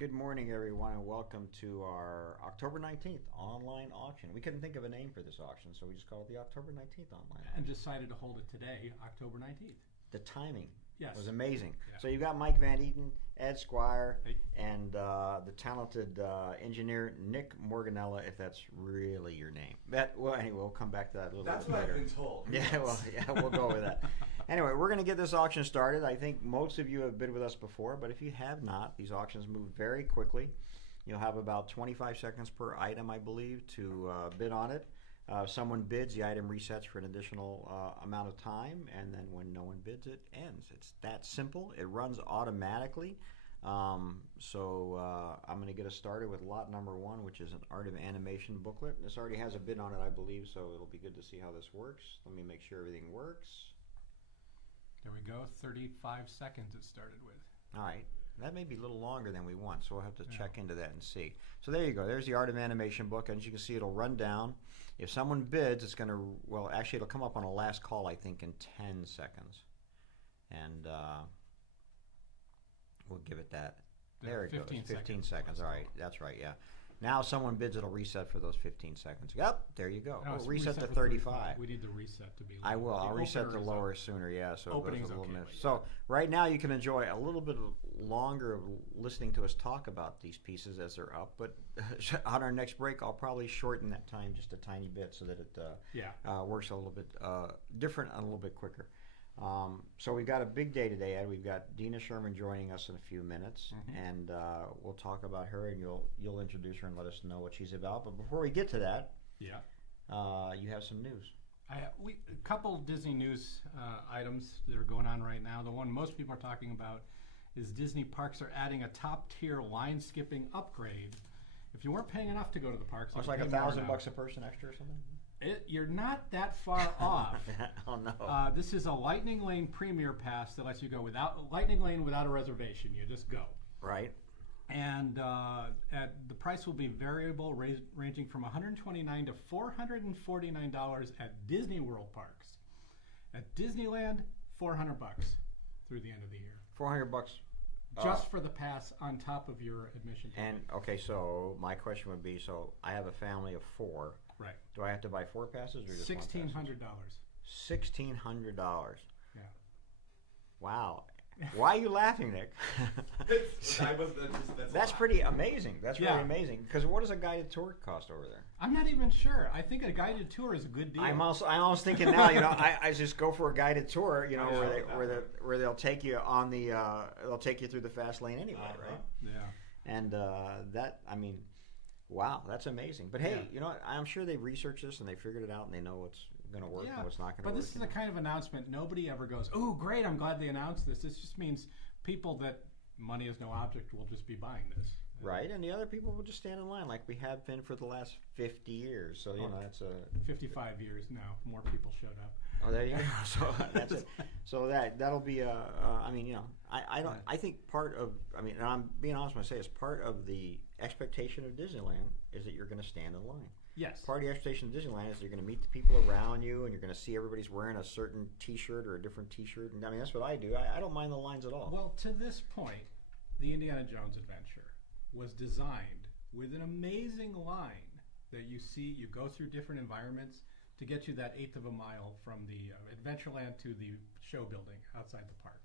Good morning, everyone, and welcome to our October 19th online auction. We couldn't think of a name for this auction, so we just called it the October 19th online auction. And decided to hold it today, October 19th. The timing Yes. was amazing. Yeah. So you've got Mike Van Eaton, Ed Squire, Hey. and the talented engineer Nick Morganella, if that's really your name. Anyway, we'll come back to that a little That's bit what later. I've been told. Yeah, we'll go with that. Anyway, we're going to get this auction started. I think most of you have bid with us before, but if you have not, these auctions move very quickly. You'll have about 25 seconds per item, I believe, to bid on it. If someone bids, the item resets for an additional amount of time, and then when no one bids, it ends. It's that simple. It runs automatically. I'm going to get us started with lot number one, which is an Art of Animation booklet. This already has a bid on it, I believe, so it'll be good to see how this works. Let me make sure everything works. There we go, 35 seconds it started with. All right. That may be a little longer than we want, so we'll have to check into that and see. So there you go. There's the Art of Animation book, and as you can see, it'll run down. If someone bids, it's going to, well, actually, it'll come up on a last call, I think, in 10 seconds. And we'll give it that. There it goes. 15 seconds. All right. That's right, yeah. Now someone bids, it'll reset for those 15 seconds. Yep, there you go. No, We'll reset to for 35. We need the reset to be lower. I will. I'll reset opener to is lower up. sooner, yeah, so it Opening's goes a little okay, bit. but So right now you can enjoy a little bit longer of listening to us talk about these pieces as they're up, but on our next break I'll probably shorten that time just a tiny bit so that it works a little bit different and a little bit quicker. So we've got a big day today, Ed. We've got Dina Sherman joining us in a few minutes, and we'll talk about her, and you'll introduce her and let us know what she's about. But before we get to that, you have some news. A couple Disney news items that are going on right now. The one most people are talking about is Disney parks are adding a top-tier line-skipping upgrade. If you weren't paying enough to go to the parks, It's like $1,000 a person extra or something? You're not that far off. Oh no! This is a Lightning Lane Premier Pass that lets you go without Lightning Lane without a reservation. You just go. Right. And the price will be variable, ranging from $129 to $449 at Disney World parks. At Disneyland, $400 through the end of the year. $400 just for the pass on top of your admission ticket. And okay, so my question would be: so I have a family of 4. Right. Do I have to buy 4 passes or just $1,600. $1,600. Yeah. Wow. Why are you laughing, Nick? That's pretty amazing. That's really amazing. Because what does a guided tour cost over there? I'm not even sure. I think a guided tour is a good deal. I'm almost thinking now. I just go for a guided tour. Where they'll take you on the they'll take you through the fast lane anyway, right? Yeah. And wow, that's amazing. But hey, you know what? I'm sure they researched this and they figured it out and they know what's going to work and what's not going to work. But this is the kind of announcement nobody ever goes, "Oh, great! I'm glad they announced this." This just means people that money is no object will just be buying this. Right, and the other people will just stand in line like we have been for the last 50 years. So that's 55 years now. More people showed up. Oh, there you go. So that's it. So that'll be I think part of and I'm being honest when I say it's part of the expectation of Disneyland is that you're going to stand in line. Yes. Part of the expectation of Disneyland is you're going to meet the people around you and you're going to see everybody's wearing a certain T-shirt or a different T-shirt. And that's what I do. I don't mind the lines at all. Well, to this point, the Indiana Jones adventure was designed with an amazing line that you go through different environments to get you that eighth of a mile from the Adventureland to the show building outside the park.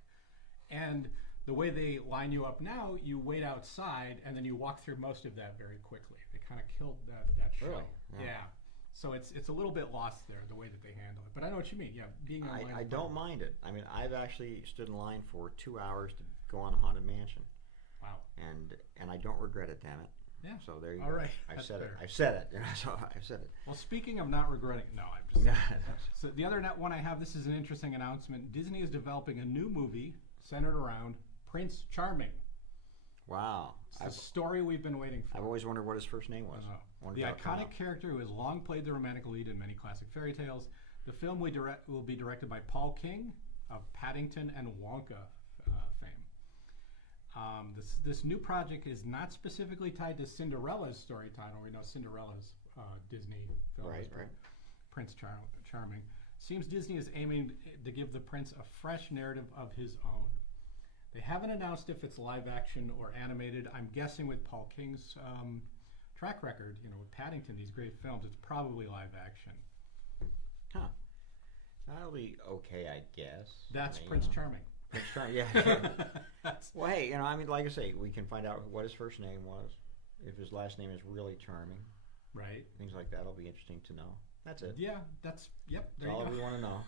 And the way they line you up now, you wait outside and then you walk through most of that very quickly. They kind of killed that show. Really? Yeah. So it's a little bit lost there, the way that they handle it. But I know what you mean. Yeah, being in line. I don't mind it. I mean, I've actually stood in line for 2 hours to go on a Haunted Mansion. Wow. And I don't regret it, damn it. Yeah. So there you All go. right. I've That's said fair. it. I've said it. So I've said it. Well, speaking of not regretting, no, I'm just. So the other one I have, this is an interesting announcement. Disney is developing a new movie centered around Prince Charming. Wow. It's the story we've been waiting for. I've always wondered what his first name was. The iconic character who has long played the romantic lead in many classic fairy tales. The film will be directed by Paul King of Paddington and Wonka fame. This new project is not specifically tied to Cinderella's story title. We know Cinderella's Disney film, right. Prince Charming. Seems Disney is aiming to give the prince a fresh narrative of his own. They haven't announced if it's live action or animated. I'm guessing with Paul King's track record, with Paddington, these great films, it's probably live action. Huh. That'll be okay, I guess. That's Prince Charming. Prince Charming, yeah. Well, hey, like I say, we can find out what his first name was. If his last name is really Charming. Right. Things like that will be interesting to know. That's it. Yeah, yep. There all you go. we want to know.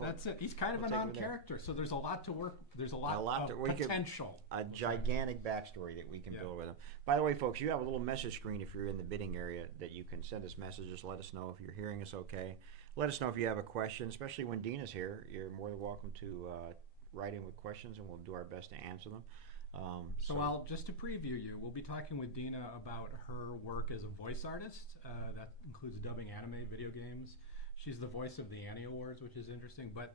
That's it. He's kind of a non-character, so there's a lot to work. There's a lot of potential. A gigantic backstory that we can build with him. By the way, folks, you have a little message screen if you're in the bidding area that you can send us messages. Let us know if you're hearing us okay. Let us know if you have a question, especially when Dina's here. You're more than welcome to write in with questions, and we'll do our best to answer them. So just to preview you, we'll be talking with Dina about her work as a voice artist. That includes dubbing anime, video games. She's the voice of the Annie Awards, which is interesting. But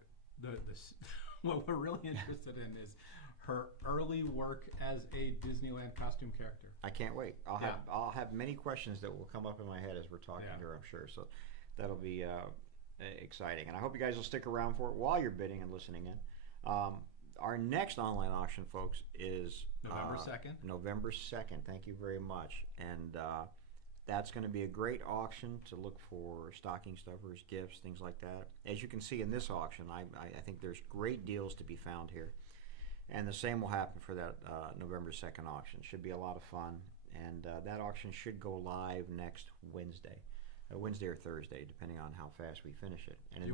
what we're really interested in is her early work as a Disneyland costume character. I can't wait. I'll have many questions that will come up in my head as we're talking to her, I'm sure. So that'll be exciting. And I hope you guys will stick around for it while you're bidding and listening in. Our next online auction, folks, is November 2nd. November 2nd. Thank you very much. And that's going to be a great auction to look for stocking stuffers, gifts, things like that. As you can see in this auction, I think there's great deals to be found here. And the same will happen for that November 2nd auction. Should be a lot of fun. And that auction should go live next Wednesday. Wednesday or Thursday, depending on how fast we finish it. And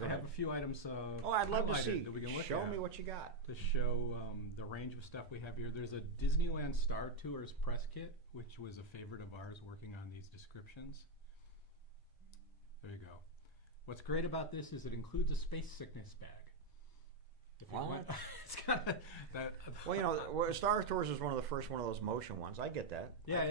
I have a few items. I'd love to see. That we can look Show at me what you got. to show the range of stuff we have here. There's a Disneyland Star Tours press kit, which was a favorite of ours working on these descriptions. There you go. What's great about this is it includes a space sickness bag. It's kind of that. Well, Star Tours is one of those motion ones. I get that. Yeah.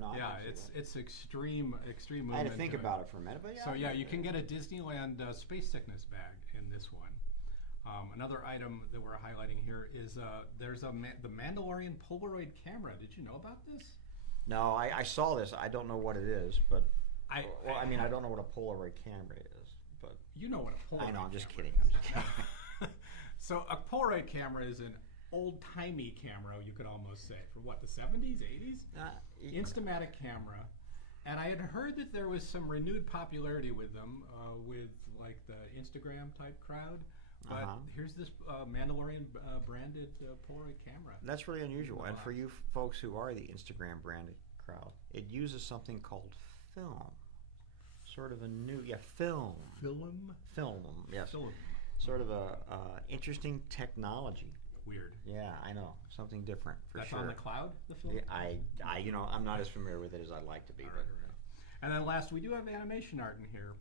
No, it's extreme movement. I had to think about it for a minute, but yeah. So you can get a Disneyland space sickness bag in this one. Another item that we're highlighting here is there's the Mandalorian Polaroid camera. Did you know about this? No, I saw this. I don't know what it is, but I don't know what a Polaroid camera is, but you know what a Polaroid. I know. I'm just kidding. So a Polaroid camera is an old-timey camera, you could almost say, from what, the 70s, 80s? Instamatic camera. And I had heard that there was some renewed popularity with them, with like the Instagram type crowd. But here's this Mandalorian branded Polaroid camera. That's really unusual. And for you folks who are the Instagram branded crowd, it uses something called film. Sort of a new, film. Film, yes. Film. Sort of a interesting technology. Weird. Yeah, I know. Something different for That's sure. on the cloud, the film? Yeah, I'm not as familiar with it as I'd like to be. Right. And then last, we do have animation art in here.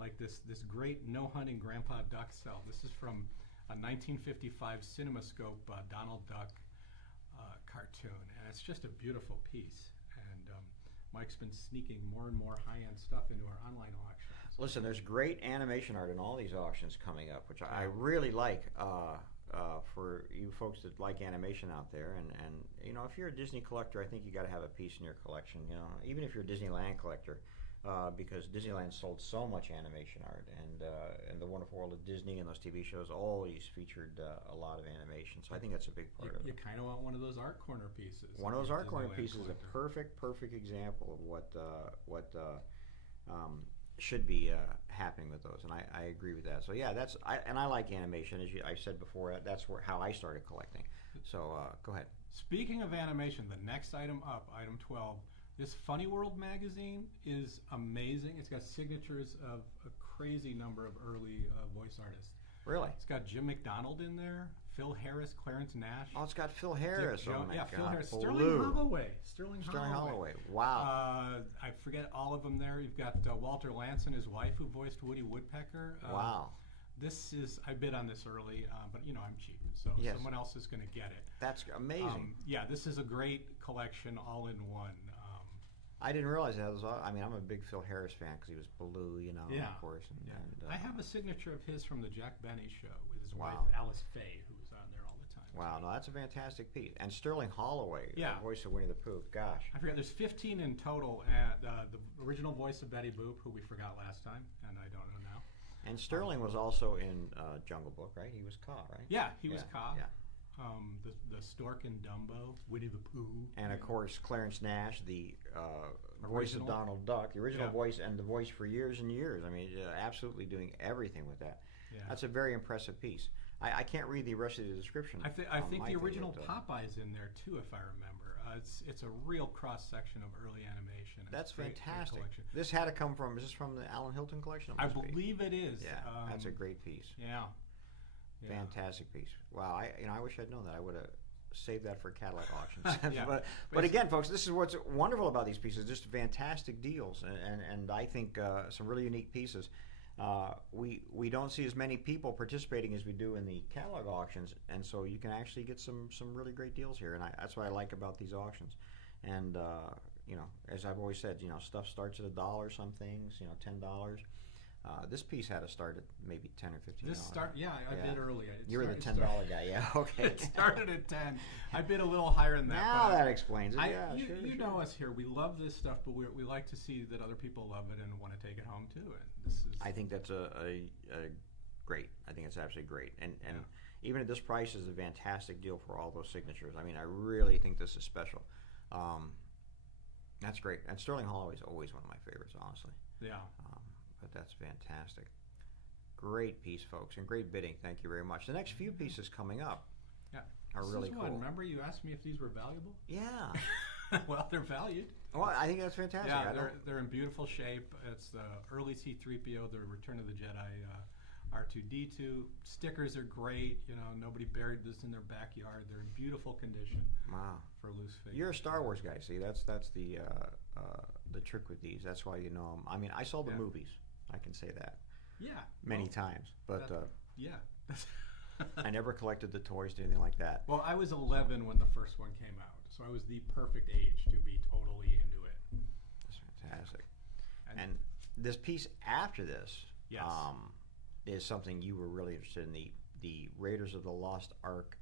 Like this great No Hunting Grandpa Duck cell. This is from a 1955 CinemaScope Donald Duck cartoon. And it's just a beautiful piece. And Mike's been sneaking more and more high-end stuff into our online auctions. Listen, there's great animation art in all these auctions coming up, which I really like for you folks that like animation out there. And if you're a Disney collector, I think you got to have a piece in your collection. Even if you're a Disneyland collector, because Disneyland sold so much animation art, and the Wonderful World of Disney and those TV shows always featured a lot of animation. So I think that's a big part of it. You kind of want one of those art corner pieces. One of those art corner pieces is a perfect example of what should be happening with those, and I agree with that. So yeah, I like animation, as I said before. That's how I started collecting. So go ahead. Speaking of animation, the next item up, item 12, this Funny World magazine is amazing. It's got signatures of a crazy number of early voice artists. Really? It's got Jim McDonald in there, Phil Harris, Clarence Nash. Oh, it's got Phil Harris. Oh my God. Phil Harris. Sterling Holloway. Wow. I forget all of them there. You've got Walter Lance and his wife who voiced Woody Woodpecker. Wow. I bid on this early, but I'm cheap, so someone else is going to get it. That's amazing. This is a great collection all in one. I didn't realize that. I'm a big Phil Harris fan because he was Blue, of course. And I have a signature of his from the Jack Benny show with his wife, Alice Faye, who was on there all the time. Wow, no, that's a fantastic piece. And Sterling Holloway, the voice of Winnie the Pooh. Gosh. I forget, there's 15 in total. And the original voice of Betty Boop, who we forgot last time, and I don't know now. And Sterling was also in Jungle Book, right? He was Kaa, right? Yeah, he was Kaa. Yeah. The stork in Dumbo, Winnie the Pooh. And of course, Clarence Nash, the voice of Donald Duck, the original voice, and the voice for years and years. I mean, absolutely doing everything with that. Yeah. That's a very impressive piece. I can't read the rest of the description. I think the original Popeye's in there too, if I remember. It's a real cross section of early animation. That's fantastic. This had to come from. Is this from the Alan Hilton collection? I believe it is. Yeah, that's a great piece. Yeah. Fantastic piece. Wow, I wish I'd known that. I would have saved that for catalog auctions. but again, folks, this is what's wonderful about these pieces. Just fantastic deals, and I think some really unique pieces. We don't see as many people participating as we do in the catalog auctions, and so you can actually get some really great deals here, and that's what I like about these auctions. And as I've always said, stuff starts at $1. Some things, $10. This piece had to start at maybe $10 or $15. I bid early. You were the $10 guy, yeah. Okay. It started at 10. I bid a little higher than that. Now that explains it. You know us here. We love this stuff, but we like to see that other people love it and want to take it home too. And this is. I think that's a great. I think it's absolutely great, and even at this price is a fantastic deal for all those signatures. I mean, I really think this is special. That's great, and Sterling Holloway is always one of my favorites, honestly. Yeah. But that's fantastic. Great piece, folks, and great bidding. Thank you very much. The next few pieces coming up are really cool. Remember you asked me if these were valuable? Yeah. Well, they're valued. Well, I think that's fantastic. Yeah, they're in beautiful shape. It's the early C-3PO, the Return of the Jedi, R2-D2. Stickers are great. Nobody buried this in their backyard. They're in beautiful condition. Wow. For loose figures. You're a Star Wars guy. See, that's the trick with these. That's why you know them. I mean, I saw the movies. I can say that. Yeah. Many times, but yeah. I never collected the toys or anything like that. Well, I was 11 when the first one came out, so I was the perfect age to be totally into it. That's fantastic. And this piece after this, is something you were really interested in, the Raiders of the Lost Ark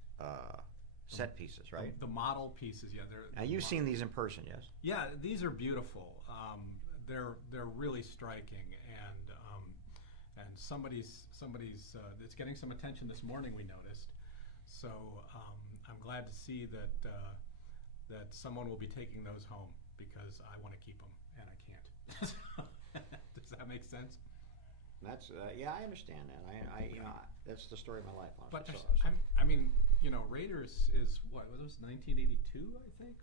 set pieces, right? The model pieces, yeah. Now you've seen these in person, yes? Yeah, these are beautiful. They're really striking, and somebody's it's getting some attention this morning. We noticed, so I'm glad to see that someone will be taking those home because I want to keep them and I can't. Does that make sense? That's I understand that. That's the story of my life. Honestly. But I mean, Raiders is what was this 1982, I think.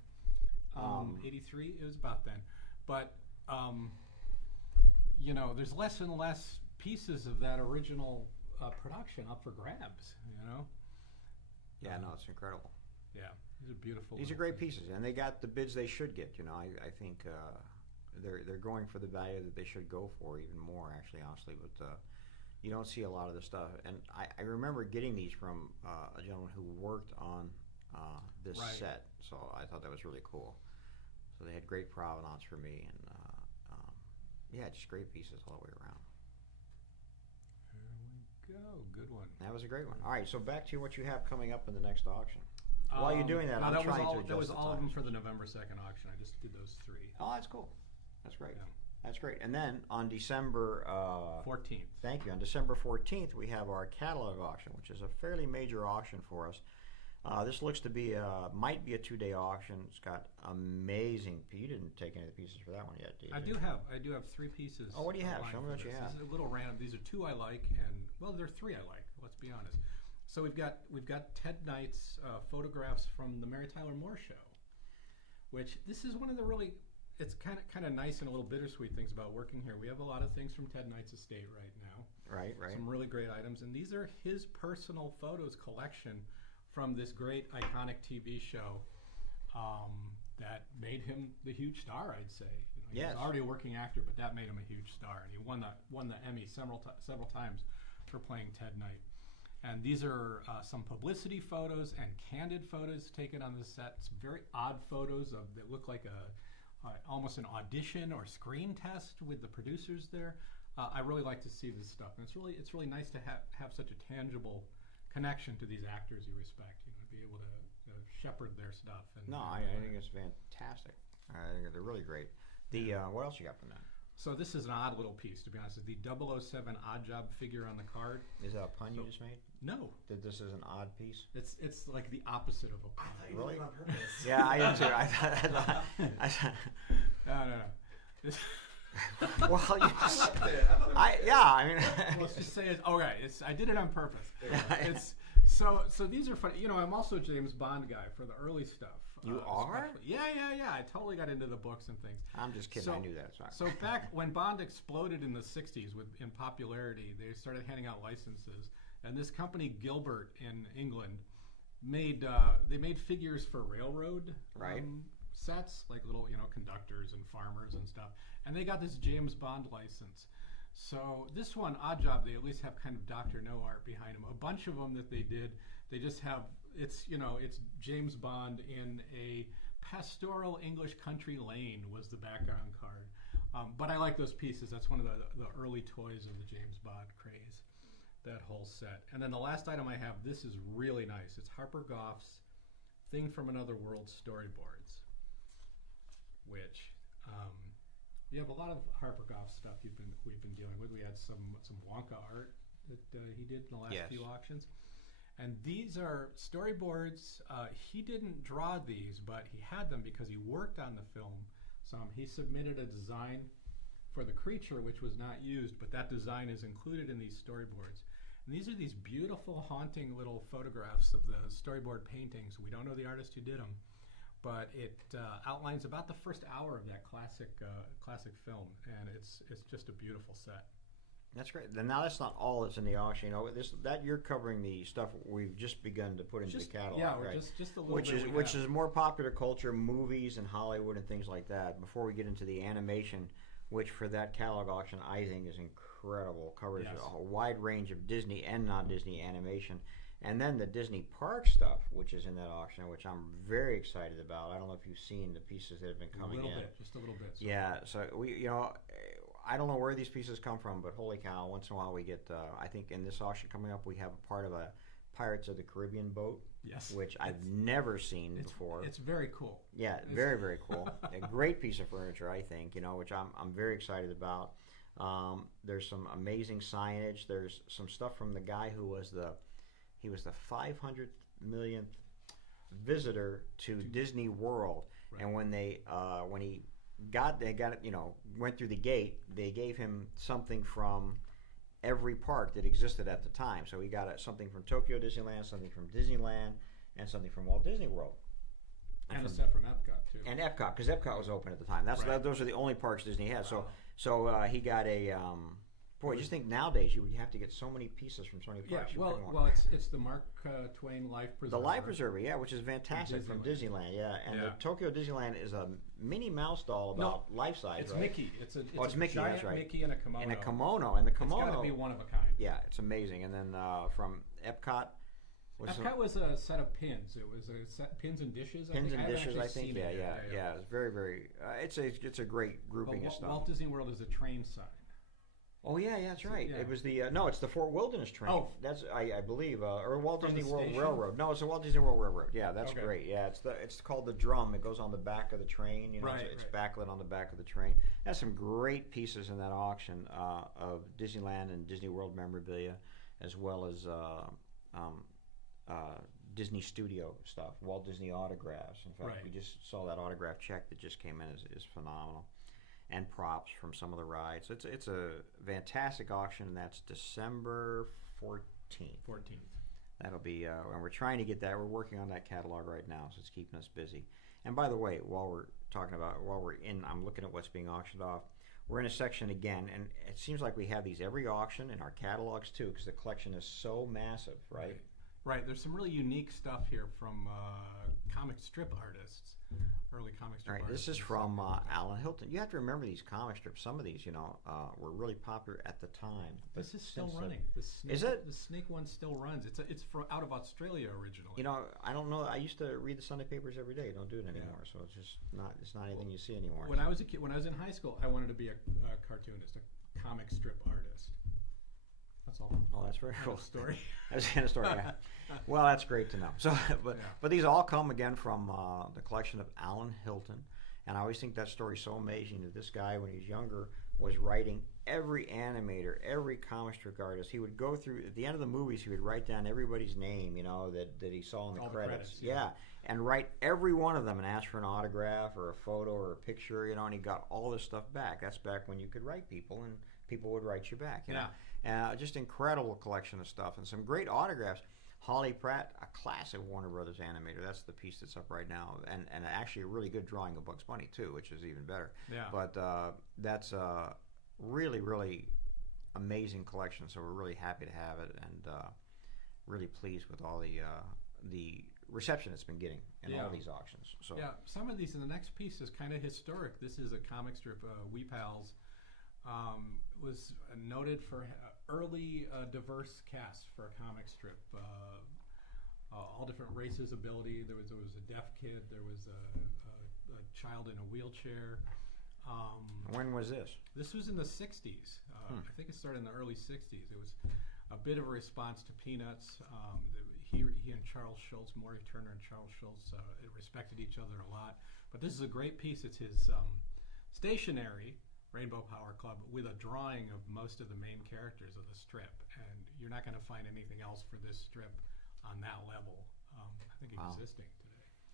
83. It was about then, but there's less and less pieces of that original production up for grabs. Yeah, no, it's incredible. Yeah, these are beautiful. These are great pieces, and they got the bids they should get. I think they're going for the value that they should go for, even more actually, honestly. But you don't see a lot of this stuff, and I remember getting these from a gentleman who worked on this set, so I thought that was really cool. So they had great provenance for me, and just great pieces all the way around. There we go, good one. That was a great one. All right, so back to what you have coming up in the next auction. While you're doing that, I'm trying to adjust that was the all of times. them for the November 2nd auction. I just did those 3. Oh, that's cool. That's great. Yeah. That's great. And then on December 14th. Thank you. On December 14th, we have our catalog auction, which is a fairly major auction for us. This looks to be might be a 2-day auction. It's got amazing. You didn't take any of the pieces for that one yet, did you? I do have 3 pieces. Oh, what do you have? Show me what you have. This is a little random. These are 2 I like, and well, there are 3 I like. Let's be honest. So we've got Ted Knight's photographs from the Mary Tyler Moore Show, which this is one of the really. It's kind of nice and a little bittersweet things about working here. We have a lot of things from Ted Knight's estate right now. Right. Some really great items, and these are his personal photos collection from this great iconic TV show that made him the huge star, I'd say. He was already a working actor, but that made him a huge star, and he won the Emmy several times for playing Ted Knight. And these are some publicity photos and candid photos taken on the set. It's very odd photos that look like almost an audition or screen test with the producers there. I really like to see this stuff, and it's really nice to have such a tangible connection to these actors you respect. To be able to shepherd their stuff. I think it's fantastic. I think they're really great. What else you got from that? So this is an odd little piece, to be honest. It's the 007 odd job figure on the card. Is that a pun you just made? No. That this is an odd piece? It's like the opposite of a pun. I thought you did it on purpose. Yeah, I did too. I thought No. well, you just, I mean, Let's just say it. All right, I did it on purpose. It's so these are funny. I'm also a James Bond guy for the early stuff. You are? Yeah. I totally got into the books and things. I'm just kidding. I knew that. Sorry. So back when Bond exploded in the '60s in popularity, they started handing out licenses, and this company Gilbert in England made figures for railroad sets, like little conductors and farmers and stuff, and they got this James Bond license. So this one, Odd Job, they at least have kind of Dr. No art behind them. A bunch of them that they did, they just have it's James Bond in a pastoral English country lane was the background card. But I like those pieces. That's one of the early toys of the James Bond craze, that whole set. And then the last item I have, this is really nice. It's Harper Goff's Thing from Another World storyboards, which you have a lot of Harper Goff stuff we've been dealing with. We had some Wonka art that he did in the last few auctions. And these are storyboards. He didn't draw these, but he had them because he worked on the film some. He submitted a design for the creature, which was not used, but that design is included in these storyboards. And these are these beautiful, haunting little photographs of the storyboard paintings. We don't know the artist who did them, but it outlines about the first hour of that classic film, and it's just a beautiful set. That's great. Then now that's not all that's in the auction. That you're covering the stuff we've just begun to put into the catalog. Yeah, right? just a little which is more popular culture, movies and Hollywood and things like that. Before we get into the animation, which for that catalog auction I think is incredible. Covers a wide range of Disney and non-Disney animation. And then the Disney park stuff, which is in that auction, which I'm very excited about. I don't know if you've seen the pieces that have been coming in. Just a little bit. So. Yeah, so I don't know where these pieces come from, but holy cow, once in a while we get, I think in this auction coming up, we have a part of a Pirates of the Caribbean boat, which I've never seen before. It's very cool. Yeah, very, very cool. A great piece of furniture, I think, which I'm very excited about. There's some amazing signage. There's some stuff from the guy who was the 500 millionth visitor to Disney World, and when they went through the gate, they gave him something from every park that existed at the time. So he got something from Tokyo Disneyland, something from Disneyland, and something from Walt Disney World. And a set from Epcot too. And Epcot, because Epcot was open at the time. Those are the only parks Disney had. Wow. So he got a. Boy, just think nowadays you would have to get so many pieces from so many parks. Yeah, it's the Mark Twain Life Preserver. The Life Preserver, which is fantastic from Disneyland, And the Tokyo Disneyland is a Minnie Mouse doll about life size. It's right? Mickey. It's a Mickey. Giant That's right. Mickey in a kimono. And the kimono, It's got to be one of a kind. Yeah, it's amazing. And then from Epcot. Epcot was a set of pins. It was a set pins and dishes. Pins and dishes, I think. Yeah. It's very, very. It's a great grouping of stuff. Walt Disney World is a train sign. Oh yeah, that's right. Yeah. It was the it's the Fort Wilderness train. Oh, that's I believe, or Walt From Disney the World station? Railroad. No, it's the Walt Disney World Railroad. Yeah, that's Okay. great. Yeah, it's called the drum. It goes on the back of the train. It's backlit on the back of the train. There's some great pieces in that auction of Disneyland and Disney World memorabilia, as well as Disney Studio stuff, Walt Disney autographs. In fact, we just saw that autograph check that just came in is phenomenal. And props from some of the rides. It's a fantastic auction, and that's December 14th. That'll be, and we're trying to get that. We're working on that catalog right now, so it's keeping us busy. And by the way, while we're in, I'm looking at what's being auctioned off. We're in a section again, and it seems like we have these every auction in our catalogs too, because the collection is so massive, right? Right. There's some really unique stuff here from comic strip artists. Early comic strip artists. This is from Alan Hilton. You have to remember these comic strips. Some of these, were really popular at the time. But this is still running. Is it? The Snake one still runs. It's out of Australia originally. I don't know. I used to read the Sunday papers every day. Don't do it anymore. So it's just not. It's not anything you see anymore. When I was a kid, when I was in high school, I wanted to be a cartoonist, a comic strip artist. That's all. Oh, that's very cool. Story. That's the end of story. Yeah. Well, that's great to know. So, but these all come again from the collection of Alan Hilton, and I always think that story's so amazing that this guy, when he was younger, was writing every animator, every comic strip artist. He would go through at the end of the movies. He would write down everybody's name, that he saw in the All credits. The credits, yeah. And write every one of them and ask for an autograph or a photo or a picture. And he got all this stuff back. That's back when you could write people and people would write you back. You know, and just incredible collection of stuff and some great autographs. Holly Pratt, a classic Warner Brothers animator. That's the piece that's up right now, and actually a really good drawing of Bugs Bunny too, which is even better. Yeah. But that's a really, really amazing collection. So we're really happy to have it, and really pleased with all the reception it's been getting in all these auctions. So yeah, some of these. And the next piece is kind of historic. This is a comic strip. We Pals was noted for early diverse cast for a comic strip. All different races, ability. There was a deaf kid. There was a child in a wheelchair. When was this? This was in the 60s. I think it started in the early 60s. It was a bit of a response to Peanuts. He and Charles Schulz, Maury Turner and Charles Schulz, respected each other a lot. But this is a great piece. It's his stationery, Rainbow Power Club, with a drawing of most of the main characters of the strip. And you're not going to find anything else for this strip on that level, I think, existing today.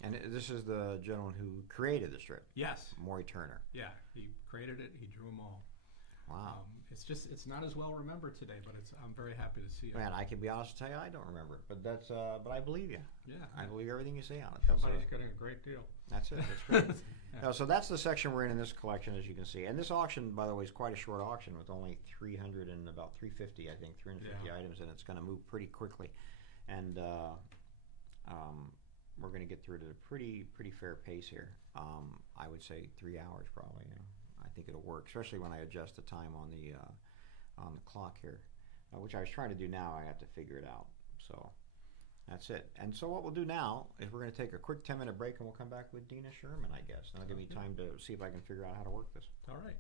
And this is the gentleman who created the strip. Yes. Maury Turner. Yeah, he created it. He drew them all. Wow. It's not as well remembered today, but I'm very happy to see it. Man, I can be honest and tell you I don't remember it, but but I believe you. Yeah. I believe everything you say on it. Somebody's getting a great deal. That's it. That's great. So that's the section we're in this collection, as you can see. And this auction, by the way, is quite a short auction with only 300 and about 350, I think, 350 items, and it's going to move pretty quickly. And we're going to get through it at a pretty fair pace here. I would say 3 hours probably. I think it'll work, especially when I adjust the time on the clock here, which I was trying to do now. I have to figure it out. So that's it. And so what we'll do now is we're going to take a quick 10-minute break, and we'll come back with Dina Sherman, I guess. And it'll give me time to see if I can figure out how to work this. All right.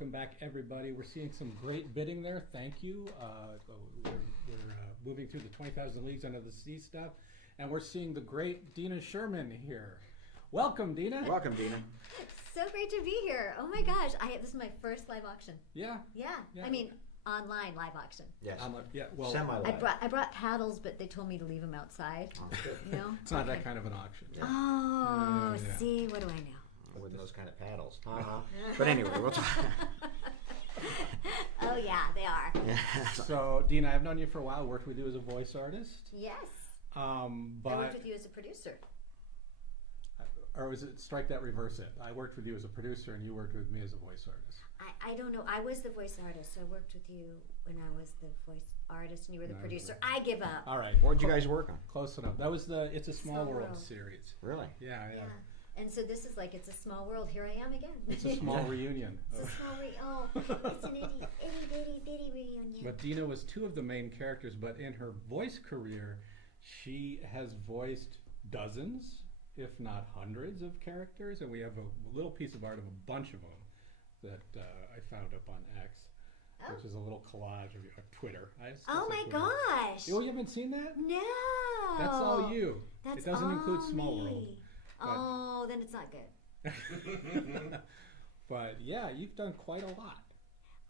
Welcome back, everybody. We're seeing some great bidding there. Thank you. We're moving through the 20,000 Leagues Under the Sea stuff, and we're seeing the great Dina Sherman here. Welcome, Dina. Welcome, Dina. So great to be here. Oh my gosh, this is my first live auction. Yeah. I mean, online live auction. Yes. Well, semi-live. I brought paddles, but they told me to leave them outside. Oh, good. You know? it's not that kind of an auction. Yeah. Oh, Yeah. see, what do I know? With those kind of paddles. But anyway, we'll talk. Oh yeah, they are. So, Dina, I've known you for a while. Worked with you as a voice artist. Yes. But I worked with you as a producer. or was it strike that, reverse it? I worked with you as a producer, and you worked with me as a voice artist. I don't know. I was the voice artist, so I worked with you when I was the voice artist, and you were the No, producer. I give up. All right. What did you guys work on? Close enough. That was the It's a Small Small World World. series. Really? Yeah. And so this is like, it's a small world. Here I am again. It's a small reunion. It's a small it's an itty bitty reunion. But Dina was two of the main characters, but in her voice career, she has voiced dozens, if not hundreds, of characters, and we have a little piece of art of a bunch of them that I found up on X, which is a little collage of Twitter. Oh my gosh! Oh, you haven't seen that? No. That's all you. That's it doesn't all include Small me. World. Oh, then it's not good. But yeah, you've done quite a lot.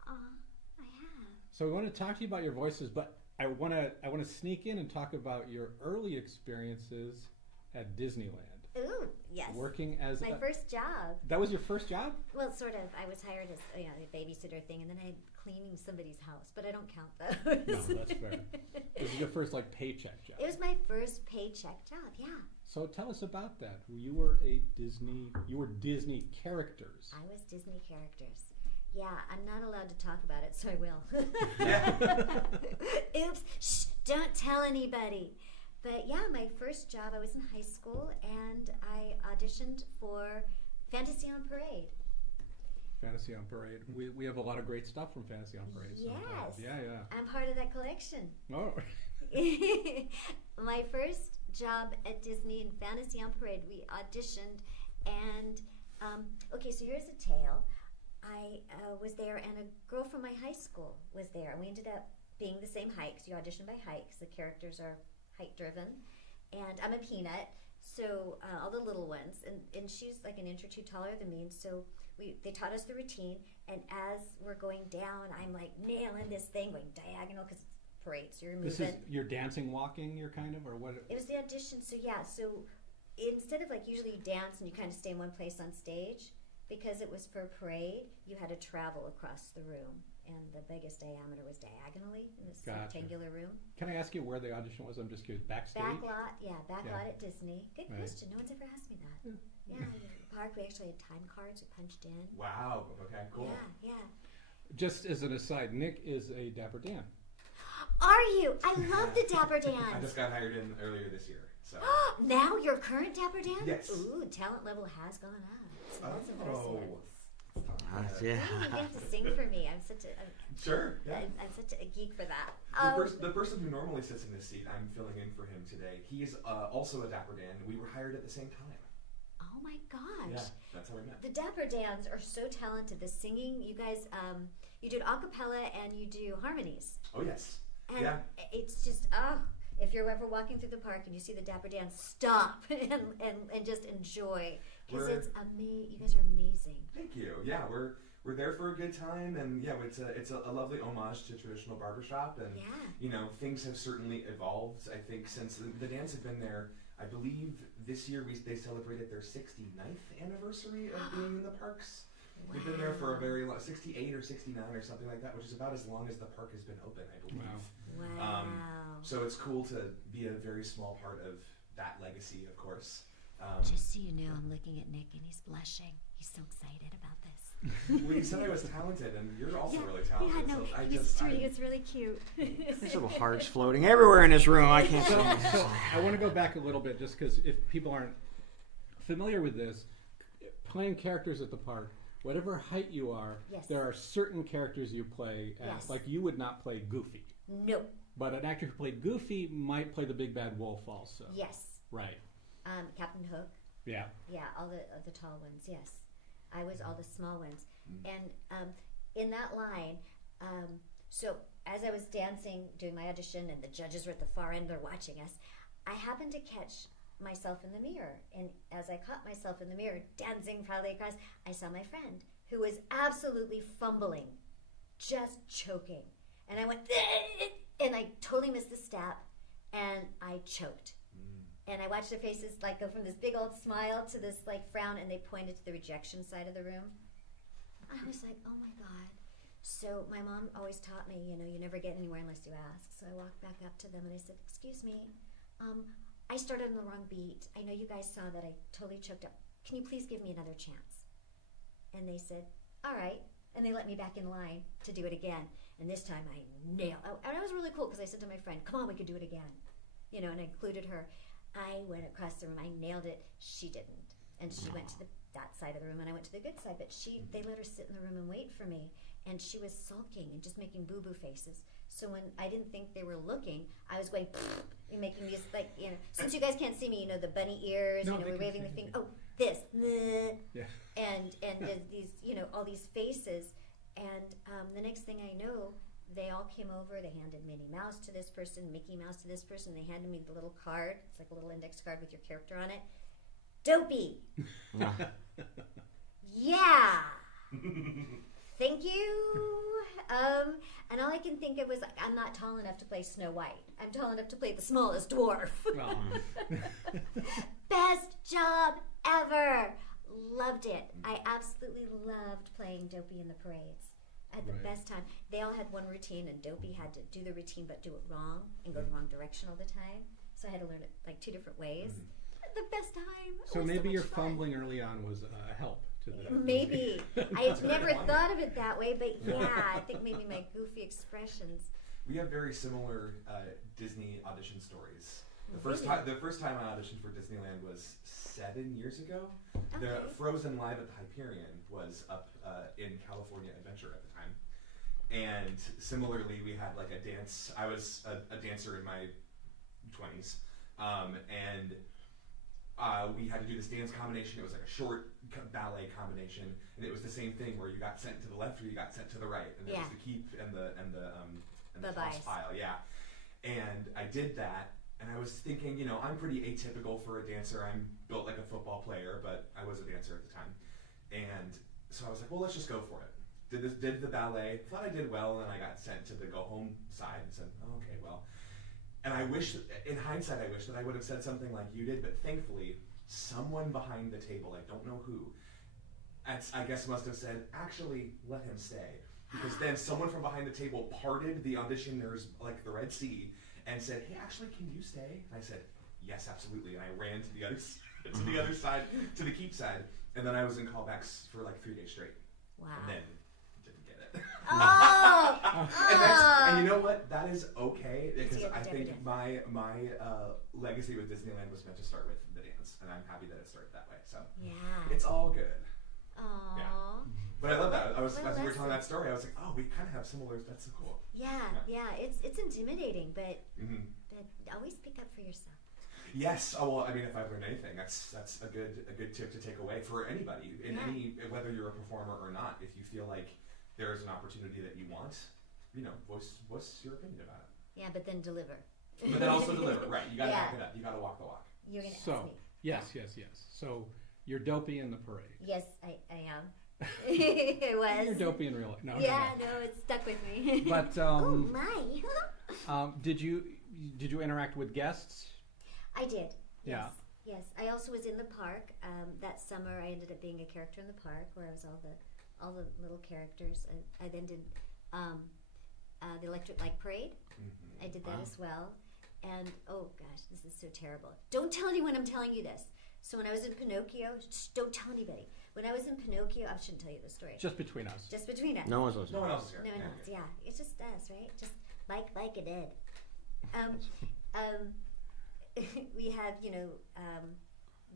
I have. So we want to talk to you about your voices, but I want to sneak in and talk about your early experiences at Disneyland. Ooh, yes. Working as my first job. That was your first job? Well, sort of. I was hired as a babysitter thing, and then I had cleaning somebody's house, but I don't count those. No, that's fair. This is your first paycheck job. It was my first paycheck job. Yeah. So tell us about that. You were Disney characters. I was Disney characters. Yeah, I'm not allowed to talk about it, so I will. Yeah. Oops! Shh! Don't tell anybody. But yeah, my first job, I was in high school, and I auditioned for Fantasy on Parade. Fantasy on Parade. We have a lot of great stuff from Fantasy on Parade. Yes. Sometimes. Yeah. I'm part of that collection. Oh. My first job at Disney in Fantasy on Parade, we auditioned, and okay, so here's a tale. I was there, and a girl from my high school was there, and we ended up being the same height, because you audition by height, because the characters are height-driven, and I'm a peanut, so all the little ones, and she's like an inch or two taller than me, and so they taught us the routine, and as we're going down, I'm like nailing this thing, going diagonal, because it's parade, so you're moving. This is your dancing, walking, you're kind of, or what? It was the audition, so yeah, so instead of usually you dance and you kind of stay in one place on stage, because it was for parade, you had to travel across the room, and the biggest diameter was diagonally in this rectangular room. Can I ask you where the audition was? I'm just curious. Backstage? Backlot at Disney. Good question. No one's ever asked me that. Yeah, in the park we actually had time cards. We punched in. Wow. Okay. Cool. Yeah. Just as an aside, Nick is a Dapper Dan. Are you? I love the Dapper Dans. I just got hired in earlier this year. So. Now you're current Dapper Dan? Yes. Ooh, talent level has gone up. So that's impressive. Yeah. You have to sing for me. I'm such a Sure. Yeah. I'm such a geek for that. The person who normally sits in this seat, I'm filling in for him today. He's also a Dapper Dan. We were hired at the same time. Oh my gosh. Yeah, that's how we met. The Dapper Dans are so talented. The singing, you guys, you do a cappella and you do harmonies. Oh yes. And it's just, if you're ever walking through the park and you see the Dapper Dans, stop and just enjoy, because it's amazing. You guys are amazing. Thank you. Yeah, we're there for a good time, and yeah, it's a lovely homage to traditional barbershop, and things have certainly evolved. I think since the Dans have been there, I believe this year they celebrated their 69th anniversary of being in the parks. Wow. We've been there for a very long, 68 or 69 or something like that, which is about as long as the park has been open, I believe. Wow. So it's cool to be a very small part of that legacy, of course. Just so you know, I'm looking at Nick and he's blushing. He's so excited about this. Well, you said I was talented, and you're also really talented. Yeah, no, it's really cute. There's little hearts floating everywhere in this room. I can't see. So I want to go back a little bit, just because if people aren't familiar with this, playing characters at the park, whatever height you are, there are certain characters you play as. Yes. Like you would not play Goofy. No. But an actor who played Goofy might play the big bad wolf also. Yes. Right. Captain Hook. Yeah. Yeah, all the tall ones, yes. I was all the small ones. And in that line, so as I was dancing, doing my audition, and the judges were at the far end, they're watching us, I happened to catch myself in the mirror. And as I caught myself in the mirror, dancing proudly across, I saw my friend, who was absolutely fumbling, just choking. And I went, and I totally missed the step, and I choked. And I watched their faces like go from this big old smile to this like frown, and they pointed to the rejection side of the room. I was like, oh my God. So my mom always taught me, you never get anywhere unless you ask. So I walked back up to them and I said, excuse me, I started on the wrong beat. I know you guys saw that I totally choked up. Can you please give me another chance? And they said, all right. And they let me back in line to do it again. And this time I nailed it. And it was really cool because I said to my friend, come on, we could do it again. And I included her. I went across the room. I nailed it. She didn't. And she went to that side of the room, and I went to the good side. But they let her sit in the room and wait for me. And she was sulking and just making boo-boo faces. So when I didn't think they were looking, I was going and making these, since you guys can't see me, the bunny ears, we're waving the finger. Oh, this. Yeah. And there's these, all these faces. And the next thing I know, they all came over. They handed Minnie Mouse to this person, Mickey Mouse to this person. They handed me the little card. It's like a little index card with your character on it. Dopey. Yeah. Thank you. And all I can think of was, I'm not tall enough to play Snow White. I'm tall enough to play the smallest dwarf. Well. Best job ever. Loved it. I absolutely loved playing Dopey in the parades. I had the best time. They all had one routine, and Dopey had to do the routine but do it wrong and go the wrong direction all the time. So I had to learn it like 2 different ways. The best time. So maybe your fun. fumbling early on was a help to the... Maybe. I had never thought of it that way, but yeah, I think maybe my goofy expressions. We have very similar Disney audition stories. The first time I auditioned for Disneyland was 7 years ago. Okay. The Frozen Live at the Hyperion was up in California Adventure at the time. And similarly, we had like a dance. I was a dancer in my 20s. And we had to do this dance combination. It was like a short ballet combination. And it was the same thing where you got sent to the left or you got sent to the right. And there was the keep and the toss pile. Yeah. And I did that. And I was thinking, I'm pretty atypical for a dancer. I'm built like a football player, but I was a dancer at the time. And so I was like, well, let's just go for it. Did the ballet, thought I did well, and I got sent to the go home side and said, oh, okay, well. And I wish, in hindsight, I wish that I would have said something like you did, but thankfully, someone behind the table, I don't know who, I guess must have said, actually, let him stay. Because then someone from behind the table parted the auditioners like the Red Sea, and said, hey, actually, can you stay? And I said, yes, absolutely. And I ran to the other side, to the keep side. And then I was in callbacks for like 3 days straight. Wow. And then didn't get it. Oh! And you know what? That is okay, because I think my legacy with Disneyland was meant to start with the dance. And I'm happy that it started that way. So it's all good. Aww. Yeah. But I love that. As we were telling that story, I was like, oh, we kind of have similar. That's so cool. Yeah. It's intimidating, but always pick up for yourself. Yes. Oh well. I mean, if I've learned anything, that's a good tip to take away for anybody in any, whether you're a performer or not. If you feel like there is an opportunity that you want, voice your opinion about it. Yeah, but then deliver. But then also deliver. Right. You got to back it up. You got to walk the walk. You're gonna ask me. Yes. So you're Dopey in the parade. Yes, I am. It was. You're Dopey in real life. No, it stuck with me. But oh my! Did you interact with guests? I did. Yeah. Yes. I also was in the park. That summer, I ended up being a character in the park, where I was all the little characters. I then did the Electric Light Parade. Mm-hmm. I did that as well. And oh gosh, this is so terrible. Don't tell anyone I'm telling you this. So when I was in Pinocchio, don't tell anybody. When I was in Pinocchio, I shouldn't tell you the story. Just between us. Just between us. No one's listening. No one else is here. No one else. Yeah, it's just us, right? Just like it did. We have,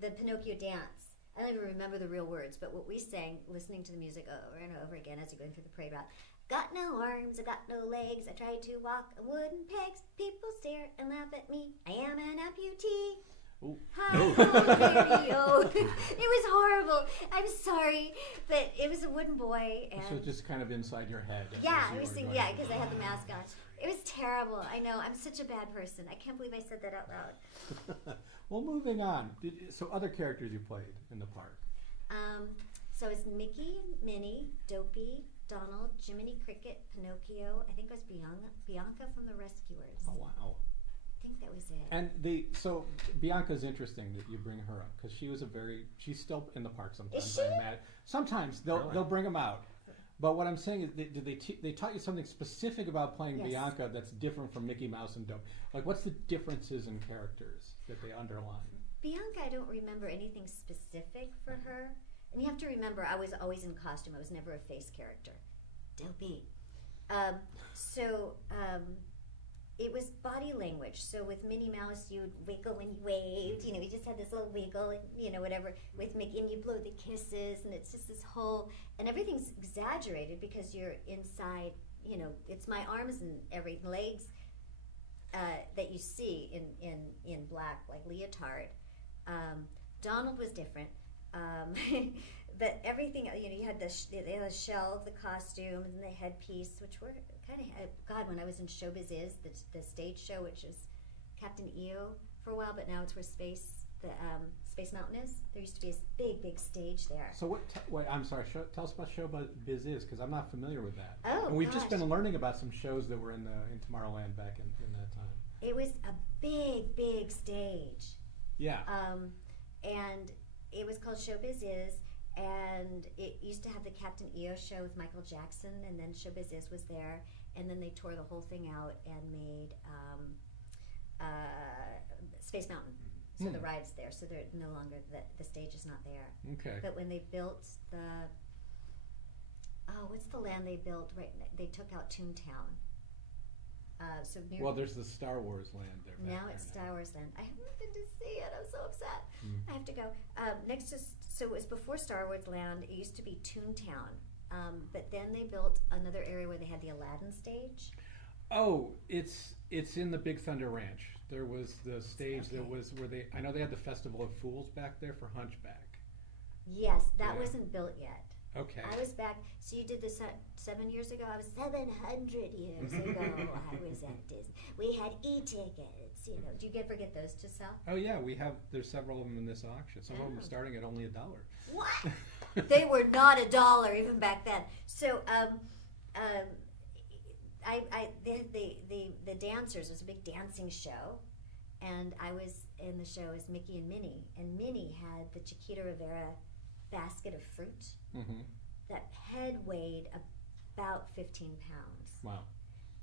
the Pinocchio dance. I don't even remember the real words, but what we sang, listening to the music over and over again as you're going through the parade route. Got no arms, I got no legs, I tried to walk on wooden pegs. People stare and laugh at me, I am an amputee. Ooh. It was horrible. I'm sorry, but it was a wooden boy, and So just kind of inside your head. yeah, I was thinking, yeah, because I had the mask on. It was terrible. I know. I'm such a bad person. I can't believe I said that out loud. Well, moving on. So other characters you played in the park. So it's Mickey, Minnie, Dopey, Donald, Jiminy Cricket, Pinocchio. I think it was Bianca from the Rescuers. Oh, wow. I think that was it. And so Bianca's interesting that you bring her up because she's still in the park sometimes. Is she? Sometimes they'll bring them out. But what I'm saying is, they taught you something specific about playing Yes. Bianca that's different from Mickey Mouse and Dope. Like, what's the differences in characters that they underline? Bianca, I don't remember anything specific for her. And you have to remember, I was always in costume. I was never a face character. Dopey. It was body language. So with Minnie Mouse, you would wiggle when you waved. You know, you just had this little wiggle, and, you know, whatever. With Mickey, and you blow the kisses, and it's just this whole, and everything's exaggerated because you're inside. You know, it's my arms and legs that you see in black, like leotard. Donald was different. But everything, you know, you had the shell, the costumes, and the headpiece, which were kind of, God, when I was in Showbiz the stage show, which is Captain EO for a while, but now it's where Space Mountain is. There used to be a big stage there. So I'm sorry, tell us about Showbiz is, because I'm not familiar with that. Oh, and we've just gosh. been learning about some shows that were in Tomorrowland back in that time. It was a big stage. Yeah. And it was called Showbiz Is, and it used to have the Captain EO show with Michael Jackson, and then Showbiz Is was there, and then they tore the whole thing out and made Space Mountain. So the ride's there, so they're no longer, the stage is not there. Okay. But when they built what's the land they built? Right, they took out Toontown. Well, there's the Star Wars land there. Now it's Star Wars land. I haven't been to see it. I'm so upset. I have to go. So it was before Star Wars land. It used to be Toontown. But then they built another area where they had the Aladdin stage. Oh, it's in the Big Thunder Ranch. There was the stage that was where I know they had the Festival of Fools back there for Hunchback. Yes, that wasn't built yet. Okay. I was back. So you did this 7 years ago. I was 700 years ago. I was at Disney. We had e-tickets. You know, do you ever get those to sell? Oh yeah, there's several of them in this auction. Some of them are starting at only $1. What? They were not $1 even back then. So the dancers, it was a big dancing show, and I was in the show as Mickey and Minnie, and Minnie had the Chiquita Rivera basket of fruit. That head weighed about 15 pounds. Wow.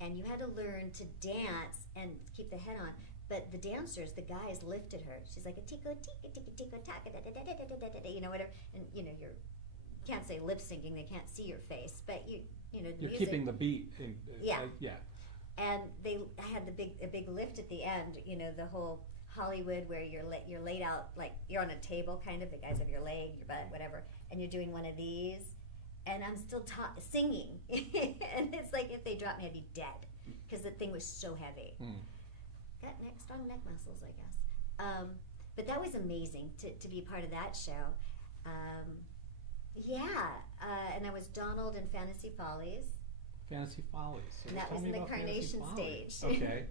And you had to learn to dance and keep the head on. But the dancers, the guys lifted her. She's like a tico tico tico tico taka da da da da da da da, you know, whatever. And you know, you can't say lip syncing; they can't see your face, but you know, the You're music. keeping the beat. Yeah. Yeah. And they had a big lift at the end. You know, the whole Hollywood where you're laid out like you're on a table, kind of. The guys have your leg, your butt, whatever, and you're doing one of these. And I'm still singing, and it's like if they dropped me, I'd be dead because the thing was so heavy. Got strong neck muscles, I guess. But that was amazing to be part of that show. And I was Donald in Fantasy Follies. Fantasy Follies. So And that tell was me in the about Fantasy Carnation Follies. stage. Okay.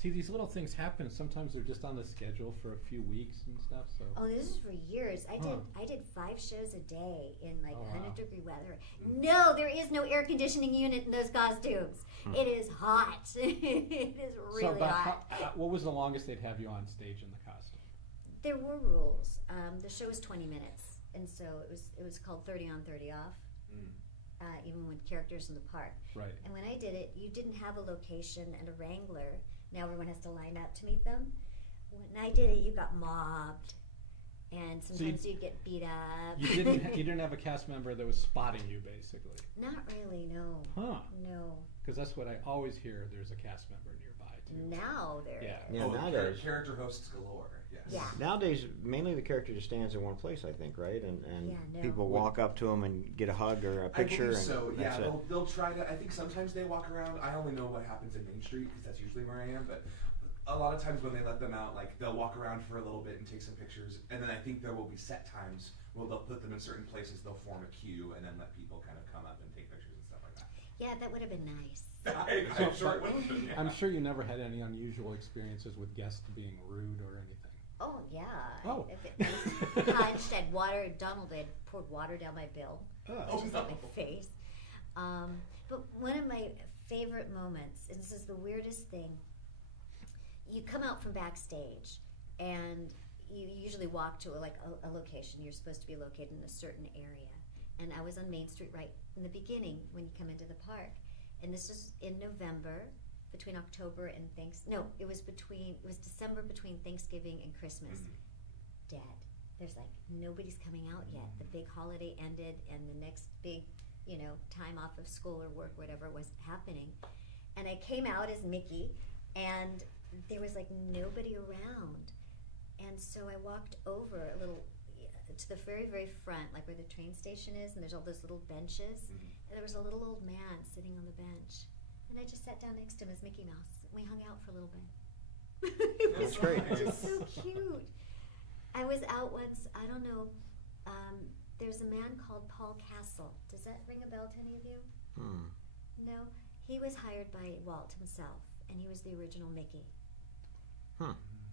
See, these little things happen. Sometimes they're just on the schedule for a few weeks and stuff. So. Oh, this is for years. I did 5 shows a day in like 100-degree weather. Mm. No, there is no air conditioning unit in those costumes. It is hot. It is really hot. What was the longest they'd have you on stage in the costume? There were rules. The show was 20 minutes, and so it was called 30 on, 30 off. Even with characters in the park. Right. And when I did it, you didn't have a location and a wrangler. Now everyone has to line up to meet them. When I did it, you got mobbed, and sometimes you'd get beat up. You didn't have a cast member that was spotting you, basically. Not really, no. Huh? No. Because that's what I always hear. There's a cast member nearby too. Now there is. Yeah, nowadays character hosts galore. Yes. Yeah. Nowadays, mainly the character just stands in one place, I think, right? And Yeah, no. people walk up to him and get a hug or a picture. I believe so. And Yeah, that's they'll try to. I think sometimes they walk around. I only know what happens in Main Street because that's usually where I am. But a lot of times when they let them out, like they'll walk around for a little bit and take some pictures, and then I think there will be set times where they'll put them in certain places, they'll form a queue, and then let people kind of come up and take pictures and stuff like that. Yeah, that would have been nice. I'm sure it would have been, yeah. I'm sure you never had any unusual experiences with guests being rude or anything. Oh, yeah. Oh. I punched, had water, Donald had poured water down my bill. Oh, Just on my face. But one of my favorite moments, and this is the weirdest thing, you come out from backstage and you usually walk to a location. You're supposed to be located in a certain area. And I was on Main Street right in the beginning when you come into the park. And this was in November, between October and it was December between Thanksgiving and Christmas. Dead. There's like, nobody's coming out yet. The big holiday ended and the next big, time off of school or work, whatever was happening. And I came out as Mickey and there was like nobody around. And so I walked over a little to the very, very front, like where the train station is, and there's all those little benches. And there was a little old man sitting on the bench. And I just sat down next to him as Mickey Mouse. We hung out for a little bit. It was That's great. just so cute. I was out once, I don't know, there's a man called Paul Castle. Does that ring a bell to any of you? No? He was hired by Walt himself, and he was the original Mickey.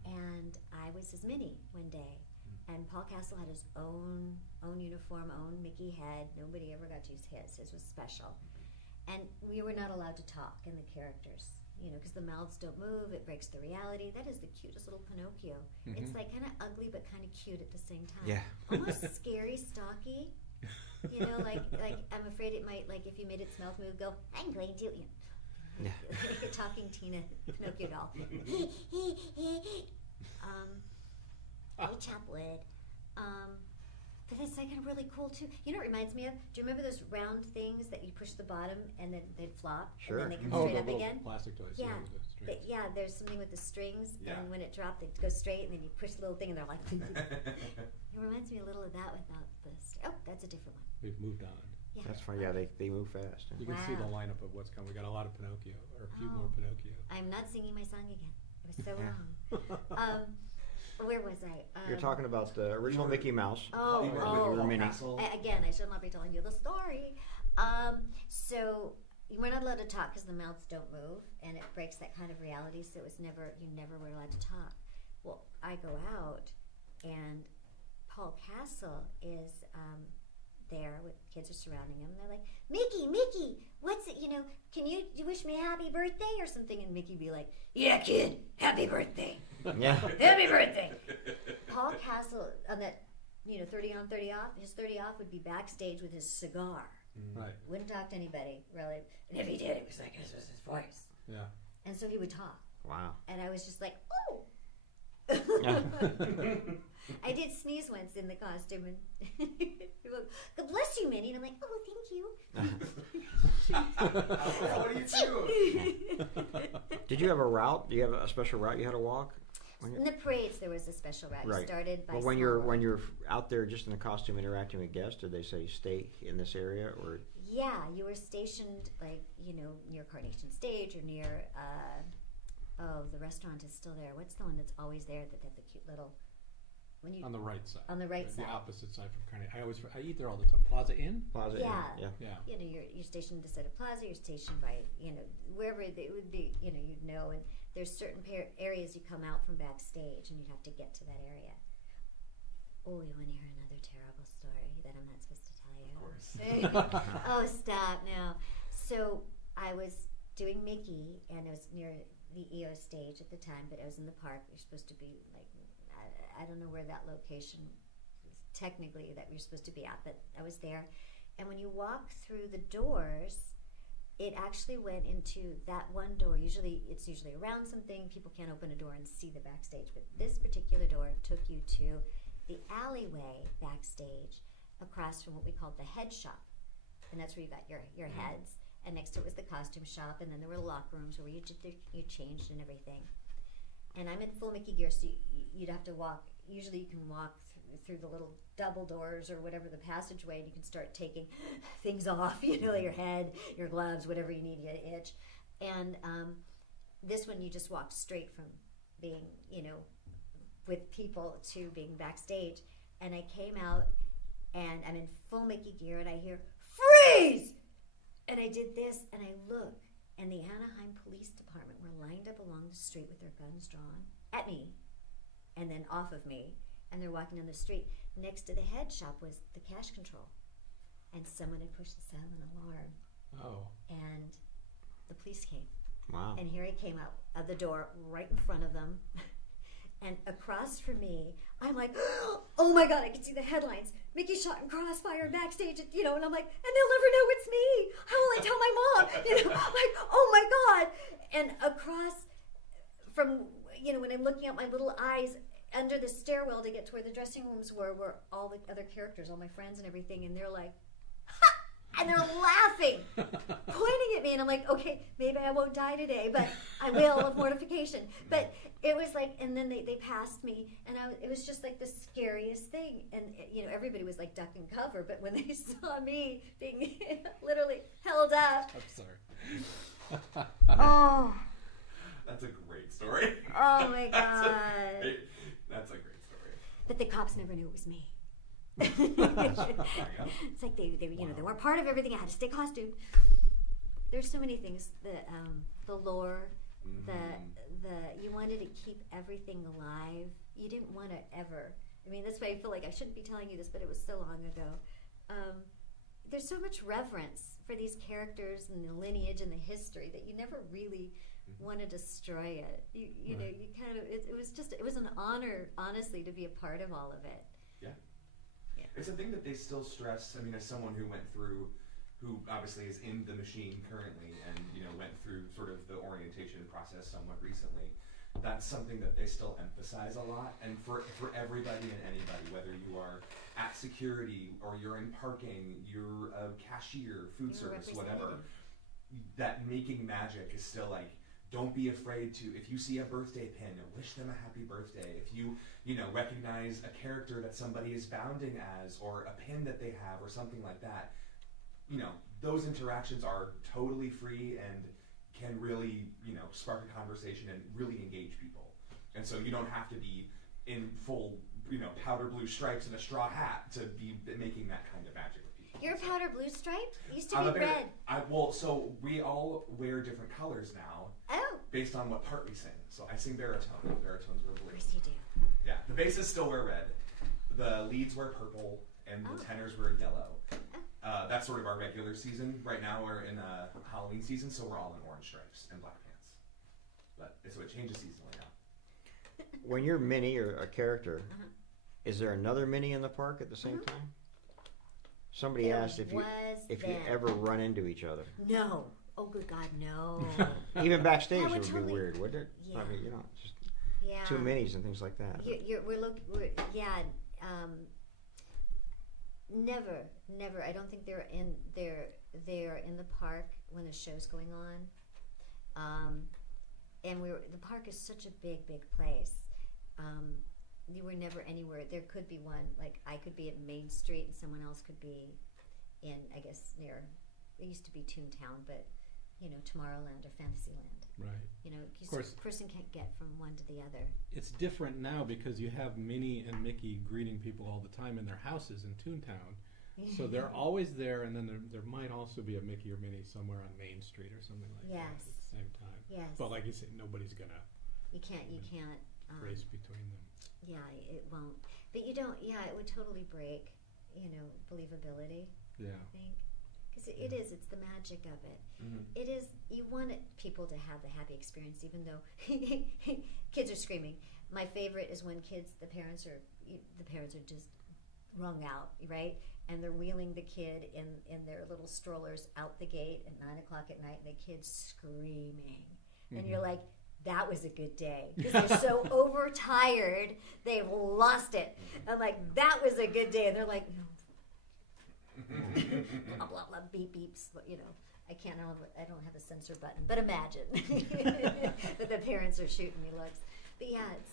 And I was his Minnie one day. And Paul Castle had his own uniform, own Mickey head. Nobody ever got to use his. His was special. And we were not allowed to talk in the characters, because the mouths don't move. It breaks the reality. That is the cutest little Pinocchio. It's like kind of ugly but kind of cute at the same time. Yeah. Almost scary, stocky. Like I'm afraid it might, like if you made its mouth move, go, I'm going to, Yeah. like a talking Tina Pinocchio doll. We chop wood. But it's like really cool too. You know what it reminds me of? Do you remember those round things that you push the bottom and then they'd flop? Sure. And then they come Oh, straight the up little again? plastic toys. Yeah. With the strings. There's something with the strings, Yeah. and when it dropped, they go straight, and then you push the little thing, and they're like. It reminds me a little of that without this. Oh, that's a different one. We've moved on. Yeah. That's fine. Yeah, they move fast. You can see the Wow. lineup of what's coming. We got a lot of Pinocchio, or a few Oh. more Pinocchio. I'm not singing my song again. It was so Yeah. long. Where was I? You're talking about the original Mickey Mouse. Oh, You were oh. with Your Paul Minnie. Castle. Again, I should not be telling you the story. So we're not allowed to talk because the mouths don't move, and it breaks that kind of reality. So you never were allowed to talk. Well, I go out, and Paul Castle is there with kids are surrounding him. And they're like, Mickey, what's it? Can you wish me a happy birthday or something? And Mickey be like, yeah, kid, happy birthday. Yeah. Happy birthday. Paul Castle on that, 30 on, 30 off. His 30 off would be backstage with his cigar. Right. Wouldn't talk to anybody, really. And if he did, it was like, this was his voice. Yeah. And so he would talk. Wow. And I was just like, oh. Yeah. I did sneeze once in the costume. And God bless you, Minnie. And I'm like, oh, thank you. What do you do? Did you have a route? Do you have a special route you had to walk? In the parades, there was a special route. You Right. started by But small when you're out there just in the costume interacting with guests, did they say stay in this area or? Yeah, you were stationed near Carnation Stage or near. The restaurant is still there. What's the one that's always there that had the cute little? On the right side. On the right the side. opposite side from Carnegie. I eat there all the time. Plaza Inn. Plaza Inn? Yeah. Yeah. You're stationed beside a plaza. You're stationed by wherever it would be. And there's certain areas you come out from backstage, and you'd have to get to that area. Oh, you want to hear another terrible story that I'm not supposed to tell you? Of course. Oh, stop now. So I was doing Mickey, and it was near the EO stage at the time, but I was in the park. You're supposed to be like, I don't know where that location technically that you're supposed to be at, but I was there. And when you walk through the doors, it actually went into that one door. It's usually around something. People can't open a door and see the backstage, but this particular door took you to the alleyway backstage across from what we called the head shop. And that's where you got your heads. And next to it was the costume shop, and then there were locker rooms where you changed and everything. And I'm in full Mickey gear, so you'd have to walk. Usually you can walk through the little double doors or whatever the passageway, and you can start taking things off, your head, your gloves, whatever you need, you itch. And this one you just walk straight from being, with people to being backstage. And I came out and I'm in full Mickey gear and I hear, freeze! And I did this and I look and the Anaheim Police Department were lined up along the street with their guns drawn at me and then off of me. And they're walking down the street. Next to the head shop was the cash control. And someone had pushed the silent alarm. Oh. And the police came. Wow. And here I came out of the door right in front of them. And across from me, I'm like, oh my God, I can see the headlines. Mickey shot in crossfire backstage, and I'm like, and they'll never know it's me. How will I tell my mom? Like, oh my God. And across from, when I'm looking at my little eyes under the stairwell to get to where the dressing rooms were all the other characters, all my friends and everything, and they're like, ha! And they're laughing, pointing at me, and I'm like, okay, maybe I won't die today, but I will of mortification. But it was like, and then they passed me, and it was just like the scariest thing. And everybody was like duck and cover, but when they saw me being literally held up, I'm sorry. Oh, That's a great story. Oh my God, That's a great story. But the cops never knew it was me. It's like they they weren't part of everything. I had to stay costumed. There's so many things. The lore, you wanted to keep everything alive. You didn't want to ever. I mean, that's why I feel like I shouldn't be telling you this, but it was so long ago. There's so much reverence for these characters and the lineage and the history that you never really want to destroy it. You know, you kind of. It was an honor, honestly, to be a part of all of it. It's a thing that they still stress. I mean, as someone who obviously is in the machine currently and, went through sort of the orientation process somewhat recently, that's something that they still emphasize a lot. And for everybody and anybody, whether you are at security or you're in parking, you're a cashier, food service, whatever, that making magic is still like, don't be afraid to, if you see a birthday pin, wish them a happy birthday. If you recognize a character that somebody is bounding as, or a pin that they have, or something like that, those interactions are totally free and can really, spark a conversation and really engage people. And so you don't have to be in full, powder blue stripes and a straw hat to be making that kind of magic with people. You're a powder blue stripe? It used to be red. So we all wear different colors now. Oh. Based on what part we sing. So I sing baritone. The baritones wear blue. Of course you do. Yeah. The basses still wear red. The leads wear purple, and the tenors wear yellow. That's sort of our regular season. Right now we're in Halloween season, so we're all in orange stripes and black pants. So it changes seasonally now. When you're Minnie or a character, is there another Minnie in the park at the same time? Somebody asked if you ever run into each other. No. Oh, good God, no. Even backstage it would be weird, wouldn't it? Yeah. I mean, just two Minnies and things like that. Never. I don't think they're in the park when the show's going on. And the park is such a big place. You were never anywhere. There could be one, like I could be at Main Street and someone else could be in, I guess, near, it used to be Toontown, but Tomorrowland or Fantasyland. Right. Of course, a person can't get from one to the other. It's different now because you have Minnie and Mickey greeting people all the time in their houses in Toontown. So they're always there, and then there might also be a Mickey or Minnie somewhere on Main Street or something like that at the same time. Yes. But like you said, nobody's gonna. You can't. Race between them. Yeah, it won't. But you don't. Yeah, it would totally break. Believability. Yeah. I think. It is. It's the magic of it. Mm-hmm. It is. You want people to have the happy experience, even though kids are screaming. My favorite is when the parents are just wrung out, right? And they're wheeling the kid in their little strollers out the gate at 9:00 at night, and the kid's screaming, and you're like, that was a good day, because they're so overtired, they've lost it. I'm like, that was a good day, and they're like. Blah blah blah, beep beeps. I don't have a censor button, but imagine that the parents are shooting me looks. But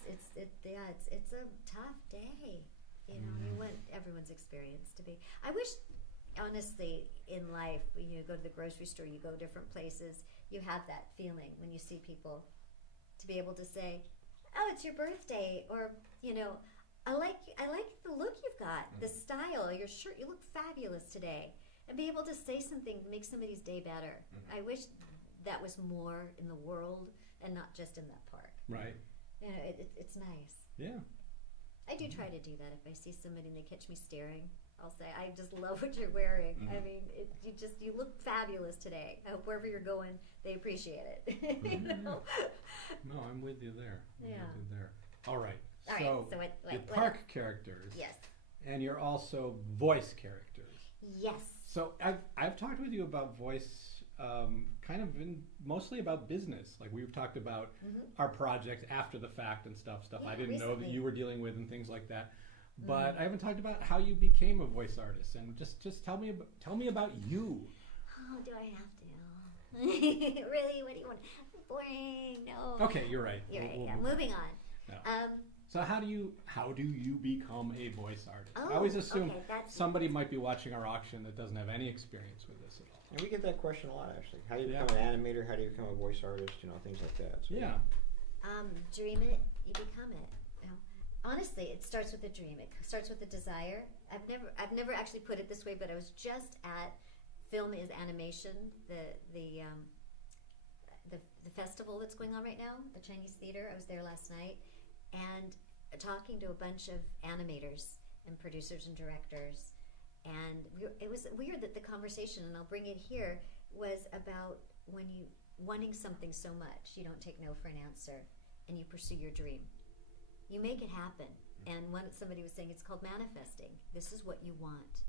it's a tough day. You want everyone's experience to be. I wish, honestly, in life, when you go to the grocery store, you go different places, you have that feeling when you see people, to be able to say, oh, it's your birthday, or I like the look you've got, the style, your shirt. You look fabulous today, and be able to say something to make somebody's day better. I wish that was more in the world and not just in that park. Right. It's nice. Yeah. I do try to do that. If I see somebody and they catch me staring, I'll say, I just love what you're wearing. I mean, you look fabulous today. I hope wherever you're going, they appreciate it. No, I'm with you there. I'm with you there. All right. So the park characters. Yes. And you're also voice characters. Yes. So I've talked with you about voice, kind of mostly about business. Like we've talked about our projects after the fact and stuff Yeah, I didn't know that recently. you were dealing with and things like that. But I haven't talked about how you became a voice artist, and just tell me about you. Oh, do I have to? Really? What do you want? Boring. No. Okay, you're right. You're right. We'll Yeah. move on. Moving on. No. So how do you become a voice artist? I Oh, always assume okay, that's somebody might be watching our auction that doesn't have any experience with this at all. And we get that question a lot, actually. How do you Yeah. become an animator? How do you become a voice artist? Things like that. So, Yeah. Dream it, you become it. Honestly, it starts with a dream. It starts with a desire. I've never actually put it this way, but I was just at Film is Animation, the festival that's going on right now, the Chinese theater. I was there last night, and talking to a bunch of animators and producers and directors, and it was weird that the conversation, and I'll bring it here, was about when you wanting something so much, you don't take no for an answer, and you pursue your dream. You make it happen. And somebody was saying it's called manifesting. This is what you want.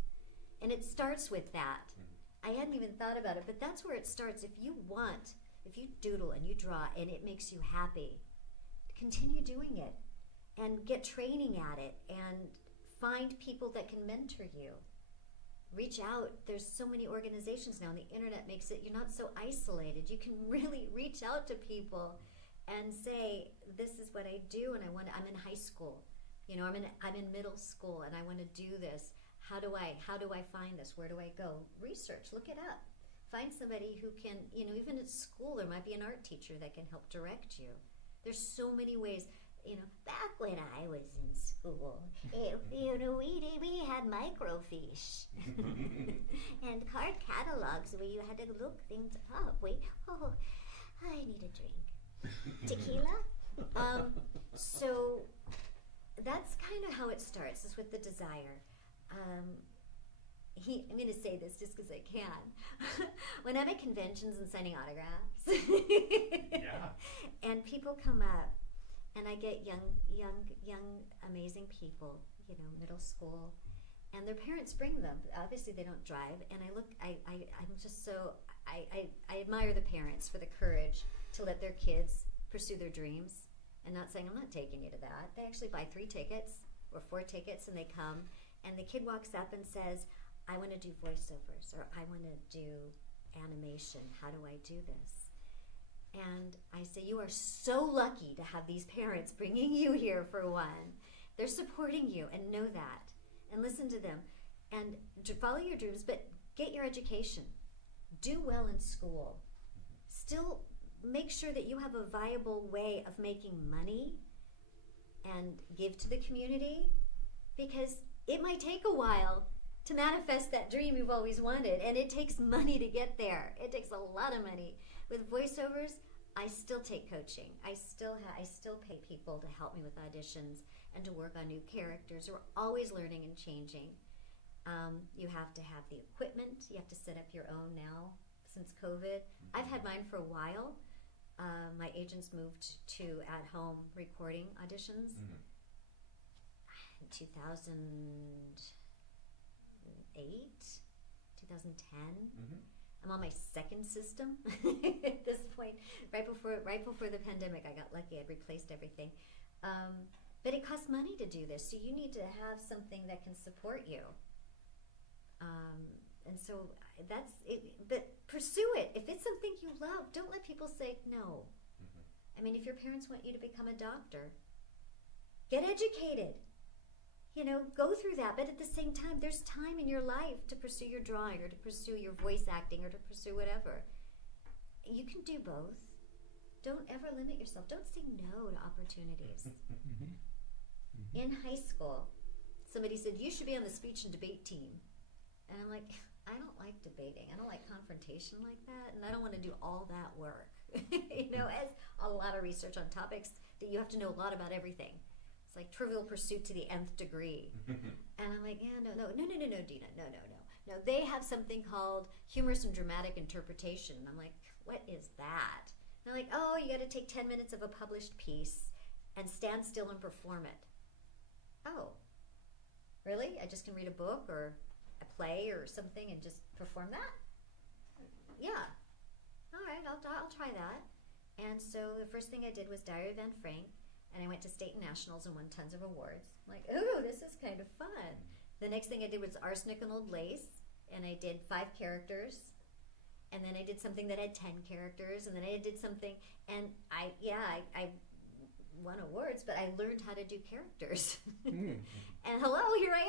And it starts with that. I hadn't even thought about it, but that's where it starts. If you doodle and you draw and it makes you happy, continue doing it and get training at it and find people that can mentor you. Reach out. There's so many organizations now, and the internet makes it, you're not so isolated. You can really reach out to people and say, this is what I do, and I'm in high school, I'm in middle school, and I want to do this. How do I find this? Where do I go? Research, look it up. Find somebody who can, even at school, there might be an art teacher that can help direct you. There's so many ways. Back when I was in school, we had microfiche and card catalogs where you had to look things up. I need a drink. Tequila? So that's kind of how it starts, is with the desire. I'm going to say this just because I can. When I'm at conventions and signing autographs, and people come up, and I get young, amazing people, middle school, and their parents bring them. Obviously, they don't drive, and I'm just so, I admire the parents for the courage to let their kids pursue their dreams and not saying, I'm not taking you to that. They actually buy 3 tickets or 4 tickets, and they come, and the kid walks up and says, I want to do voiceovers, or I want to do animation. How do I do this? And I say, you are so lucky to have these parents bringing you here, for one. They're supporting you, and know that. And listen to them. And follow your dreams, but get your education. Do well in school. Still make sure that you have a viable way of making money and give to the community, because it might take a while to manifest that dream you've always wanted, and it takes money to get there. It takes a lot of money. With voiceovers, I still take coaching. I still pay people to help me with auditions and to work on new characters. We're always learning and changing. You have to have the equipment. You have to set up your own now since COVID. I've had mine for a while. My agents moved to at-home recording auditions in 2008, 2010. I'm on my second system at this point. Right before the pandemic, I got lucky. I'd replaced everything. But it costs money to do this, so you need to have something that can support you. And so that's it. But pursue it. If it's something you love, don't let people say no. I mean, if your parents want you to become a doctor, get educated. Go through that. But at the same time, there's time in your life to pursue your drawing, or to pursue your voice acting, or to pursue whatever. You can do both. don't ever limit yourself. Don't say no to opportunities. Mm-hmm. In high school, somebody said, you should be on the speech and debate team. And I'm like, I don't like debating. I don't like confrontation like that. And I don't want to do all that work. As a lot of research on topics that you have to know a lot about everything. It's like Trivial Pursuit to the nth degree. And I'm like, yeah, no, Dina, no. They have something called humorous and dramatic interpretation. And I'm like, what is that? And they're like, oh, you got to take 10 minutes of a published piece and stand still and perform it. Oh, really? I just can read a book or a play or something and just perform that? Yeah. All right, I'll try that. And so the first thing I did was Diary of Anne Frank, and I went to state and nationals and won tons of awards. I'm like, ooh, this is kind of fun. The next thing I did was Arsenic and Old Lace, and I did 5 characters. And then I did something that had 10 characters, and then I did something, and I won awards, but I learned how to do characters. And hello, here I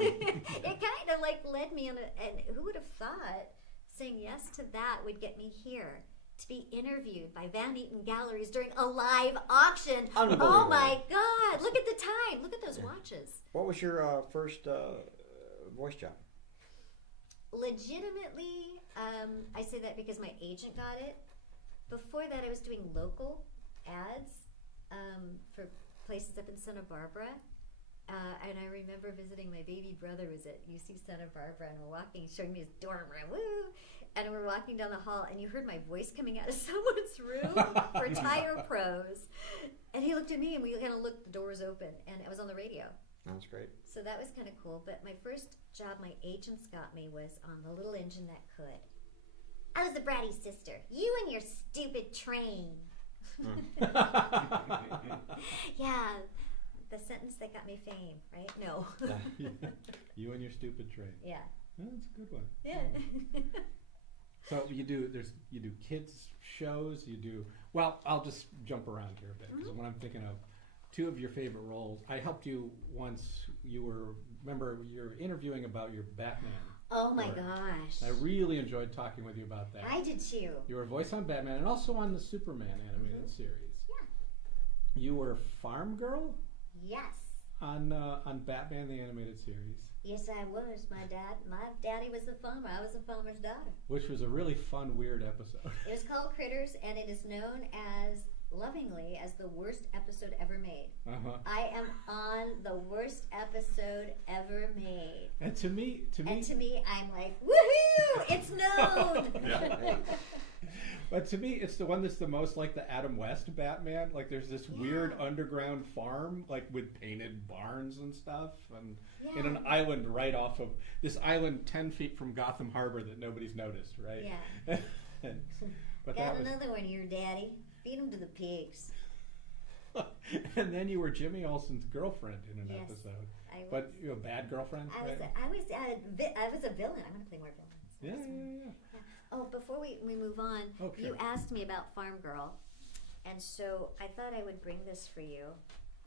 am. It kind of like led me on and who would have thought saying yes to that would get me here to be interviewed by Van Eaton Galleries during a live auction. Oh my God, look at the time. Look at those watches. What was your first voice job? Legitimately, I say that because my agent got it. Before that, I was doing local ads for places up in Santa Barbara. And I remember visiting my baby brother was at UC Santa Barbara, and we're walking, showing me his dorm room, woo! And we're walking down the hall, and you heard my voice coming out of someone's room for Tire Pros. And he looked at me, and we kind of looked, the doors open, and I was on the radio. That's great. So that was kind of cool. But my first job my agents got me was on The Little Engine That Could. I was the bratty sister. You and your stupid train. Yeah, the sentence that got me fame, right? No. You and your stupid train. Yeah. Oh, that's a good one. Yeah. So you do kids shows. Well, I'll just jump around here a bit because when I'm thinking of 2 of your favorite roles, I helped you once. Remember you're interviewing about your Batman. Oh my gosh. I really enjoyed talking with you about that. I did too. You were a voice on Batman and also on the Superman animated series. Yeah. You were Farm Girl? Yes. On Batman the animated series. Yes, I was. My daddy was a farmer. I was a farmer's daughter. Which was a really fun, weird episode. It was called Critters, and it is known lovingly as the worst episode ever made. I am on the worst episode ever made. And to me, I'm like, woohoo! It's known. But to me, it's the one that's the most like the Adam West Batman. Like, there's this weird underground farm, like with painted barns and stuff, and in an island right off of this island 10 feet from Gotham Harbor that nobody's noticed, right? Yeah. But got another one here, Daddy. Feed them to the pigs. And then you were Jimmy Olsen's girlfriend in an episode. But you're a bad girlfriend, right? I was a villain. I'm going to play more villains. Yeah. Oh, before we move on, you asked me about Farm Girl, and so I thought I would bring this for you,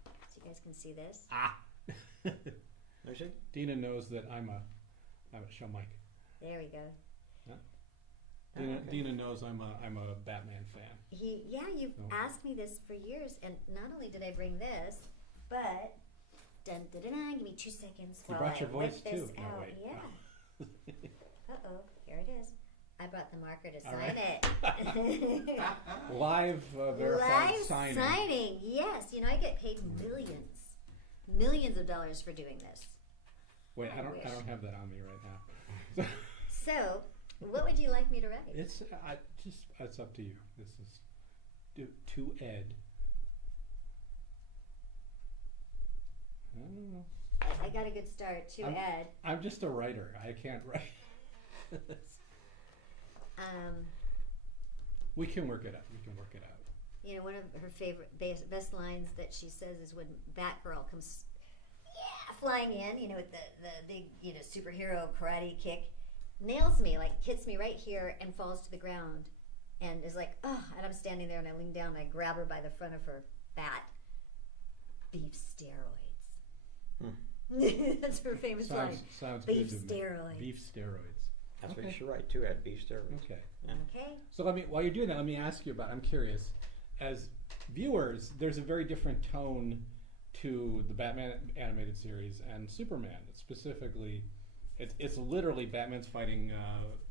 so you guys can see this. Dina knows that I'm a show Mike. There we go. Yeah. Dina knows I'm a Batman fan. You've asked me this for years, and not only did I bring this, but give me 2 seconds. You brought your voice too. No, wait. Yeah. Here it is. I brought the marker to sign it. Live verified signing. Yes. I get paid millions of dollars for doing this. Wait, I don't have that on me right now. So, what would you like me to write? It's up to you. This is to Ed. I don't know. I got a good start. Ed. I'm just a writer. I can't write. We can work it out. One of her favorite best lines that she says is when Batgirl comes flying in, with the big, superhero karate kick, nails me, like hits me right here and falls to the ground and is like, oh, and I'm standing there and I lean down and I grab her by the front of her bat. Beef steroids. That's her famous line. Sounds beef good to steroids. Me. Beef steroids. That's Okay. what you should write too. Add beef steroids. Okay. Okay. So while you're doing that, let me ask you about. I'm curious. As viewers, there's a very different tone to the Batman animated series and Superman. Specifically, it's literally Batman's fighting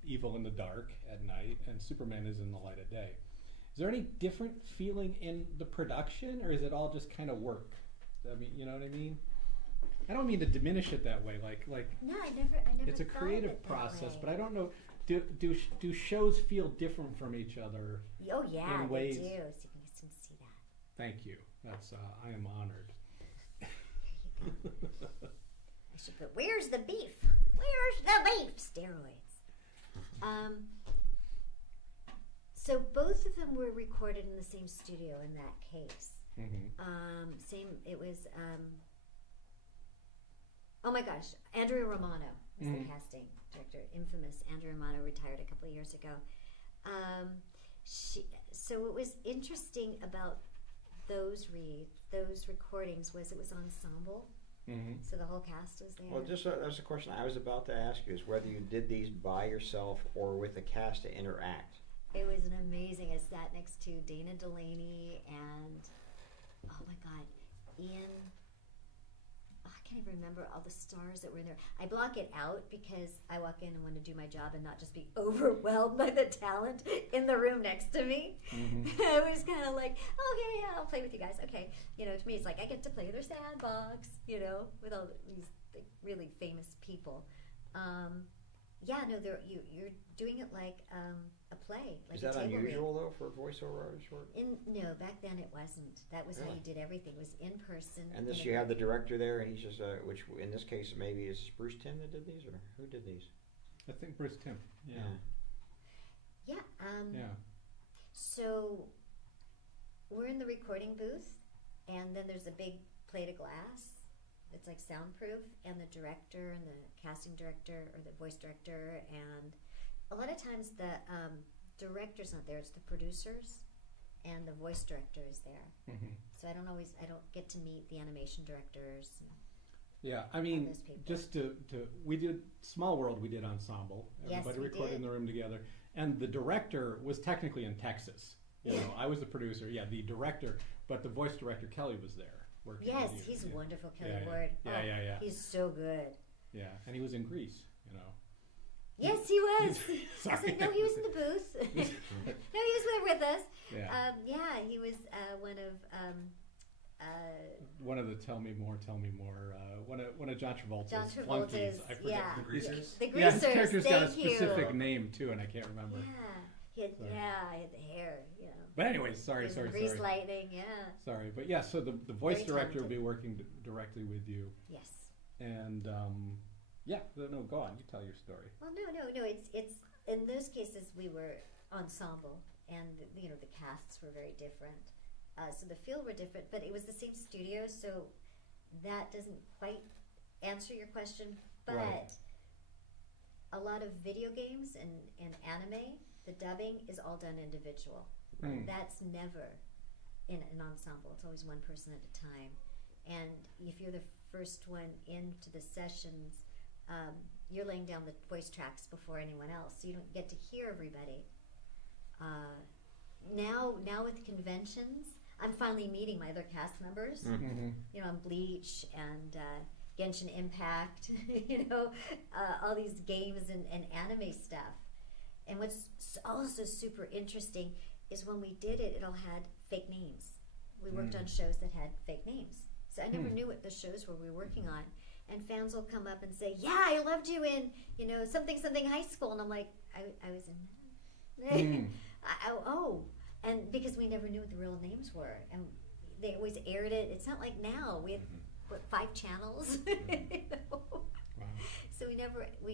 evil in the dark at night, and Superman is in the light of day. Is there any different feeling in the production, or is it all just kind of work? I mean, you know what I mean? I don't mean to diminish it that way. Like No, I never. it's a thought of creative it that process, way. but I don't know. Do shows feel different from each other? Oh yeah, in ways- they do. So you can see that. Thank you. That's I am honored. I should put, where's the beef? Where's the beef? Steroids. So both of them were recorded in the same studio in that case. Mm-hmm. It was, oh my gosh, Andrea Romano was the casting director. Infamous Andrea Romano, retired a couple of years ago. So it was interesting about those recordings was it was ensemble. Mm-hmm. So the whole cast was there. Well, that was the question I was about to ask you: is whether you did these by yourself or with the cast to interact. It was an amazing. I sat next to Dana Delaney and oh my God, Ian. Oh, I can't even remember all the stars that were in there. I block it out because I walk in and want to do my job and not just be overwhelmed by the talent in the room next to me. Mm-hmm. I was kind of like, okay, yeah, I'll play with you guys. Okay, to me it's like I get to play their sandbox, with all these really famous people. You're doing it like a play. Like Is that a table unusual read. though for a voiceover artist work? No, back then it wasn't. That was how Really? you did everything. It was in person. And this, in a you have the director there, and he's just, which in this case maybe is this Bruce Timm that did these, or who did these? I think Bruce Timm. Yeah. Yeah. Yeah. So we're in the recording booth, and then there's a big plate of glass. It's like soundproof, and the director and the casting director or the voice director, and a lot of times the director's not there. It's the producers, and the voice director is there. Mm-hmm. So I don't get to meet the animation directors. Yeah, I mean, those people. just to we did Small World. We did ensemble. Yes, Everybody we recorded did. in the room together, and the director was technically in Texas. I was the producer. Yeah, the director, but the voice director Kelly was there working. Yes, with you. he's Yeah. wonderful, Kelly Yeah, yeah. Ward. Yeah. He's so good. Yeah, and he was in Greece. Yes, he was. I Sorry. said, no, he was in the booth. No, he was with us. Yeah. He was one of. One of the Tell Me More. One of John Travolta's John flunkies. Travolta's, I forget. yeah. The Greasers? The Yeah, Greasers. his character's got a thank you. specific name too, and I can't remember. He had, Sorry. I had the hair. But anyways, sorry. Grease lightning. Yeah. Sorry, but yeah. So the voice Very director will talented. be working directly with you, Yes. and no, go on. You tell your story. Well, no. It's in those cases we were ensemble, and the casts were very different. So the feel were different, but it was the same studio, so that doesn't quite answer your question. But Right. a lot of video games and anime, the dubbing is all done individual. That's never in an ensemble. It's always one person at a time. And if you're the first one into the sessions, you're laying down the voice tracks before anyone else, so you don't get to hear everybody. Now with conventions, I'm finally meeting my other cast members. Mm-hmm. On Bleach and Genshin Impact, all these games and anime stuff. And what's also super interesting is when we did it, it all had fake names. We worked on shows that had fake names. So I never knew what the shows were we were working on. And fans will come up and say, yeah, I loved you in, something high school. And I'm like, I was in that. And because we never knew what the real names were. And they always aired it. It's not like now. We had, 5 channels? Wow. So we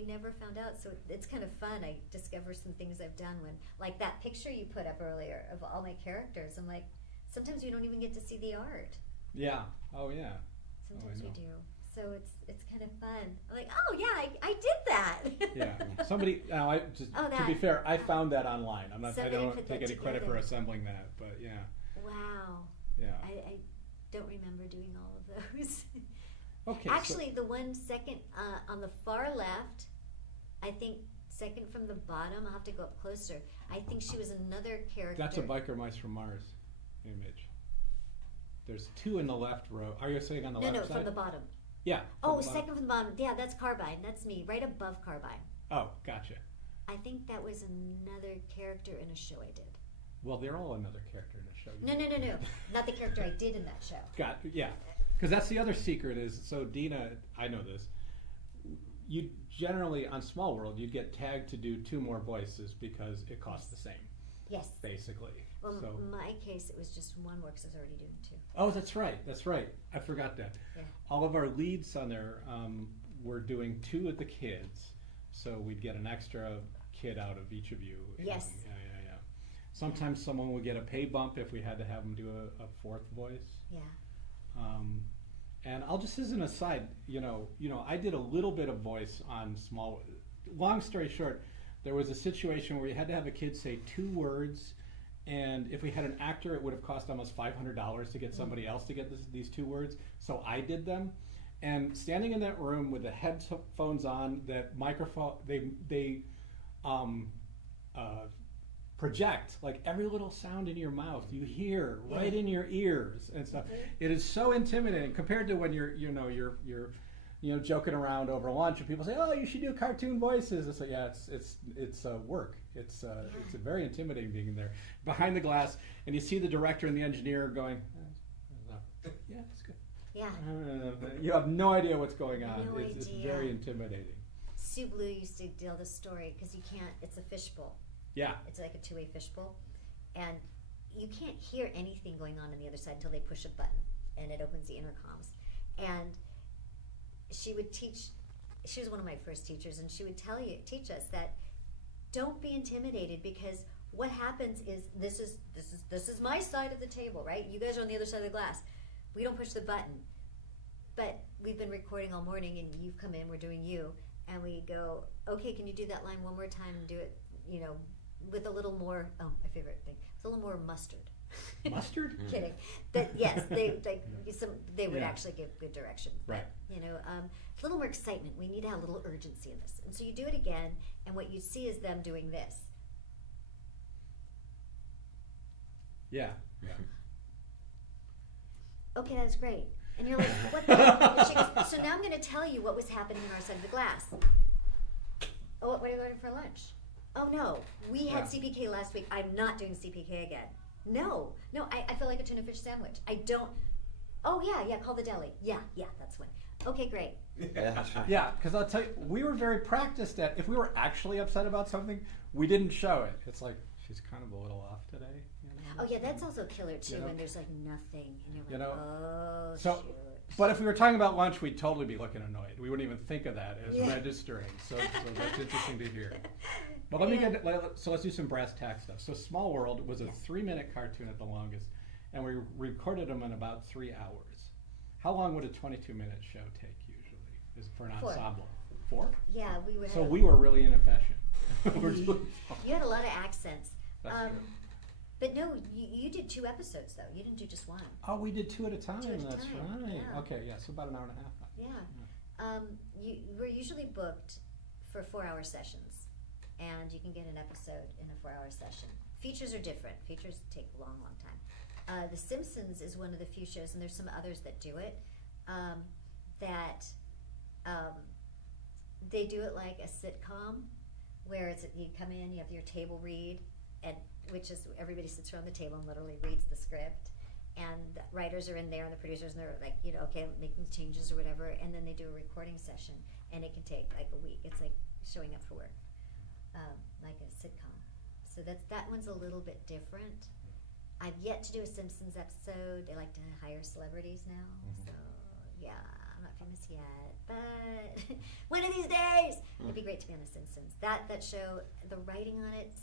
never found out. So it's kind of fun. I discover some things I've done when, like that picture you put up earlier of all my characters. I'm like, sometimes you don't even get to see the art. Yeah. Oh yeah. Sometimes I we know. do. So it's kind of fun. I'm like, oh yeah, I did that. Yeah. Somebody. Now, to be fair, I found that online. I Somebody don't put take that any credit for together. assembling that, but yeah. Wow. Yeah. I don't remember doing all of those. Okay. Actually, the one second on the far left, I think second from the bottom. I'll have to go up closer. I think she was another character. That's a Biker Mice from Mars image. There's 2 in the left row. Are you saying on the left side? No, from the bottom. Yeah. Oh, second from the bottom. Yeah, that's Carbine. That's me, right above Carbine. Oh, gotcha. I think that was another character in a show I did. Well, they're all another character in the show. No. Not the character I did in that show. Yeah. Because that's the other secret is, so Dina, I know this, you generally, on Small World, you get tagged to do 2 more voices because it costs the same. Yes. Basically. Well, so, in my case, it was just 1 more because I was already doing 2. Oh, that's right. I forgot that. Yeah. All of our leads on there were doing 2 of the kids, so we'd get an extra kid out of each of you. Yes. Yeah. Sometimes someone would get a pay bump if we had to have them do a 4th voice. Yeah. And I'll just, as an aside, I did a little bit of voice on Small. Long story short, there was a situation where we had to have a kid say 2 words, and if we had an actor, it would have cost almost $500 to get somebody else to get these 2 words. So I did them, and standing in that room with the headphones on, that microphone, they project like every little sound in your mouth you hear right in your ears and stuff. It is so intimidating compared to when you're joking around over lunch and people say, "Oh, you should do cartoon voices." It's like, yeah, it's work. It's very intimidating being in there behind the glass, and you see the director and the engineer going, "Yeah, it's good." Yeah. You have no idea what's going on. No It's idea. very intimidating. Sue Blue used to tell the story because you can't. It's a fishbowl. Yeah. It's like a 2-way fishbowl, and you can't hear anything going on the other side until they push a button, and it opens the intercoms. And she would teach. She was one of my first teachers, and she would teach us that don't be intimidated, because what happens is this is my side of the table, right? You guys are on the other side of the glass. We don't push the button, but we've been recording all morning, and you've come in. We're doing you, and we go, okay, can you do that line one more time and do it, with a little more, my favorite thing, with a little more mustard. Mustard? Kidding. But yes, they would actually give good direction. Right. But, a little more excitement. We need to have a little urgency in this. And so you do it again, and what you see is them doing this. Yeah. Okay, that's great. And you're like, what the hell? And she goes, so now I'm going to tell you what was happening on our side of the glass. Oh, what are you going for lunch? Oh, no. We had CPK last week. I'm not doing CPK again. No, I feel like a tuna fish sandwich. I don't. Oh, yeah, call the deli. Yeah, that's one. Okay, great. Yeah, because I'll tell you, we were very practiced at, if we were actually upset about something, we didn't show it. It's like, she's kind of a little off today. Oh, yeah, that's also a killer, too, when there's, like, nothing. And you're like, oh, so, shoot. But if we were talking about lunch, we'd totally be looking annoyed. We wouldn't even think of that as registering. So that's interesting to hear. But let's do some brass tack stuff. So Small World was a 3-minute cartoon at the longest, and we recorded them in about 3 hours. How long would a 22-minute show take usually? Is for an ensemble? 4? Yeah, we would. So we were really inefficient. You had a lot of accents. That's true. But no, you did 2 episodes though. You didn't do just 1. Oh, we did 2 at a time. 2 at a That's time, right. yeah. Okay, so about an hour and a half. Yeah. We're usually booked for 4-hour sessions, and you can get an episode in a 4-hour session. Features are different. Features take a long time. The Simpsons is one of the few shows, and there's some others that do it, they do it like a sitcom, where you come in, you have your table read, and which is everybody sits around the table and literally reads the script, and the writers are in there and the producers, and they're like, okay, making changes or whatever, and then they do a recording session, and it can take like a week. It's like showing up for work, like a sitcom. So that one's a little bit different. I've yet to do a Simpsons episode. They like to hire celebrities now, so yeah, I'm not famous yet, but one of these days it'd be great to be on the Simpsons. That show, the writing on it, it's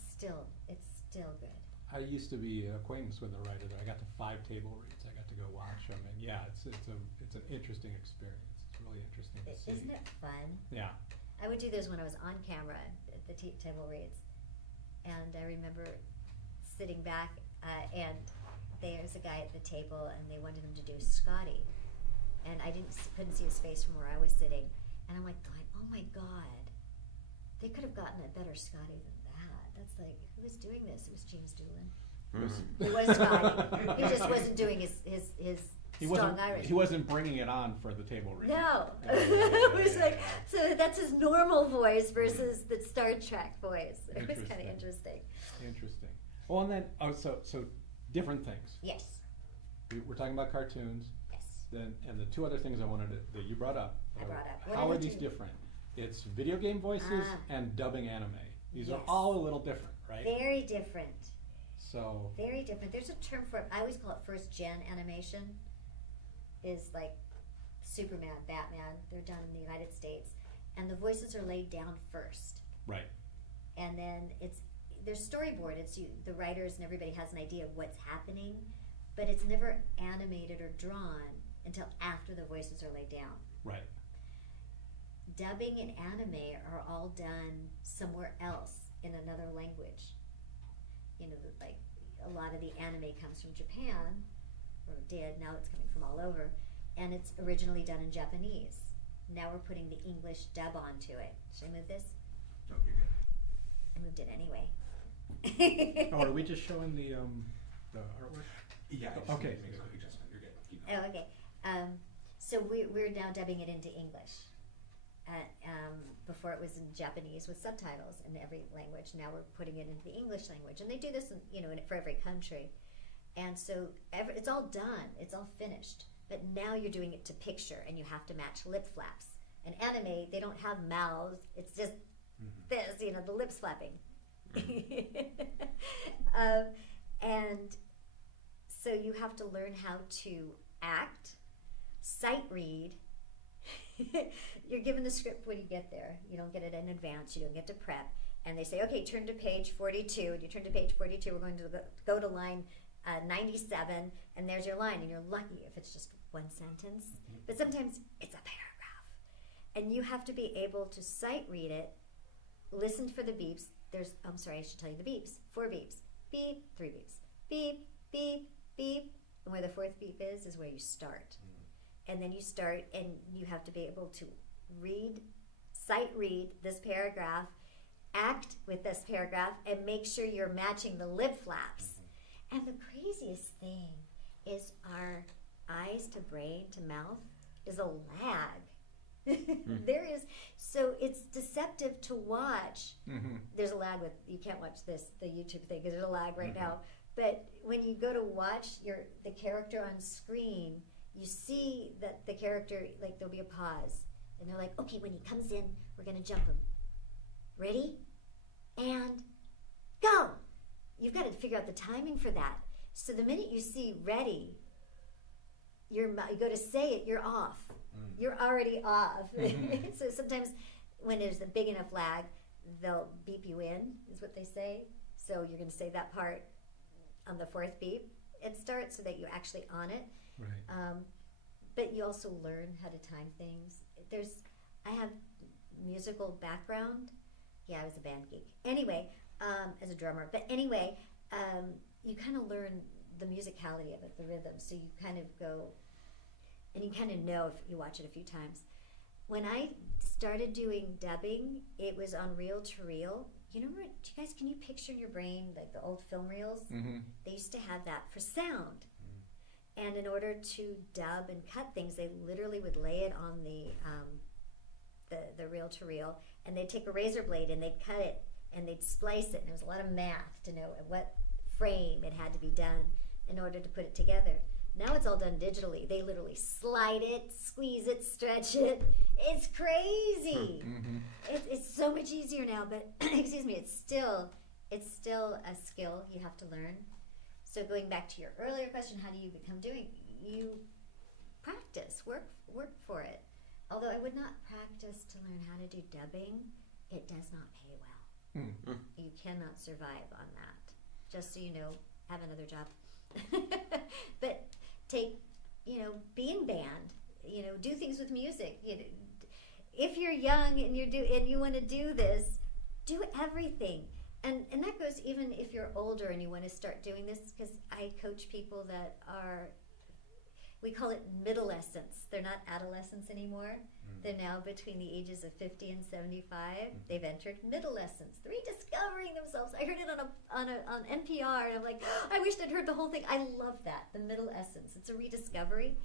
still good. I used to be an acquaintance with a writer there. I got to 5 table reads. I got to go watch them, and yeah, it's an interesting experience. It's really interesting to see. Isn't it fun? Yeah. I would do those when I was on camera at the table reads, and I remember sitting back, and there's a guy at the table, and they wanted him to do Scotty, and I couldn't see his face from where I was sitting, and I'm like going, oh my God, they could have gotten a better Scotty than that. That's like, who was doing this? It was James Doolan. Mm-hmm. It was Scotty. He just wasn't doing his strong Irish. He wasn't bringing it on for the table read. No. It was like, so that's his normal voice versus the Star Trek voice. It was kind of interesting. Interesting. Well, and then, so different things. Yes. We're talking about cartoons. Yes. Then, and the two other things that you brought up. I brought up. What How are are the these two? different? It's video game voices and dubbing anime. These are Yes. all a little different, right? Very different. So. Very different. There's a term for it. I always call it first gen animation. Is like Superman, Batman. They're done in the United States, and the voices are laid down first. Right. And then there's storyboard. The writers and everybody has an idea of what's happening, but it's never animated or drawn until after the voices are laid down. Right. Dubbing and anime are all done somewhere else in another language. Like a lot of the anime comes from Japan, or did. Now it's coming from all over, and it's originally done in Japanese. Now we're putting the English dub onto it. Should I move this? No, you're good. I moved it anyway. Oh, are we just showing the artwork? Yeah. I just Okay. need to make a quick adjustment. You're good. Keep going. Oh, okay. So we're now dubbing it into English. Before it was in Japanese with subtitles in every language. Now we're putting it into the English language, and they do this, for every country. And so it's all done. It's all finished. But now you're doing it to picture, and you have to match lip flaps. In anime, they don't have mouths. It's just this, the lips flapping. And so you have to learn how to act, sight read. You're given the script when you get there. You don't get it in advance. You don't get to prep. And they say, okay, turn to page 42. And you turn to page 42. We're going to go to line 97. And there's your line. And you're lucky if it's just one sentence. But sometimes it's a paragraph. And you have to be able to sight read it, listen for the beeps. I should tell you the beeps. 4 beeps. Beep, 3 beeps. Beep, beep, beep. And where the 4th beep is where you start. And then you start, and you have to be able to sight read this paragraph, act with this paragraph, and make sure you're matching the lip flaps. And the craziest thing is our eyes to brain to mouth is a lag. There is, so it's deceptive to watch. There's a lag you can't watch the YouTube thing because there's a lag right now. But when you go to watch the character on screen, you see that the character, like there'll be a pause, and they're like, okay, when he comes in, we're going to jump him. Ready? And go! You've got to figure out the timing for that. So the minute you see ready, you go to say it, you're off. You're already off. So sometimes when there's a big enough lag, they'll beep you in, is what they say. So you're going to say that part on the 4th beep and start so that you're actually on it. Right. But you also learn how to time things. I have musical background. Yeah, I was a band geek. Anyway, as a drummer. But anyway, you kind of learn the musicality of it, the rhythm. So you kind of go, and you kind of know if you watch it a few times. When I started doing dubbing, it was on reel to reel. Can you picture in your brain like the old film reels? They used to have that for sound. And in order to dub and cut things, they literally would lay it on the reel to reel, and they'd take a razor blade and they'd cut it and they'd splice it. And there was a lot of math to know at what frame it had to be done in order to put it together. Now it's all done digitally. They literally slide it, squeeze it, stretch it. It's crazy. It's so much easier now, but excuse me, it's still a skill you have to learn. So going back to your earlier question, how do you become doing? You practice, work for it. Although I would not practice to learn how to do dubbing, it does not pay well. You cannot survive on that. Just so you know, have another job. But be in band. Do things with music. If you're young and you want to do this, do everything. And that goes even if you're older and you want to start doing this, because I coach people that we call it middlescents. They're not adolescents anymore. They're now between the ages of 50 and 75. They've entered middlescents, rediscovering themselves. I heard it on NPR, and I'm like, I wish I'd heard the whole thing. I love that, the middlescents. It's a rediscovery,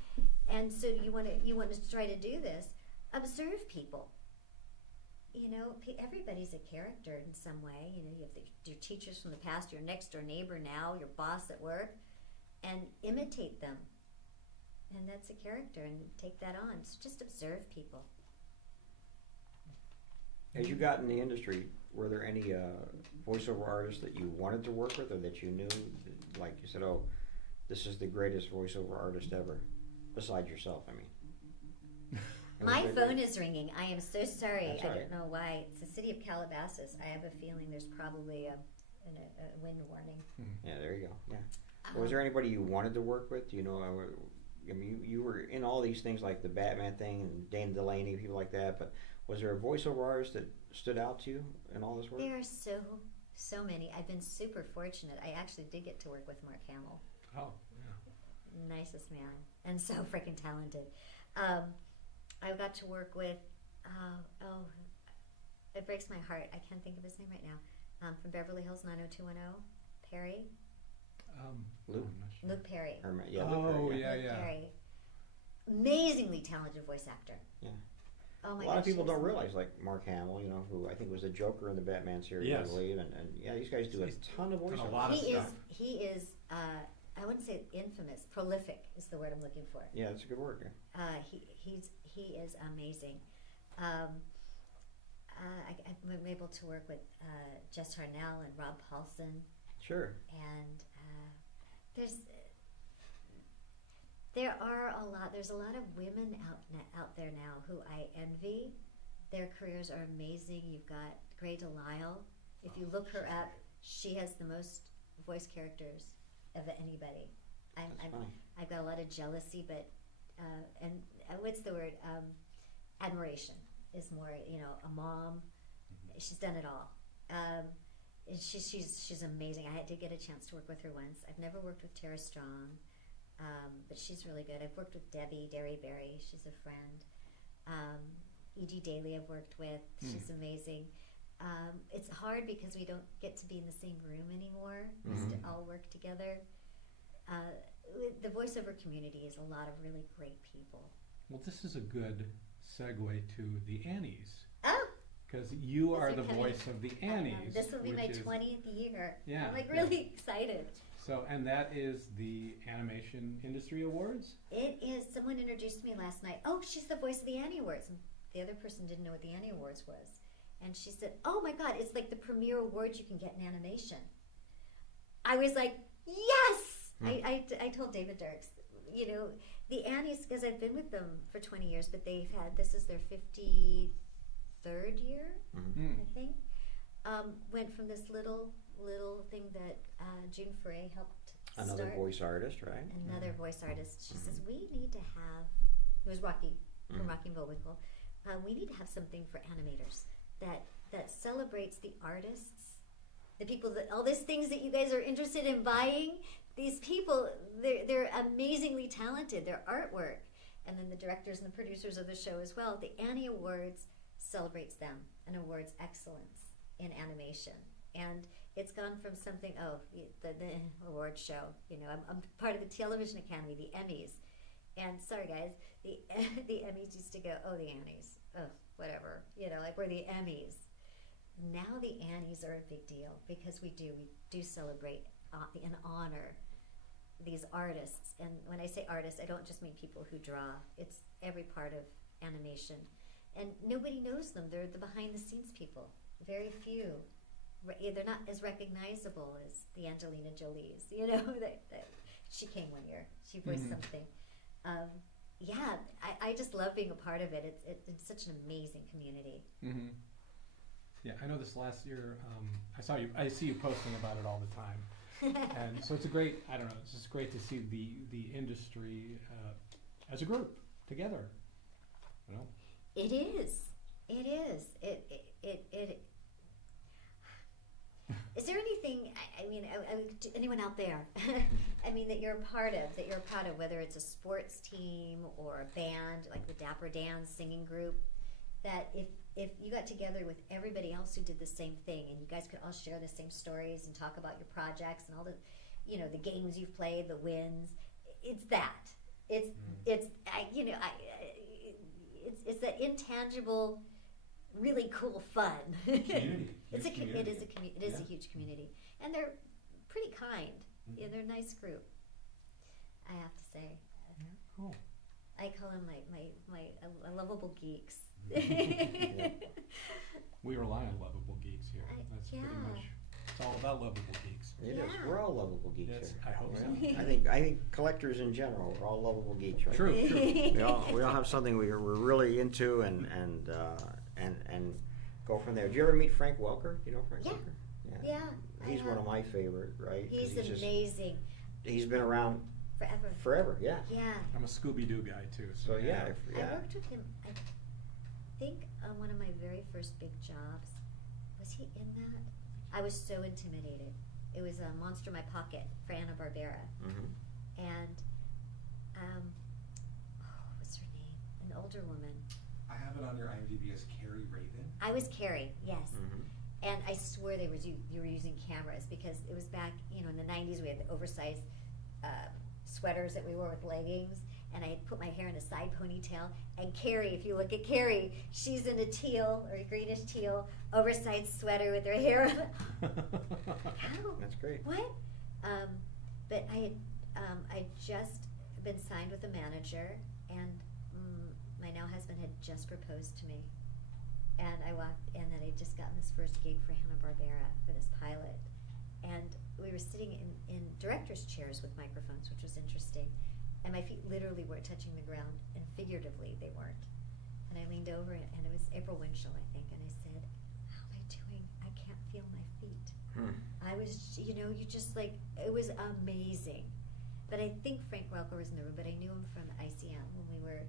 and so you want to try to do this. Observe people. You know, everybody's a character in some way. You know, you have your teachers from the past, your next door neighbor now, your boss at work, and imitate them. And that's a character, and take that on. So just observe people. As you got in the industry, were there any voiceover artists that you wanted to work with, or that you knew, like you said, oh, this is the greatest voiceover artist ever, besides yourself, I mean? My phone is ringing. I am so sorry. That's I all don't right. know why. It's the city of Calabasas. I have a feeling there's probably a wind warning. Yeah, there you go. Yeah. Was there anybody you wanted to work with? Do you know? I mean, you were in all these things like the Batman thing and Dana Delaney, people like that. But was there a voiceover artist that stood out to you in all this work? There are so many. I've been super fortunate. I actually did get to work with Mark Hamill. Oh, yeah. Nicest man, and so freaking talented. I got to work with, it breaks my heart. I can't think of his name right now. From Beverly Hills 90210, Perry. Luke? Luke Perry. Yeah, Oh, Luke Perry, yeah, Luke yeah. Perry. Amazingly talented voice actor. Yeah. Oh my A lot of gosh, people he was don't realize, like Mark Hamill, you know, who I think was the Joker in the Batman series, Yes. I believe, and yeah, these guys do a ton of done a voiceovers. lot of stuff. He is. I wouldn't say infamous. Prolific is the word I'm looking for. Yeah, that's a good word. Yeah. He is amazing. I'm able to work with Jess Harnell and Rob Paulson, Sure. and there's a lot of women out there now who I envy. Their careers are amazing. You've got Gray Delisle. If you look her up, she has the most voice characters of anybody. That's funny. I've got a lot of jealousy, but what's the word? Admiration is more. You know, a mom. She's done it all. And she's amazing. I did get a chance to work with her once. I've never worked with Tara Strong, but she's really good. I've worked with Derry Berry. She's a friend. E.G. Daly I've worked with. She's amazing. It's hard because we don't get to be in the same room anymore. We used to all work together. The voiceover community is a lot of really great people. Well, this is a good segue to the Annies. Oh! Because you are Yes, the I'm coming. voice of the Annies. This will be my which is- 20th year. Yeah, I'm like yeah. really excited. So, and that is the Animation Industry Awards? It is. Someone introduced me last night. Oh, she's the voice of the Annie Awards. And the other person didn't know what the Annie Awards was. And she said, oh my God, it's like the premier award you can get in animation. I was like, yes! I told David Dirks, you know, the Annies, because I've been with them for 20 years, but this is their 53rd year, I think. Went from this little thing that June Foray helped Another start. voice artist, right? Another voice artist. She says, we need to have, it was Rocky from Rocky and Bullwinkle, we need to have something for animators that celebrates the artists, the people that, all these things that you guys are interested in buying, these people, they're amazingly talented, their artwork, and then the directors and the producers of the show as well. The Annie Awards celebrates them and awards excellence in animation. And it's gone from something, the award show, you know, I'm part of the Television Academy, the Emmys. And sorry guys, the Emmys used to go, oh, the Annies, oh, whatever, you know, like we're the Emmys. Now the Annies are a big deal because we do celebrate and honor these artists. And when I say artists, I don't just mean people who draw. It's every part of animation. And nobody knows them. They're the behind-the-scenes people. Very few. They're not as recognizable as the Angelina Jolies. You know, that she came one year. She voiced something. Yeah, I just love being a part of it. It's such an amazing community. Mm-hmm. Yeah, I know this last year, I see you posting about it all the time. And so it's it's just great to see the industry as a group together, you know? It is. is there anything, anyone out there, that you're a part of, that you're proud of, whether it's a sports team or a band, like the Dapper Dan's singing group, that if you got together with everybody else who did the same thing and you guys could all share the same stories and talk about your projects and all the, the games you've played, the wins, it's that. It's that intangible, really cool fun. Community. It is a Yeah. huge community, and they're pretty kind. Yeah, they're a nice group, I have to say. Cool. I call them my lovable geeks. We rely on lovable geeks here. That's pretty much. It's all about lovable geeks. It is. Yeah. We're all lovable geeks. Yes, here. I hope so. Yeah. I think collectors in general are all lovable geeks, right? True. We all have something we're really into and go from there. Did you ever meet Frank Welker? You know Frank Yeah. Welker? Yeah. He's one of my favorite, right? 'Cause He's amazing. He's been around Forever. yeah. Yeah. I'm a Scooby-Doo guy too. So yeah. I worked with him, I think, on one of my very first big jobs. Was he in that? I was so intimidated. It was a Monster in My Pocket for Hanna-Barbera. Mm-hmm. And, what's her name? An older woman. I have it on your IMDb as Carrie Raven. I was Carrie, yes. Mm-hmm. And I swear you were using cameras because it was back, in the 90s we had the oversized sweaters that we wore with leggings, and I had put my hair in a side ponytail. And Carrie, if you look at Carrie, she's in a teal or a greenish teal oversized sweater with her hair on. How? That's great. What? But I just been signed with a manager, and my now husband had just proposed to me. And I walked, and then I just gotten this first gig for Hanna-Barbera for this pilot. And we were sitting in director's chairs with microphones, which was interesting. And my feet literally weren't touching the ground, and figuratively they weren't. And I leaned over, and it was April Winchell, I think, and I said, "How am I doing? I can't feel my feet." I was, you just it was amazing. But I think Frank Welker was in the room, but I knew him from ICM when we were at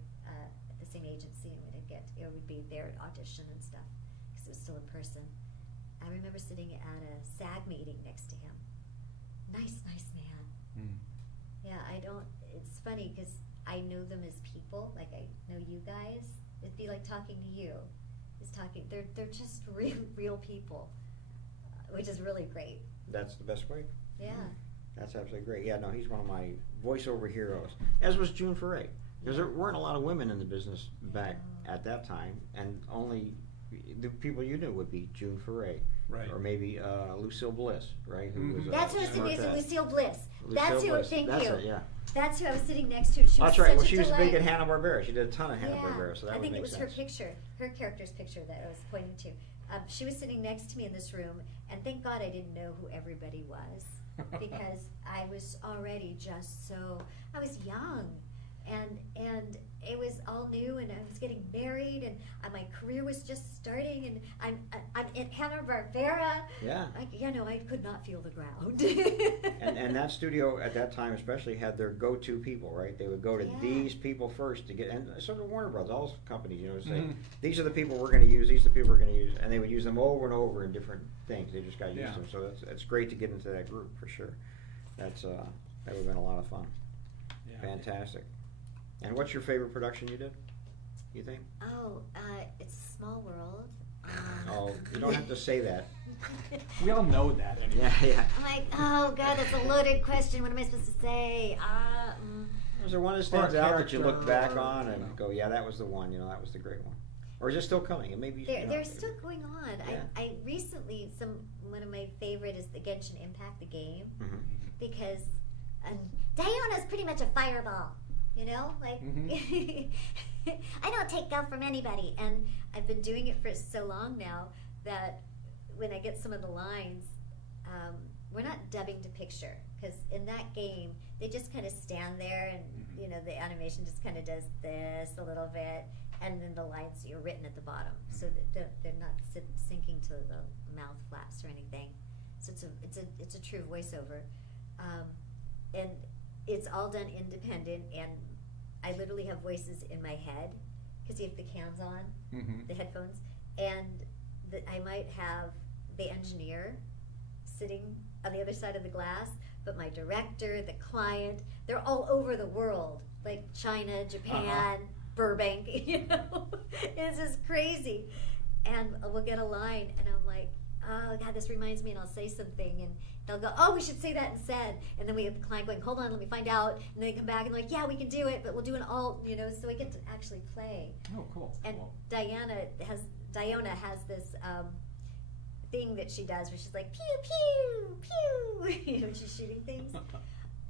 the same agency, and it would be there at audition and stuff, because it was still in person. I remember sitting at a SAG meeting next to him. Nice man. Yeah, it's funny because I know them as people, like I know you guys. It'd be like talking to you. They're just real people, which is really great. That's the best way. Yeah. That's absolutely great. Yeah, no, he's one of my voiceover heroes, as was June Foray. Because there weren't a lot of women in the business back at that time, and only the people you knew would be June Foray. Right. Or maybe Lucille Bliss, right? Who was, That's who I was sitting next to, Lucille Bliss. That's who, Bliss. thank That's you. it, yeah. That's who I was sitting next to. She was That's right. Well, such a she was delight. big at Hanna-Barbera. She did a ton of Hanna-Barbera, so that I would think make it was sense. her character's picture that I was pointing to. She was sitting next to me in this room, and thank God I didn't know who everybody was, because I was already I was young, and it was all new, and I was getting married, and my career was just starting, and I'm in Hanna-Barbera. Yeah. I could not feel the ground. And that studio at that time especially had their go-to people, right? They would go to these people first to get, and so did Warner Brothers, all companies, say, these are the people we're going to use, these are the people we're going to use, and they would use them over and over in different things. They just got used to them. So it's great to get into that group for sure. That would have been a lot of fun. Yeah. Fantastic. And what's your favorite production you did, you think? It's a small world. Oh, you don't have to say that. We all know that anyway. Yeah. I'm like, oh God, that's a loaded question. What am I supposed to say? Was there one that stands out that you look back on and go, yeah, that was the one, that was the great one? Or is it still coming? It may be. They're still going on. Yeah. I recently, one of my favorite is the Genshin Impact, the game, because Diana's pretty much a fireball. I don't take guff from anybody, and I've been doing it for so long now that when I get some of the lines, we're not dubbing to picture, because in that game they just kind of stand there, and the animation just kind of does this a little bit, and then the lines are written at the bottom, so that they're not sinking to the mouth flaps or anything. So it's a true voiceover, and it's all done independent, and I literally have voices in my head because you have the cans on, the headphones, and I might have the engineer sitting on the other side of the glass, but my director, the client, they're all over the world, like China, Japan, Burbank, you know. It's just crazy. And we'll get a line, and I'm like, oh, God, this reminds me, and I'll say something, and they'll go, oh, we should say that instead. And then we have the client going, hold on, let me find out. And then they come back and like, yeah, we can do it, but we'll do an alt, you know, so I get to actually play. Oh, cool. And Cool. Diana has this thing that she does where she's like, pew, pew, pew, you know, she's shooting things.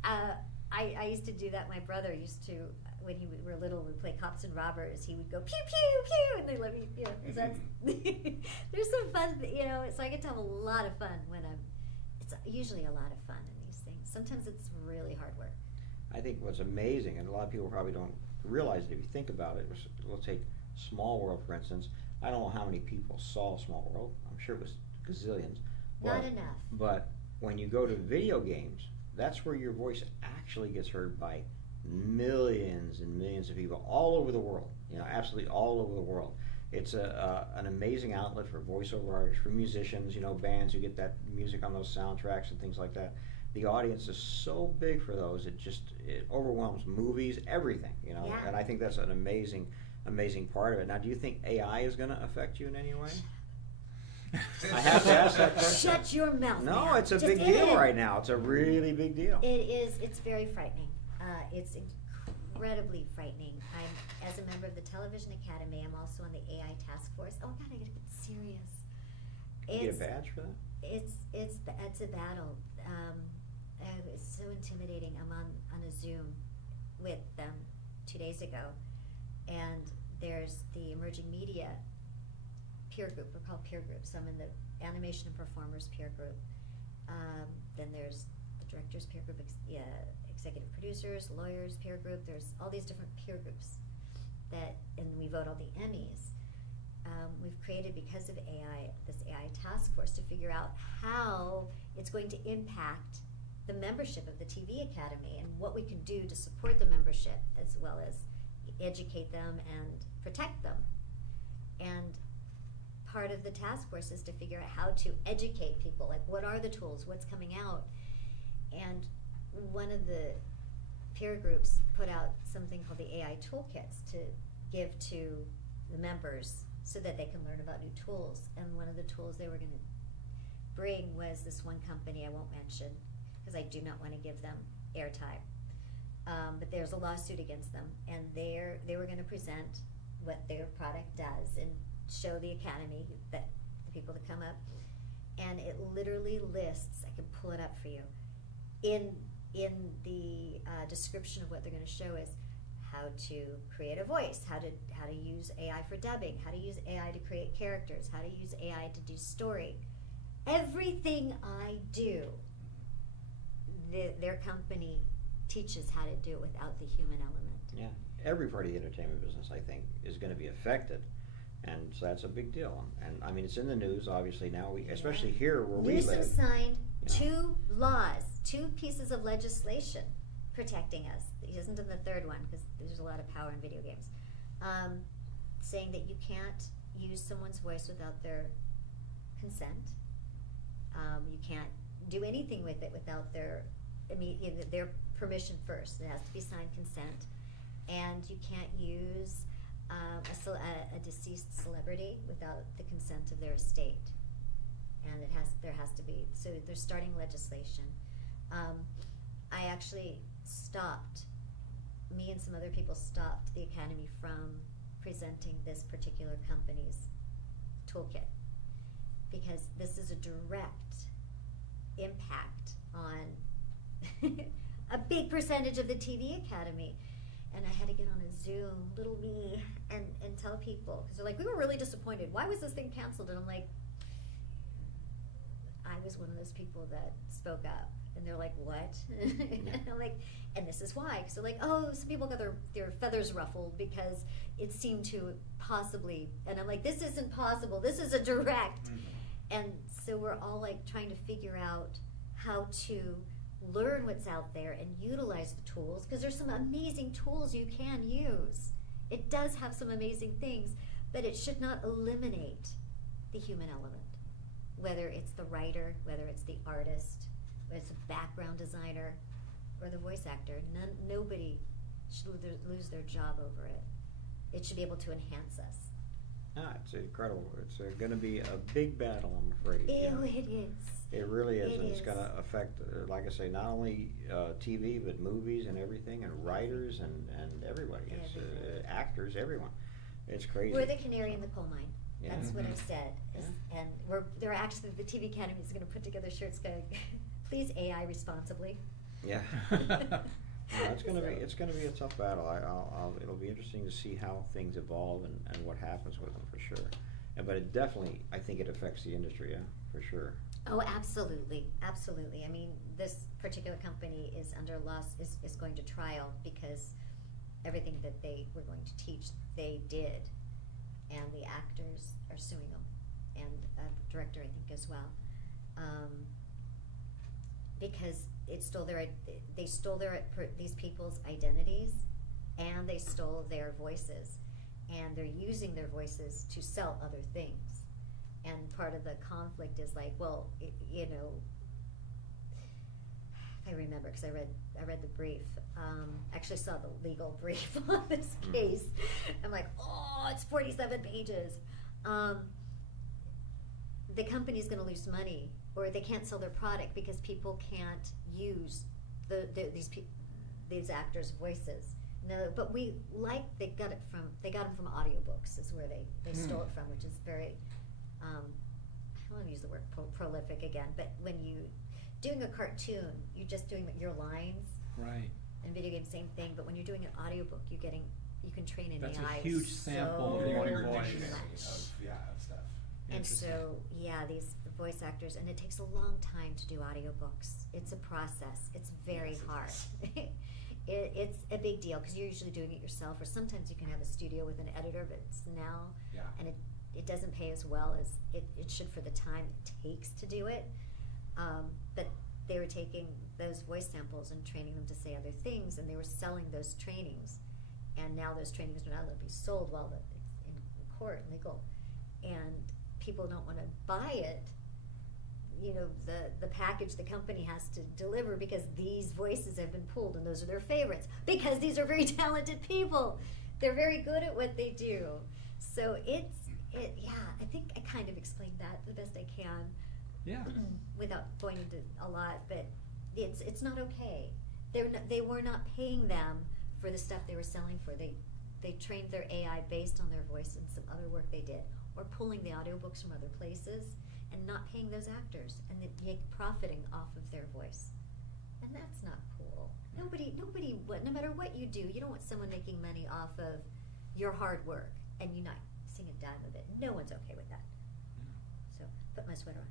I used to do that. My brother used to, when we were little, we'd play cops and robbers. He would go pew pew pew, and they let me, you know. That's there's some fun, you know. So I get to have a lot of fun when I'm. It's usually a lot of fun in these things. Sometimes it's really hard work. I think what's amazing, and a lot of people probably don't realize it if you think about it. We'll take Small World for instance. I don't know how many people saw Small World. I'm sure it was gazillions. Not enough. But when you go to video games, that's where your voice actually gets heard by millions and millions of people all over the world. You know, absolutely all over the world. It's an amazing outlet for voiceover artists, for musicians, you know, bands who get that music on those soundtracks and things like that. The audience is so big for those, it overwhelms movies, everything, you know. Yeah. And I think that's an amazing part of it. Now, do you think AI is going to affect you in any way? I have to ask that question. Shut your mouth. No, now. it's a Just big deal right now. It's a really big deal. It is. It's very frightening. It's incredibly frightening. I'm, as a member of the Television Academy, I'm also on the AI task force. Oh God, I gotta get serious. You get a badge for that? It's a battle. It's so intimidating. I'm on a Zoom with them 2 days ago, and there's the emerging media peer group. We're called peer groups. I'm in the animation and performers peer group. Then there's the directors peer group, executive producers, lawyers peer group. There's all these different peer groups and we vote all the Emmys. We've created, because of AI, this AI task force to figure out how it's going to impact the membership of the TV Academy and what we can do to support the membership as well as educate them and protect them. And part of the task force is to figure out how to educate people, like what are the tools, what's coming out. And one of the peer groups put out something called the AI toolkits to give to the members so that they can learn about new tools. And one of the tools they were going to bring was this one company I won't mention because I do not want to give them airtime. But there's a lawsuit against them, and they were going to present what their product does and show the Academy, that the people that come up, and it literally lists, I can pull it up for you, in the description of what they're going to show is how to create a voice, how to use AI for dubbing, how to use AI to create characters, how to use AI to do story. Everything I do, their company teaches how to do it without the human element. Yeah, every part of the entertainment business, I think, is going to be affected, and so that's a big deal. And I mean, it's in the news, obviously now. Especially here where we Newsom live. signed 2 laws, 2 pieces of legislation protecting us. He isn't in the third one because there's a lot of power in video games, saying that you can't use someone's voice without their consent. You can't do anything with it without their permission first. It has to be signed consent, and you can't use a deceased celebrity without the consent of their estate. And there has to be. So they're starting legislation. I actually stopped. Me and some other people stopped the Academy from presenting this particular company's toolkit because this is a direct impact on a big percentage of the TV Academy. And I had to get on a Zoom, little me, and tell people, because they're like, we were really disappointed. Why was this thing canceled? And I'm like, I was one of those people that spoke up. And they're like, what? And I'm like, and this is why. Because they're like, oh, some people got their feathers ruffled because it seemed to possibly. And I'm like, this isn't possible. This is a direct. Mm-hmm. And so we're all like trying to figure out how to learn what's out there and utilize the tools, because there's some amazing tools you can use. It does have some amazing things, but it should not eliminate the human element. whether it's the writer, whether it's the artist, whether it's a background designer, or the voice actor. Nobody should lose their job over it. It should be able to enhance us. It's incredible. It's going to be a big battle, I'm afraid. It is. It really is, It and it's is. going to affect, like I say, not only TV, but movies and everything, and writers and everybody. It's actors, everyone. It's crazy. We're the canary in the coal mine. Yeah. That's what I've said. And they're actually, the TV Academy is going to put together shirts going, please AI responsibly. Yeah. No, it's going to be a tough battle. It'll be interesting to see how things evolve and what happens with them for sure. But it definitely, I think it affects the industry, yeah, for sure. Oh, absolutely, absolutely. I mean, this particular company is under is going to trial because everything that they were going to teach, they did, and the actors are suing them, and the director, I think, as well, because they stole these people's identities, and they stole their voices, and they're using their voices to sell other things. And part of the conflict is like, well, I remember because I read the brief. Actually saw the legal brief on this case. I'm like, oh, it's 47 pages. The company's going to lose money, or they can't sell their product because people can't use these actors' voices. No, but they got them from audiobooks is where they stole it from, which is very. I don't want to use the word prolific again, but when you doing a cartoon, you're just doing your lines. Right. And video game, same thing. But when you're doing an audiobook, you can train an That's AI. a huge sample so of your much. voice. Of stuff. And so, these voice actors, and it takes a long time to do audiobooks. It's a process. It's very hard. It's a big deal because you're usually doing it yourself, or sometimes you can have a studio with an editor, but it's now, and it doesn't pay as well as it should for the time it takes to do it. But they were taking those voice samples and training them to say other things, and they were selling those trainings. And now those trainings are not allowed to be sold while it's in court, legal. And people don't want to buy it. The package the company has to deliver because these voices have been pulled and those are their favorites because these are very talented people. They're very good at what they do. So I think I kind of explained that the best I can. Yeah. Without going into a lot, but it's not okay. They were not paying them for the stuff they were selling for. They trained their AI based on their voice and some other work they did, or pulling the audiobooks from other places and not paying those actors and profiting off of their voice. And that's not cool. Nobody, no matter what you do, you don't want someone making money off of your hard work and you not seeing a dime of it. No one's okay with that. So, put my sweater on.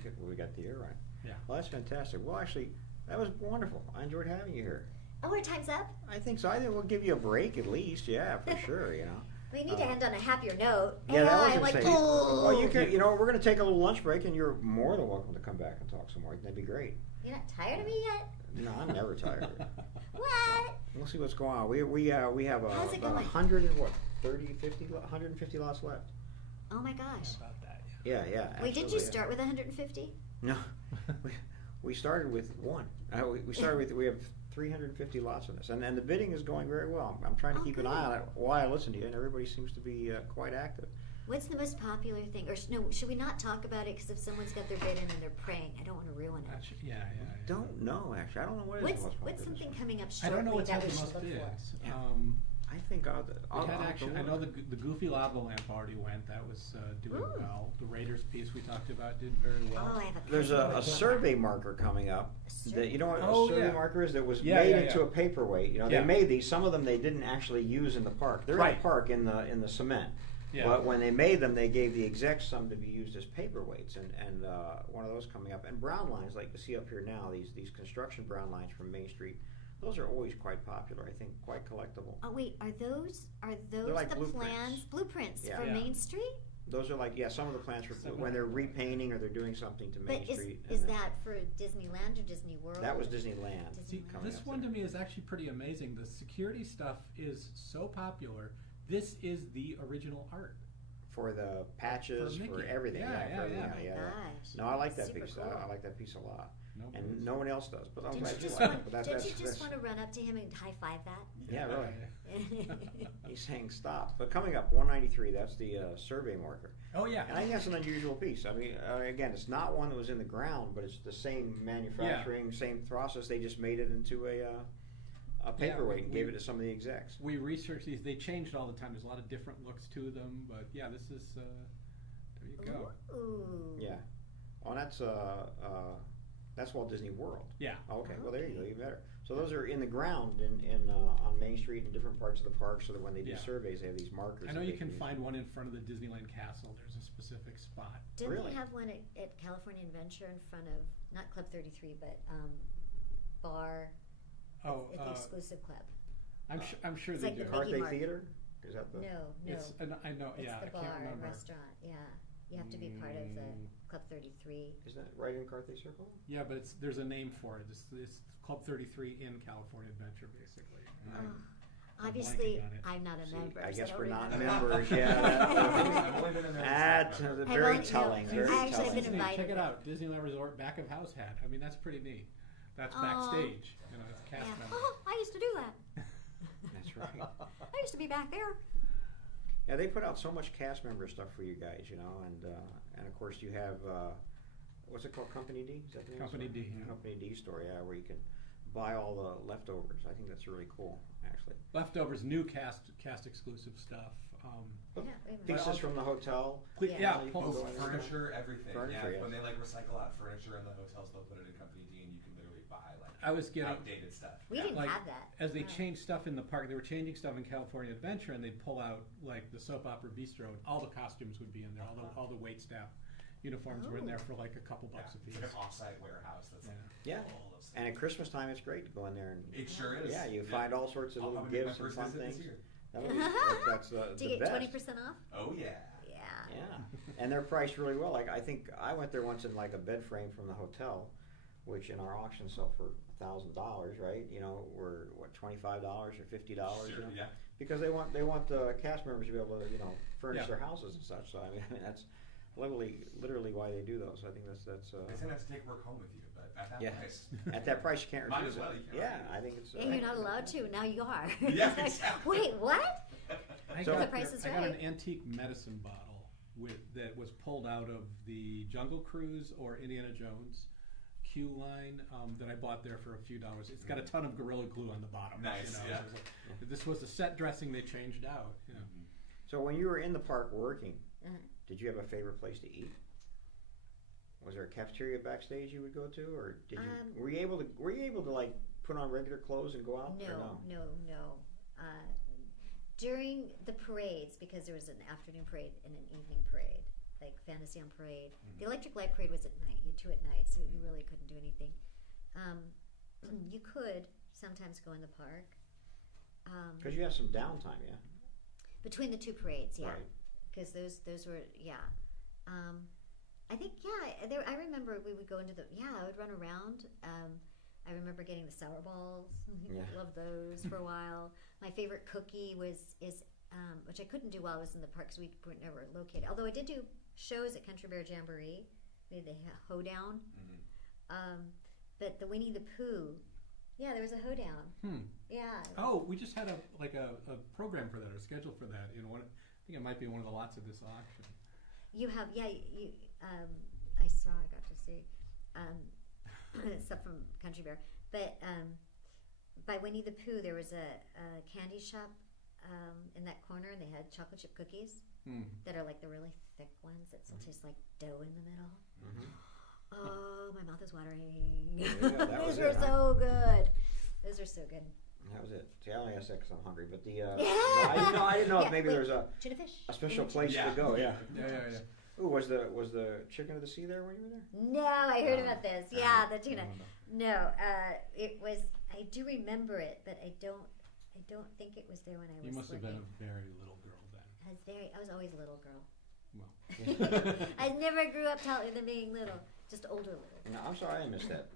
Okay, well, we got the air right. Yeah. Well, that's fantastic. Well, actually, that was wonderful. I enjoyed having you here. Oh, our time's up? I think so. I think we'll give you a break at least. Yeah, for sure. We need to end on a happier note. Yeah, that was I'm like, insane. oh. Well, you can. We're going to take a little lunch break, and you're more than welcome to come back and talk some more. That'd be great. You're not tired of me yet? No, I'm never tired. What? We'll see what's going on. We have How's it about going? 150 lots left. Oh my gosh. About that, Yeah. Wait, did absolutely, you yeah. start with 150? No, we started with one. We started with we have 350 lots on this, and the bidding is going very well. I'm trying to keep an eye on it while I listen to you, and everybody seems to be quite active. What's the most popular thing? Or no, should we not talk about it? Because if someone's got their bid in and they're praying, I don't want to ruin it. Yeah. Don't know actually. I don't know what is the most popular. What's something coming up I don't know shortly what's that had we the should most look bids. for? I think I know the Goofy Lava Lamp already went. That was doing Ooh. well. The Raiders piece we talked about did very well. Oh, I have a There's puzzle. a survey marker coming up. That, you know what Oh, a survey yeah. marker is? That was Yeah, made yeah, into yeah. a paperweight. They Yeah. made these. Some of them they didn't actually use in the park. They're in Right. the park in the cement. Yeah. But when they made them, they gave the execs some to be used as paperweights, and one of those coming up. And brown lines, like you see up here now, these construction brown lines from Main Street, those are always quite popular. I think quite collectible. Oh wait, are those like the blueprints. blueprints Yeah. for Yeah. Main Street? Those are like some of the plans for Some when of they're them. repainting or they're doing something to Main But Street. is and then- that for Disneyland or Disney World? that was Disneyland. Disney- See, coming this up one there. to me is actually pretty amazing. The security stuff is so popular. This is the original art. for the patches, for Mickey. everything. Yeah. For everything. Oh my gosh. No, I like that Super piece. cool. I like that piece a lot. Nobody And else. no one else does. But I'm Don't glad you you just like want? it. But Don't that's, you just that's, want to run up to him and high five that? Yeah, really. He's saying stop. But coming up, 193, that's the survey marker. Oh yeah. And I think that's an unusual piece. I mean, again, it's not one that was in the ground, but it's the same manufacturing, same process. They just made it into a paperweight and gave it to some of the execs. We researched these. They changed all the time. There's a lot of different looks to them, but yeah, this is. There you go. Ooh. Yeah. Well, that's Walt Disney World. Yeah. Okay. Well, there you go. Even better. So those are in the ground on Main Street in different parts of the park, so that when they do surveys, they have these markers. I know that you they can use. find one in front of the Disneyland Castle. There's a specific spot. Didn't Really? they have one at California Adventure in front of not Club 33, but Bar Oh, at the exclusive club? I'm sure It's they like do. the Carthay Mart. Theater? Is that the? No. It's, I know. It's Yeah, the I bar can't remember. restaurant. Yeah, you have to be part of the Club 33. Isn't that right in Carthay Circle? Yeah, but there's a name for it. It's Club 33 in California Adventure, basically. Oh, obviously, blanking on it. I'm not a member. I so guess don't we're not remember. members. Yeah. I've only been in there That's as a member. very only- telling. no, Very I actually telling. been invited. Check it out. Disneyland Resort back of house hat. I mean, that's pretty neat. That's Aw. backstage. You know, it's a cast Yeah. member. Oh, I used to do that. That's right. I used to be back there. Yeah, they put out so much cast member stuff for you guys, you know, and of course you have what's it called, Company D? Is that the name of the Company store? D, yeah. Company D store, yeah, where you can buy all the leftovers. I think that's really cool, actually. Leftovers, new cast exclusive stuff. Yeah, wait a minute. Pieces from the hotel. Yeah. Yeah, You can pull- go in there. Furniture, everything. Furniture, yeah. yes. When they like recycle out furniture in the hotels, they'll put it in Company D, and you can literally buy like I was getting outdated stuff. We didn't like, have that. as they No. changed stuff in the park. They were changing stuff in California Adventure, and they'd pull out like the soap opera bistro, and all the costumes would be in there. All the wait staff uniforms were in there for like a couple bucks a It's piece. like an offsite warehouse that's like Yeah. full of stuff. And at Christmas time, it's great to go in there and It sure is. yeah, you find all sorts of I'll little probably make my gifts and first fun visit this things. year. That would be, that's Do the you get best. 20% off? Oh yeah. Yeah. Yeah, and they're priced really well. Like I think I went there once in like a bed frame from the hotel, which in our auction sell for $1,000, right? You know, we're what, $25 or $50, Sure, you know? yeah. Because they want the cast members to be able to, you know, furnish Yeah. their houses and such. So I mean that's literally why they do those. I think that's They tend not to take work home with you, but at that Yeah. price. at that price you can't Might refuse as well, it. you can't Yeah, refuse I think it's. And you're not allowed to. Now you are. Yeah, It's like, exactly. wait, what? I So- got, The Price is I got Right. an antique medicine bottle that was pulled out of the Jungle Cruise or Indiana Jones queue line that I bought there for a few dollars. It's got a ton of Gorilla Glue on the bottom. Nice, You know? yeah. It was like- this was the set dressing they changed out. You know. So when you were in the park working, Uh-huh. did you have a favorite place to eat? Was there a cafeteria backstage you would go to, or did you were you able to like put on regular clothes and go out? or No. During the parades, because there was an afternoon parade and an evening parade, like Fantasy on Parade. The Electric Light Parade was at night. You had two at night, so you really couldn't do anything. You could sometimes go in the park. Because you have some downtime, yeah. Between the two parades, yeah. Right. Because those were, yeah. I think, yeah, I remember we would go into I would run around. I remember getting the sour balls. Yeah. Loved those for a while. My favorite cookie is which I couldn't do while I was in the park because we were never located. Although I did do shows at Country Bear Jamboree. We had the hoedown. But the Winnie the Pooh, yeah, there was a hoedown. Yeah. Oh, we just had a program for that, or schedule for that. In one, I think it might be one of the lots of this auction. You have, yeah, I got to see stuff from Country Bear. But by Winnie the Pooh, there was a candy shop in that corner, and they had chocolate chip cookies that are like the really thick ones that still taste like dough in the middle. Oh, my mouth is watering. Yeah, that was Those were it, huh? so good. Those are so good. That was it. See, I only asked that because I'm hungry, but the Yeah. I didn't know if Yeah, maybe wait. there was a Tuna fish. special Tuna place Yeah. to go. Yeah. Yeah. Ooh, was the chicken of the sea there when you were there? No, I heard about this. Yeah, the tuna. No. No, it was. I do remember it, but I don't think it was there when I was. You must have been looking. a very little girl then. I was always a little girl. Well, I never grew up taller than being little, just older little. No, I'm sorry I missed that.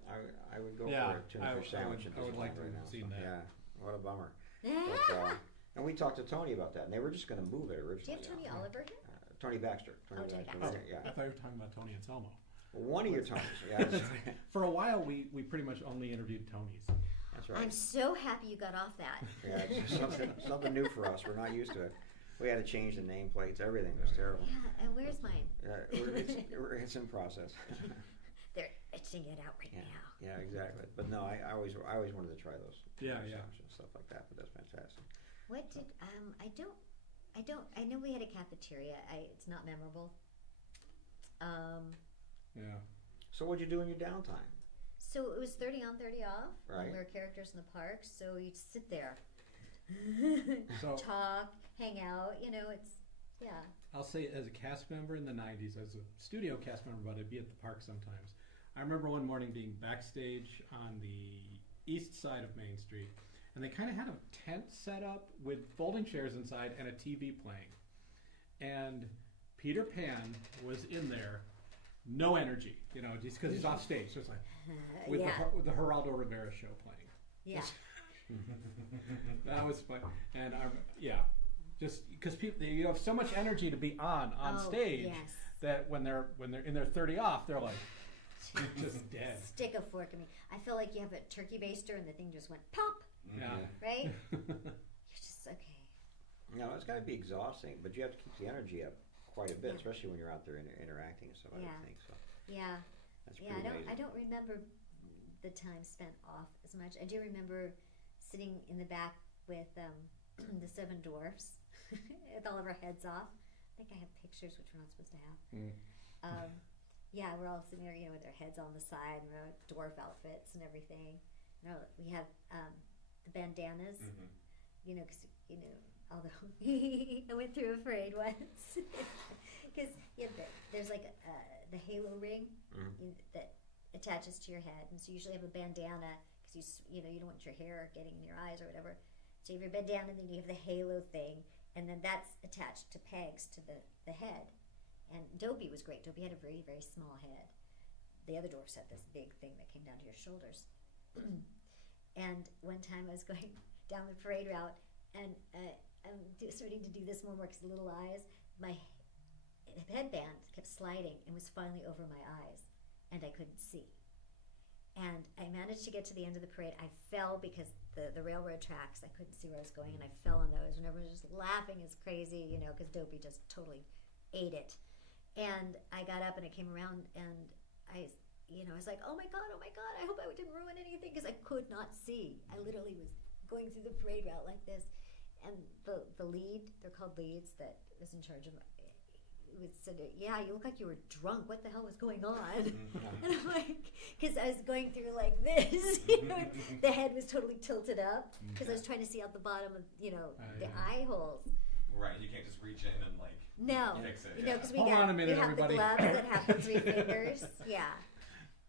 I would go Yeah, for a tuna fish sandwich at I would Disneyland like to right have now. seen so, that. Yeah, what a bummer. But, and we talked to Tony about that, and they were just going to move it Do originally. you have Tony Oliver here? Tony Baxter. Tony Baxter. Yeah. I thought you were talking about Tony and Selma. Well, one of your Tonys. Yeah, that's right. For a while, we pretty much only interviewed Tonys. That's right. I'm so happy you got off that. Yeah, it's something new for us. We're not used to it. We had to change the nameplates. Everything was terrible. Yeah, and where's mine? It's in process. They're etching it out right now. Yeah, exactly. But no, I always wanted to try those. Yeah. And stuff like that. But that's fantastic. What did I know we had a cafeteria. It's not memorable. Yeah. So what'd you do in your downtime? So it was 30 on, 30 off. Right. And we were characters in the park, so you'd sit there, So talk, hang out. I'll say, as a cast member in the 90s, as a studio cast member, but I'd be at the park sometimes. I remember one morning being backstage on the east side of Main Street, and they kind of had a tent set up with folding chairs inside and a TV playing. And Peter Pan was in there, no energy, just because he's off stage. So it's like, with the Geraldo Rivera show playing. Yeah. That was fun. And just because people, you have so much energy to be on stage, yes. that when they're in their 30 off, they're like just dead. Stick a fork in me. I feel like you have a turkey baster and the thing just went pop. Yeah. Right? You're just okay. No, it's got to be exhausting, but you have to keep the energy up quite a bit, especially when you're out there interacting and stuff. I think so. Yeah. That's pretty amazing. I don't remember the time spent off as much. I do remember sitting in the back with the 7 dwarfs with all of our heads off. I think I have pictures, which we're not supposed to have. Yeah, we're all sitting there, with our heads on the side, and we're dwarf outfits and everything. We have the bandanas, because although I went through a parade once, because there's like the halo ring that attaches to your head, and so you usually have a bandana because you don't want your hair getting in your eyes or whatever. So you have your bandana, and then you have the halo thing, and then that's attached to pegs to the head. And Dopey was great. Dopey had a very, very small head. The other dwarfs had this big thing that came down to your shoulders. And one time I was going down the parade route, and I'm starting to do this more because the little eyes, my headband kept sliding and was finally over my eyes, and I couldn't see. And I managed to get to the end of the parade. I fell because the railroad tracks, I couldn't see where I was going, and I fell on those, and everyone was just laughing as crazy, because Dopey just totally ate it. And I got up and I came around, and I was like, oh my God, I hope I didn't ruin anything, because I could not see. I literally was going through the parade route like this. And the lead, they're called leads, that was in charge of said, yeah, you look like you were drunk. What the hell was going on? And I'm like, because I was going through like this. The head was totally tilted up because I was trying to see out the bottom of, the eye holes. Right, you can't just reach in and fix it. Because we Hold on a minute, have everybody. the gloves that have the 3 fingers. Yeah.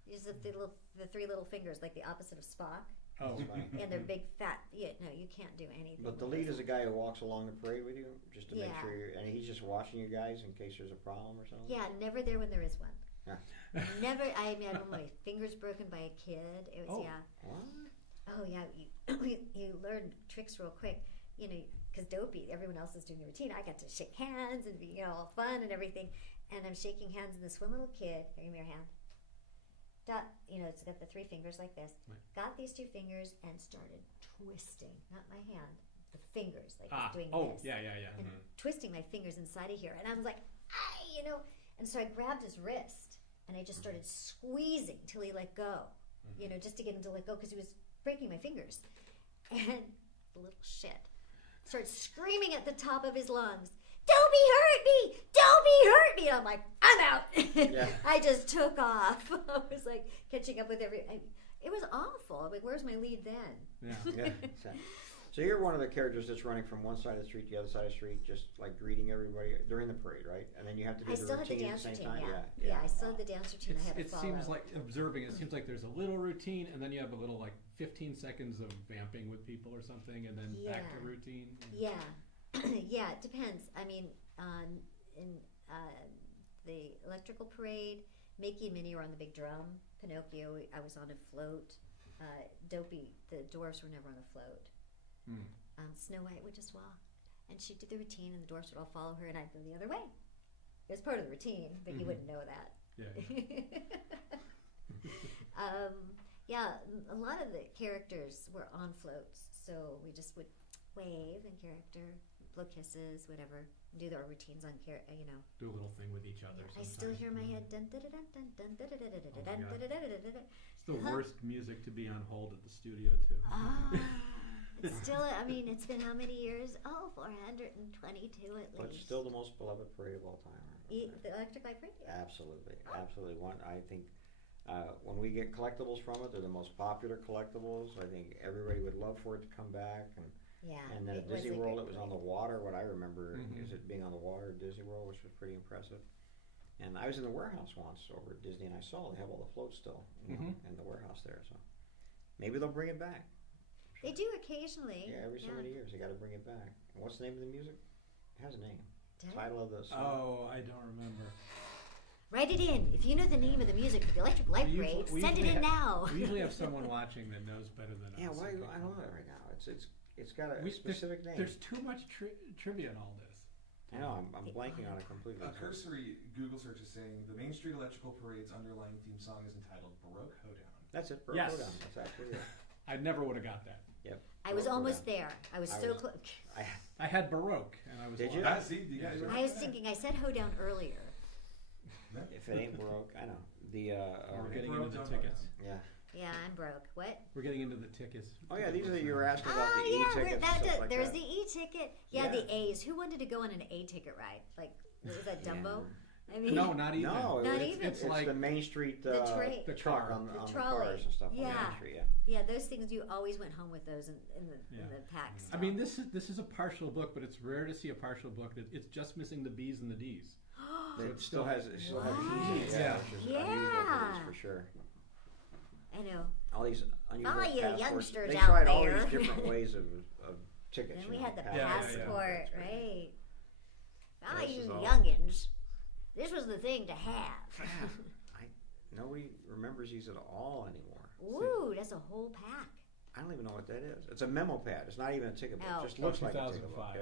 Use the 3 little fingers, like the opposite of Spock. Oh, and they're big, fat. Yeah, no, you can't do anything. But the lead is a guy who walks along the parade with you, just to make Yeah. sure and he's just watching you guys in case there's a problem or something? Yeah, never there when there is one. Yeah. Never. I had one of my fingers broken by a kid. It was, What? Oh, yeah. You learn tricks real quick, because Dopey, everyone else is doing the routine. I got to shake hands and be, all fun and everything. And I'm shaking hands, and this one little kid, give me your hand. It's got the 3 fingers like this. Right. Got these 2 fingers and started twisting, not my hand, the fingers, like doing this. Yeah. And twisting my fingers inside of here. And I was like, and so I grabbed his wrist, and I just started squeezing till he let go, just to get him to let go, because he was breaking my fingers. And the little shit started screaming at the top of his lungs, Dopey hurt me! Dopey hurt me! I'm like, I'm out! Yeah. I just took off. I was like catching up with it was awful. I'm like, where's my lead then? Yeah. So you're one of the characters that's running from one side of the street to the other side of the street, just like greeting everybody during the parade, right? And then you have to do the routine at the same time? Yeah, I still had the dance routine I had to follow. It seems like, observing, it seems like there's a little routine, and then you have a little 15 seconds of vamping with people or something, and then back to routine. Yeah. Yeah, it depends. I mean, in the electrical parade, Mickey and Minnie were on the big drum. Pinocchio, I was on a float. Dopey, the dwarfs were never on a float. Snow White would just walk, and she'd do the routine, and the dwarfs would all follow her, and I'd go the other way. It was part of the routine, but you wouldn't know that. Yeah. A lot of the characters were on floats, so we just would wave in character, blow kisses, whatever, do our routines on Do a little thing with each other. I still hear in my head dun dun dun dun dun dun dun dun dun dun dun. It's the worst music to be on hold at the studio too. It's still, I mean, it's been how many years? Oh, 422 at least. But still the most beloved parade of all time. The Electric Light Parade? Absolutely, absolutely. I think when we get collectibles from it, they're the most popular collectibles. I think everybody would love for it to come back. And then at Disney World, it was on the water. What I remember is it being on the water at Disney World, which was pretty impressive. And I was in the warehouse once over at Disney, and I saw they have all the floats still in the warehouse there. So maybe they'll bring it back. They do occasionally. Yeah, every so many years they got to bring it back. And what's the name of the music? It has a name. Title of the song. Oh, I don't remember. Write it in. If you know the name of the music for the Electric Light Parade, send it in now. We usually have someone watching that knows better than us. Yeah, why? I don't know that right now. It's got a specific name. There's too much trivia in all this. I know. I'm blanking on it completely. A cursory Google search is saying the Main Street Electrical Parade's underlying theme song is entitled Baroque Hoedown. That's it. Baroque Hoedown. That's actually it. I never would have got that. Yep. I was almost there. I was so close. I had Baroque, and I was. Did you? I was thinking. I said Hoedown earlier. If it ain't Baroque, I know. We're getting into the tickets. Yeah. Yeah, I'm broke. What? We're getting into the tickets. Oh yeah, these are you were asking about the e-tickets. Like there's that. the e-ticket. Yeah, the A's. Who wanted to go on an A-ticket ride? Like, was that Dumbo? I mean, no, not even. No, not even. It's like the Main Street the truck on the cars and stuff. Yeah. On Main Street, yeah, those things. You always went home with those in the packs. I mean, this is a partial book, but it's rare to see a partial book that it's just missing the B's and the D's. So it still has P's. Yeah. Which is unusual for sure. I know. All these unusual you passports. youngsters they out tried there. all these different ways of tickets. And we had the passport, right? You youngins. This was the thing to have. Nobody remembers these at all anymore. Ooh, that's a whole pack. I don't even know what that is. It's a memo pad. It's not even a ticket book. It just looks like a ticket book.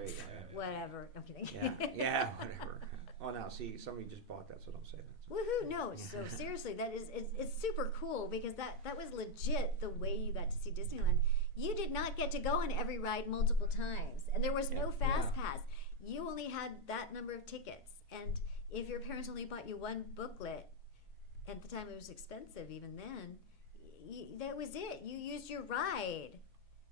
Whatever. I'm kidding. Yeah, whatever. Oh, now see, somebody just bought that, so don't say that. Woohoo! No, so seriously, it's super cool because that was legit the way you got to see Disneyland. You did not get to go on every ride multiple times, and there was no fast pass. You only had that number of tickets, and if your parents only bought you one booklet, at the time it was expensive even then, that was it. You used your ride.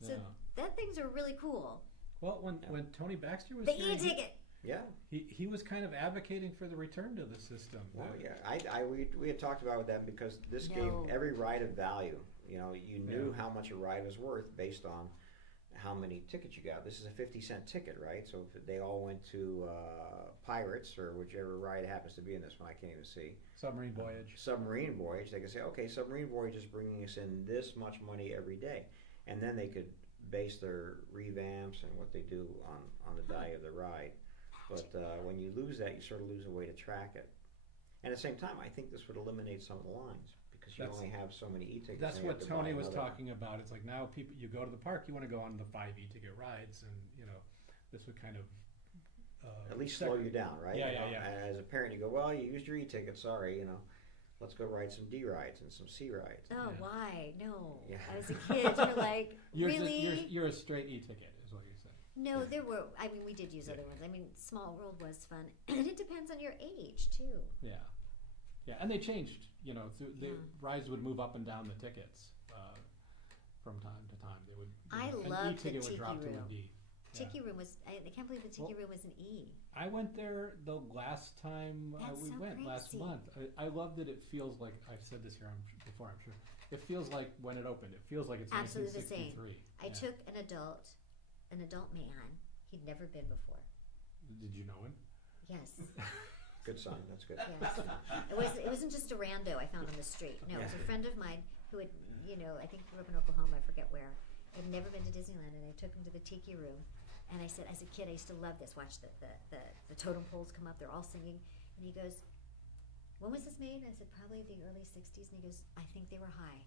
So that things are really cool. Well, when Tony Baxter was the here, e-ticket. Yeah, he was kind of advocating for the return to the system. Well, we had talked about that because this gave every ride a value. You know, you knew how much a ride was worth based on how many tickets you got. This is a 50-cent ticket, right? So if they all went to Pirates or whichever ride it happens to be in this one, I can't even see. Submarine Voyage. They could say, okay, Submarine Voyage is bringing us in this much money every day, and then they could base their revamps and what they do on the value of the ride. But when you lose that, you sort of lose a way to track it. And at the same time, I think this would eliminate some of the lines because you only have so many e-tickets. That's what Tony was talking about. It's like now you go to the park, you want to go on the 5 e-ticket rides, and this would kind of at least slow you down, right? Yeah. As a parent, you go, well, you used your e-ticket. Sorry, let's go ride some D rides and some C rides. Oh, why? No. Yeah. As a kid, you're like, really? You're a straight e-ticket. No, there were. I mean, we did use other ones. I mean, Small World was fun, and it depends on your age too. Yeah, and they changed. The rides would move up and down the tickets from time to time. They would. I loved the Tiki Tiki Room. To a D. Tiki Room was. I can't believe the Tiki Room was an E. I went there the last time we went crazy. last month. I loved it. It feels like I've said this here before. I'm sure it feels like when it opened. It feels like it's absolutely the 1963. same. I took an adult man. He'd never been before. Did you know him? Yes. Good son. That's good. Yes. It wasn't just a rando I found on the street. No, it was a friend of mine who had, I think grew up in Oklahoma. I forget where. Had never been to Disneyland, and I took him to the Tiki Room. And I said, as a kid, I used to love this. Watch the totem poles come up. They're all singing. And he goes, when was this made? And I said, probably the early 60s. And he goes, I think they were high.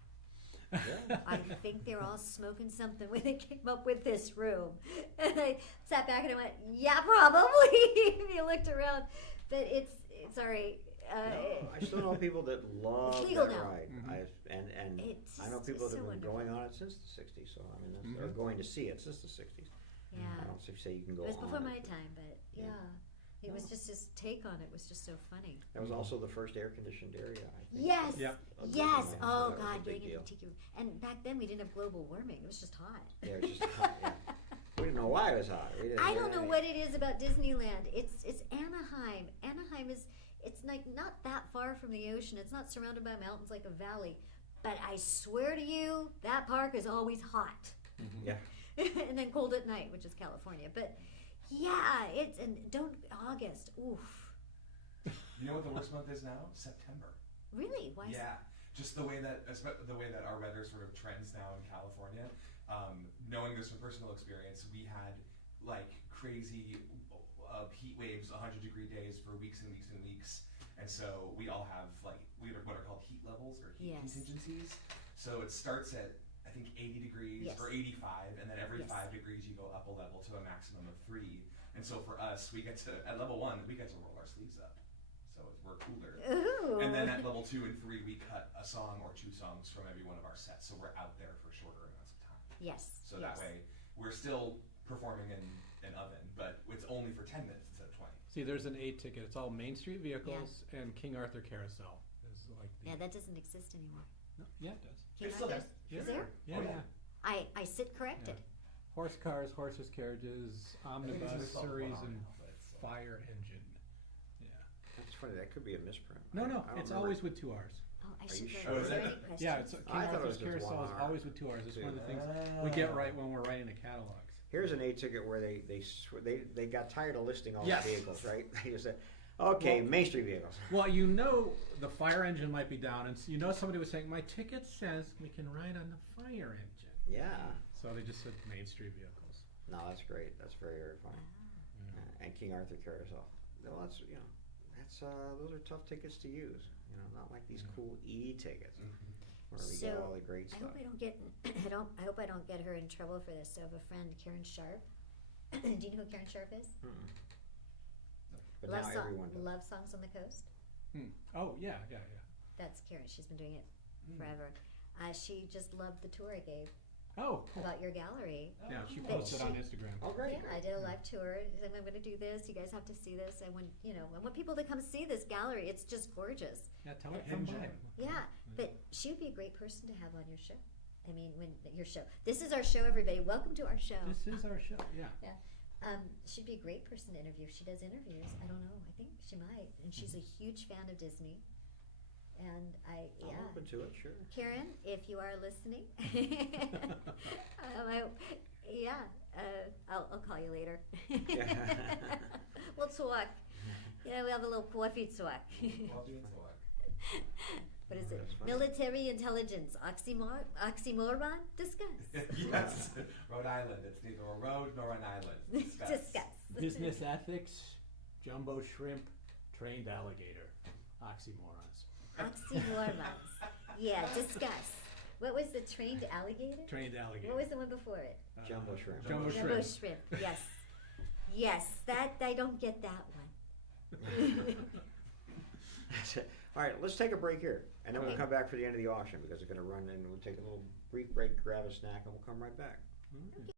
Yeah. I think they're all smoking something when they came up with this room. And I sat back and I went, yeah, probably. And he looked around. But sorry. No, I still know people that love It's legal that now. ride. And It's I know just- people it's that have so been wonderful. going on it since the 60s. So I mean, that's, or going to see it since the 60s. Yeah. I don't say you can go It was on before it. my time, but Yeah. It was just his take on it was just so funny. That was also the first air-conditioned area, I think. Yes. Yep. of Yes. Disneyland, so Oh that was a God, big getting deal. into tiki. And back then we didn't have global warming. It was just hot. Yeah, it was just hot. Yeah. We didn't know why it was hot. We didn't I don't know any- what it is about Disneyland. It's Anaheim. Anaheim is it's like not that far from the ocean. It's not surrounded by mountains like a valley. But I swear to you, that park is always hot. Yeah. And then cold at night, which is California. But yeah, it's and don't August. Oof. You know what the worst month is now? September. Really? Why? Yeah, just the way that our weather sort of trends now in California. Knowing this from personal experience, we had like crazy heat waves, 100-degree days for weeks and weeks and weeks, and so we all have like what are called heat levels or heat Yes. contingencies. So it starts at I think 80 degrees Yes. or 85, and then every Yes. 5 degrees you go up a level to a maximum of 3. And so for us, we get to at level 1 we get to roll our sleeves up, so we're cooler. Ooh. And then at level 2 and 3, we cut a song or 2 songs from every one of our sets, so we're out there for shorter amounts of time. Yes. So yes. that way, we're still performing in an oven, but it's only for 10 minutes instead of 20. See, there's an 8 ticket. It's all Main Street vehicles and King Arthur Carousel. Is like the, Yeah, that doesn't exist anymore. no, yeah, it does. King It's still there. Arthur's? Yeah. Is there? Yeah, Oh, yeah. yeah. I sit corrected. Horse cars, horses, carriages, omnibus, called series, one and now, but it's, fire engine. Yeah. That's funny. That could be a misprint. No, I no, don't it's remember. always with 2 R's. Oh, I Are should you go. sure? Oh, Is is there it? any questions? Yeah, it's King I thought it Arthur's was just Carousel one is R, always with 2 R's. It's too. one of the things we get right when we're writing the catalogs. Here's an 8 ticket where they got tired of listing all Yes. the vehicles, right? They just said, okay, Well- Main Street vehicles. Well, you know the fire engine might be down, and so you know somebody was saying, my ticket says we can ride on the fire engine. Yeah. So they just said Main Street vehicles. No, that's great. That's very, very funny. And King Arthur Carousel. No, that's those are tough tickets to use. You know, not like these cool e-tickets where we get all the great I stuff. hope I don't get I hope I don't get her in trouble for this. So I have a friend, Karen Sharp. Do you know who Karen Sharp is? But now everyone does. Love Songs on the Coast. Oh, yeah. That's Karen. She's been doing it forever. She just loved the tour I gave Oh, cool. about your gallery. Yeah, she But posted on Instagram. Oh, great. Yeah, I did a live tour. I'm going to do this. You guys have to see this. I want people to come see this gallery. It's just gorgeous. Yeah, tell her to come by. Yeah, but she would be a great person to have on your show. I mean, when your show. This is our show, everybody. Welcome to our show. This is our show, yeah. She'd be a great person to interview. She does interviews. I don't know. I think she might. And she's a huge fan of Disney. And I'm open to it, sure. Karen, if you are listening, I'll call you later. We'll talk. We have a little coffee talk. What is it? That's funny. Military intelligence. Oxymoron? Discuss. Yes, Rhode Island. It's neither a road nor an island. Discuss. Business ethics, jumbo shrimp, trained alligator. Oxymorons. Oxymorons. Yeah, discuss. What was the trained alligator? Trained alligator. What was the one before it? Jumbo shrimp. Jumbo Jumbo shrimp. shrimp. Yes. Yes, that I don't get that one. All right, let's take a break here, and then we'll Okay. come back for the end of the auction because it's going to run, and we'll take a little brief break, grab a snack, and we'll come right back. Okay.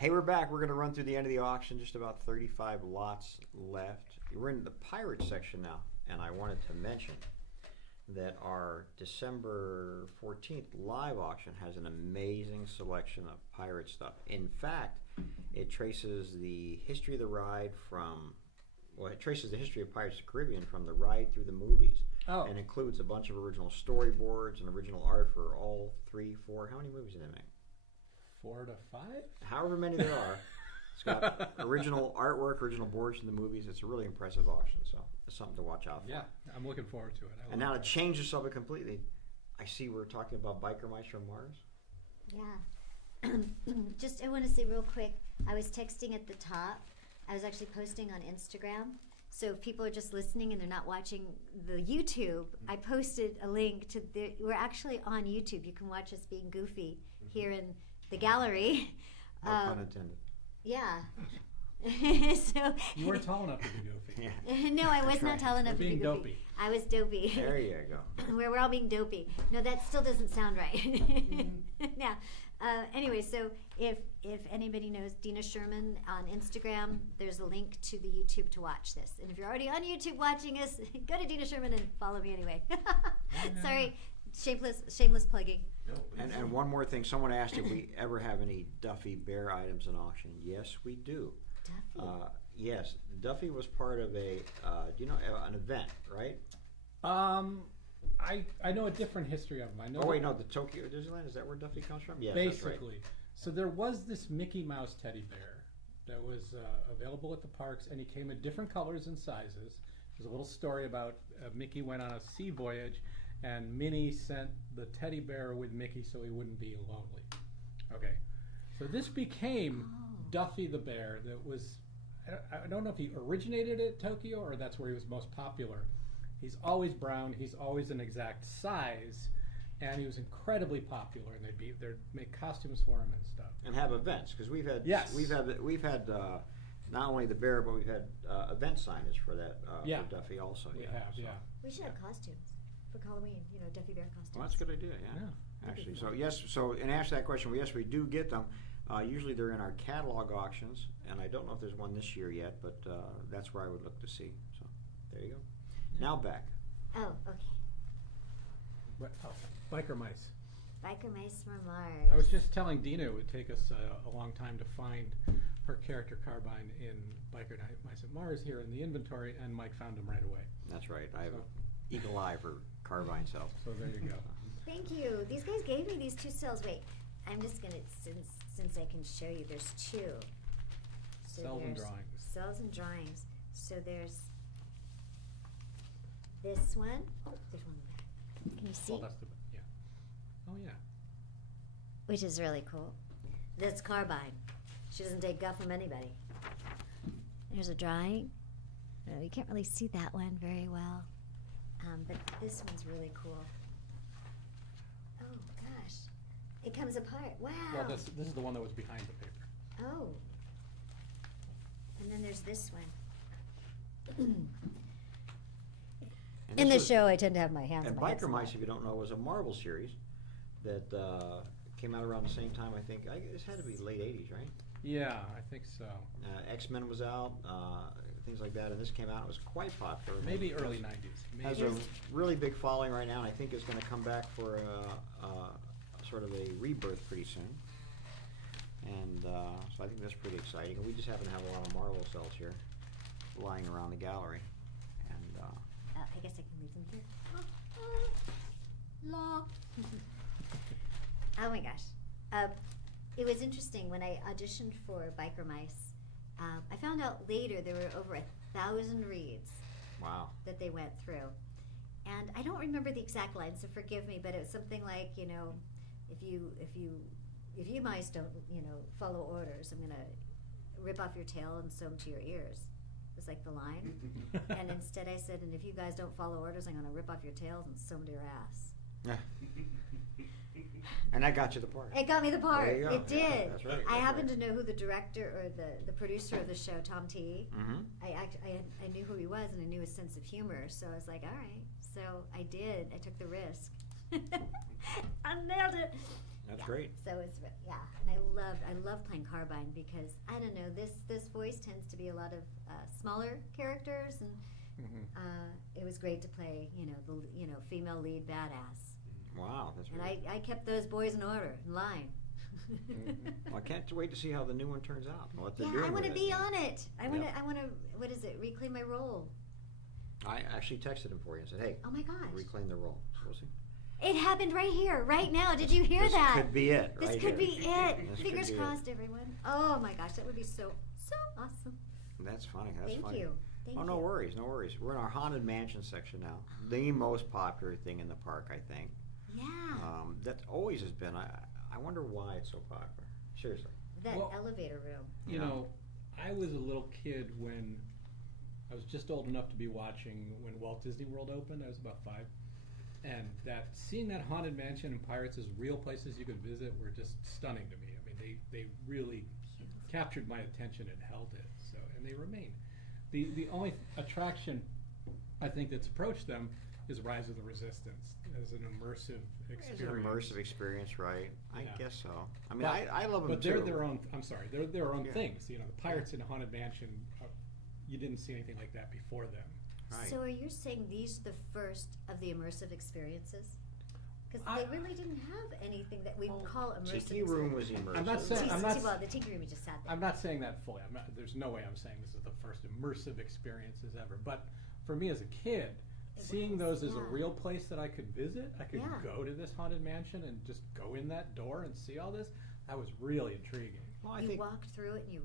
Hey, we're back. We're going to run through the end of the auction. Just about 35 lots left. We're in the pirate section now, and I wanted to mention that our December 14th live auction has an amazing selection of pirate stuff. In fact, it traces the history of the ride it traces the history of Pirates of the Caribbean from the ride through the movies. Oh. And includes a bunch of original storyboards and original art for all 3, 4, how many movies did they make? 4 to 5? However many there are. It's got original artwork, original boards from the movies. It's a really impressive auction, so it's something to watch out for. Yeah, I'm looking forward to it. And now to change the subject completely, I see we're talking about biker mice from Mars. Yeah. Just, I want to say real quick, I was texting at the top. I was actually posting on Instagram. So if people are just listening and they're not watching the YouTube, I posted a link to we're actually on YouTube. You can watch us being goofy here in the gallery. No pun intended. Yeah. So you weren't tall enough to be goofy. Yeah. No, I was not tall enough to be being goofy. dopey. I was dopey. There you go. We're all being dopey. No, that still doesn't sound right. Yeah. Anyway, so if anybody knows Dina Sherman on Instagram, there's a link to the YouTube to watch this. And if you're already on YouTube watching us, go to Dina Sherman and follow me anyway. Sorry, shameless plugging. And one more thing, someone asked if we ever have any Duffy Bear items in auction. Yes, we do. Duffy? Yes, Duffy was part of an event, right? I know a different history of them. I know. Oh wait, no, the Tokyo Disneyland, is that where Duffy comes from? Yes, basically. That's right. So there was this Mickey Mouse teddy bear that was available at the parks, and he came in different colors and sizes. There's a little story about Mickey went on a sea voyage, and Minnie sent the teddy bear with Mickey so he wouldn't be lonely. Okay, so this became Duffy the bear. That was, I don't know if he originated at Tokyo or that's where he was most popular. He's always brown. He's always an exact size, and he was incredibly popular. And they'd make costumes for him and stuff. And have events, because we've had not only the bear, but we've had event signage for that for Duffy also. We have. We should have costumes for Halloween. Duffy bear costumes. Well, that's a good idea. Yeah. Actually, so yes. So in answer to that question, yes, we do get them. Usually they're in our catalog auctions, and I don't know if there's one this year yet, but that's where I would look to see. So there you go. Now back. Oh, okay. Biker mice. Biker mice from Mars. I was just telling Dina it would take us a long time to find her character Carbine in Biker Mice at Mars here in the inventory, and Mike found them right away. That's right. I have an eagle eye for Carbine cells. So there you go. Thank you. These guys gave me these 2 cells. Wait, I'm just gonna since I can show you. There's 2. So Cells and drawings. Cells and drawings. So there's this one. Oh, there's one there. Can you see? Oh, that's yeah. Oh, yeah. Which is really cool. That's Carbine. She doesn't take guff from anybody. There's a drawing. You can't really see that one very well. But this one's really cool. Oh, gosh. It comes apart. Wow. Well, this is the one that was behind the paper. Oh. And then there's this one. In the show, I tend to have my hands And on my head. Biker Mice, if you don't know, was a Marvel series that came out around the same time, I think. This had to be late 80s, right? Yeah, I think so. X-Men was out, things like that, and this came out. It was quite popular. Maybe early 90s. Has a really big following right now, and I think it's going to come back for sort of a rebirth pretty soon. And so I think that's pretty exciting. And we just happen to have a lot of Marvel cells here lying around the gallery. And I guess I can leave them here. Law. Oh my gosh. It was interesting when I auditioned for Biker Mice. I found out later there were over 1,000 reads. Wow. That they went through. And I don't remember the exact line, so forgive me, but it was something like, if you mice don't, follow orders, I'm going to rip off your tail and sew them to your ears. It was like the line. And instead I said, and if you guys don't follow orders, I'm going to rip off your tails and sew them to your ass. And that got you the part. It got me the part. There you go. It did. Yeah, that's right. I happened to know who the director or the producer of the show, Tom T. Mm-hmm. I knew who he was, and I knew his sense of humor. So I was like, all right. So I did. I took the risk. I nailed it. That's great. So it's and I love playing Carbine because I don't know, this voice tends to be a lot of smaller characters, and it was great to play the female lead badass. Wow, that's And great. I kept those boys in order, in line. Well, I can't wait to see how the new one turns out. What they're Yeah, doing I want to with be it. on it. I want to. Yep. I want to. What is it? Reclaim my role. I actually texted him for you and said, "Hey, Oh my gosh! reclaim the role." So we'll see. It happened right here, right now. Did you hear This that? could be it. This right could here. be it. This Fingers could be crossed, everyone. Oh my gosh, that would be so awesome. That's funny. That's Thank funny. you. Thank Oh, you. no worries, no worries. We're in our haunted mansion section now. The most popular thing in the park, I think. Yeah. That always has been. I wonder why it's so popular. Seriously. That Well, elevator room. You know, I was a little kid when I was just old enough to be watching when Walt Disney World opened. I was about 5. And seeing that haunted mansion and Pirates as real places you could visit were just stunning to me. I mean, they really captured my attention and held it. So, and they remain. The only attraction I think that's approached them is Rise of the Resistance as an immersive experience. It's an immersive experience, right? I Yeah. guess so. I mean, But- I love them But too. they're their own. I'm sorry, they're their own Yeah. things. You know, the Pirates in Haunted Mansion. You didn't see anything like that before them. Right. So are you saying these are the first of the immersive experiences? Because I- they really didn't have anything that we call immersive. Tiki Room was immersive. I'm not saying- I'm not- Well, the Tiki Room you just sat there. I'm not saying that fully. There's no way I'm saying this is the first immersive experiences ever. But for me as a kid, It seeing was, those as a yeah. real place that I could visit, I could Yeah. go to this haunted mansion and just go in that door and see all this. That was really intriguing. Well, I You think walked through it and you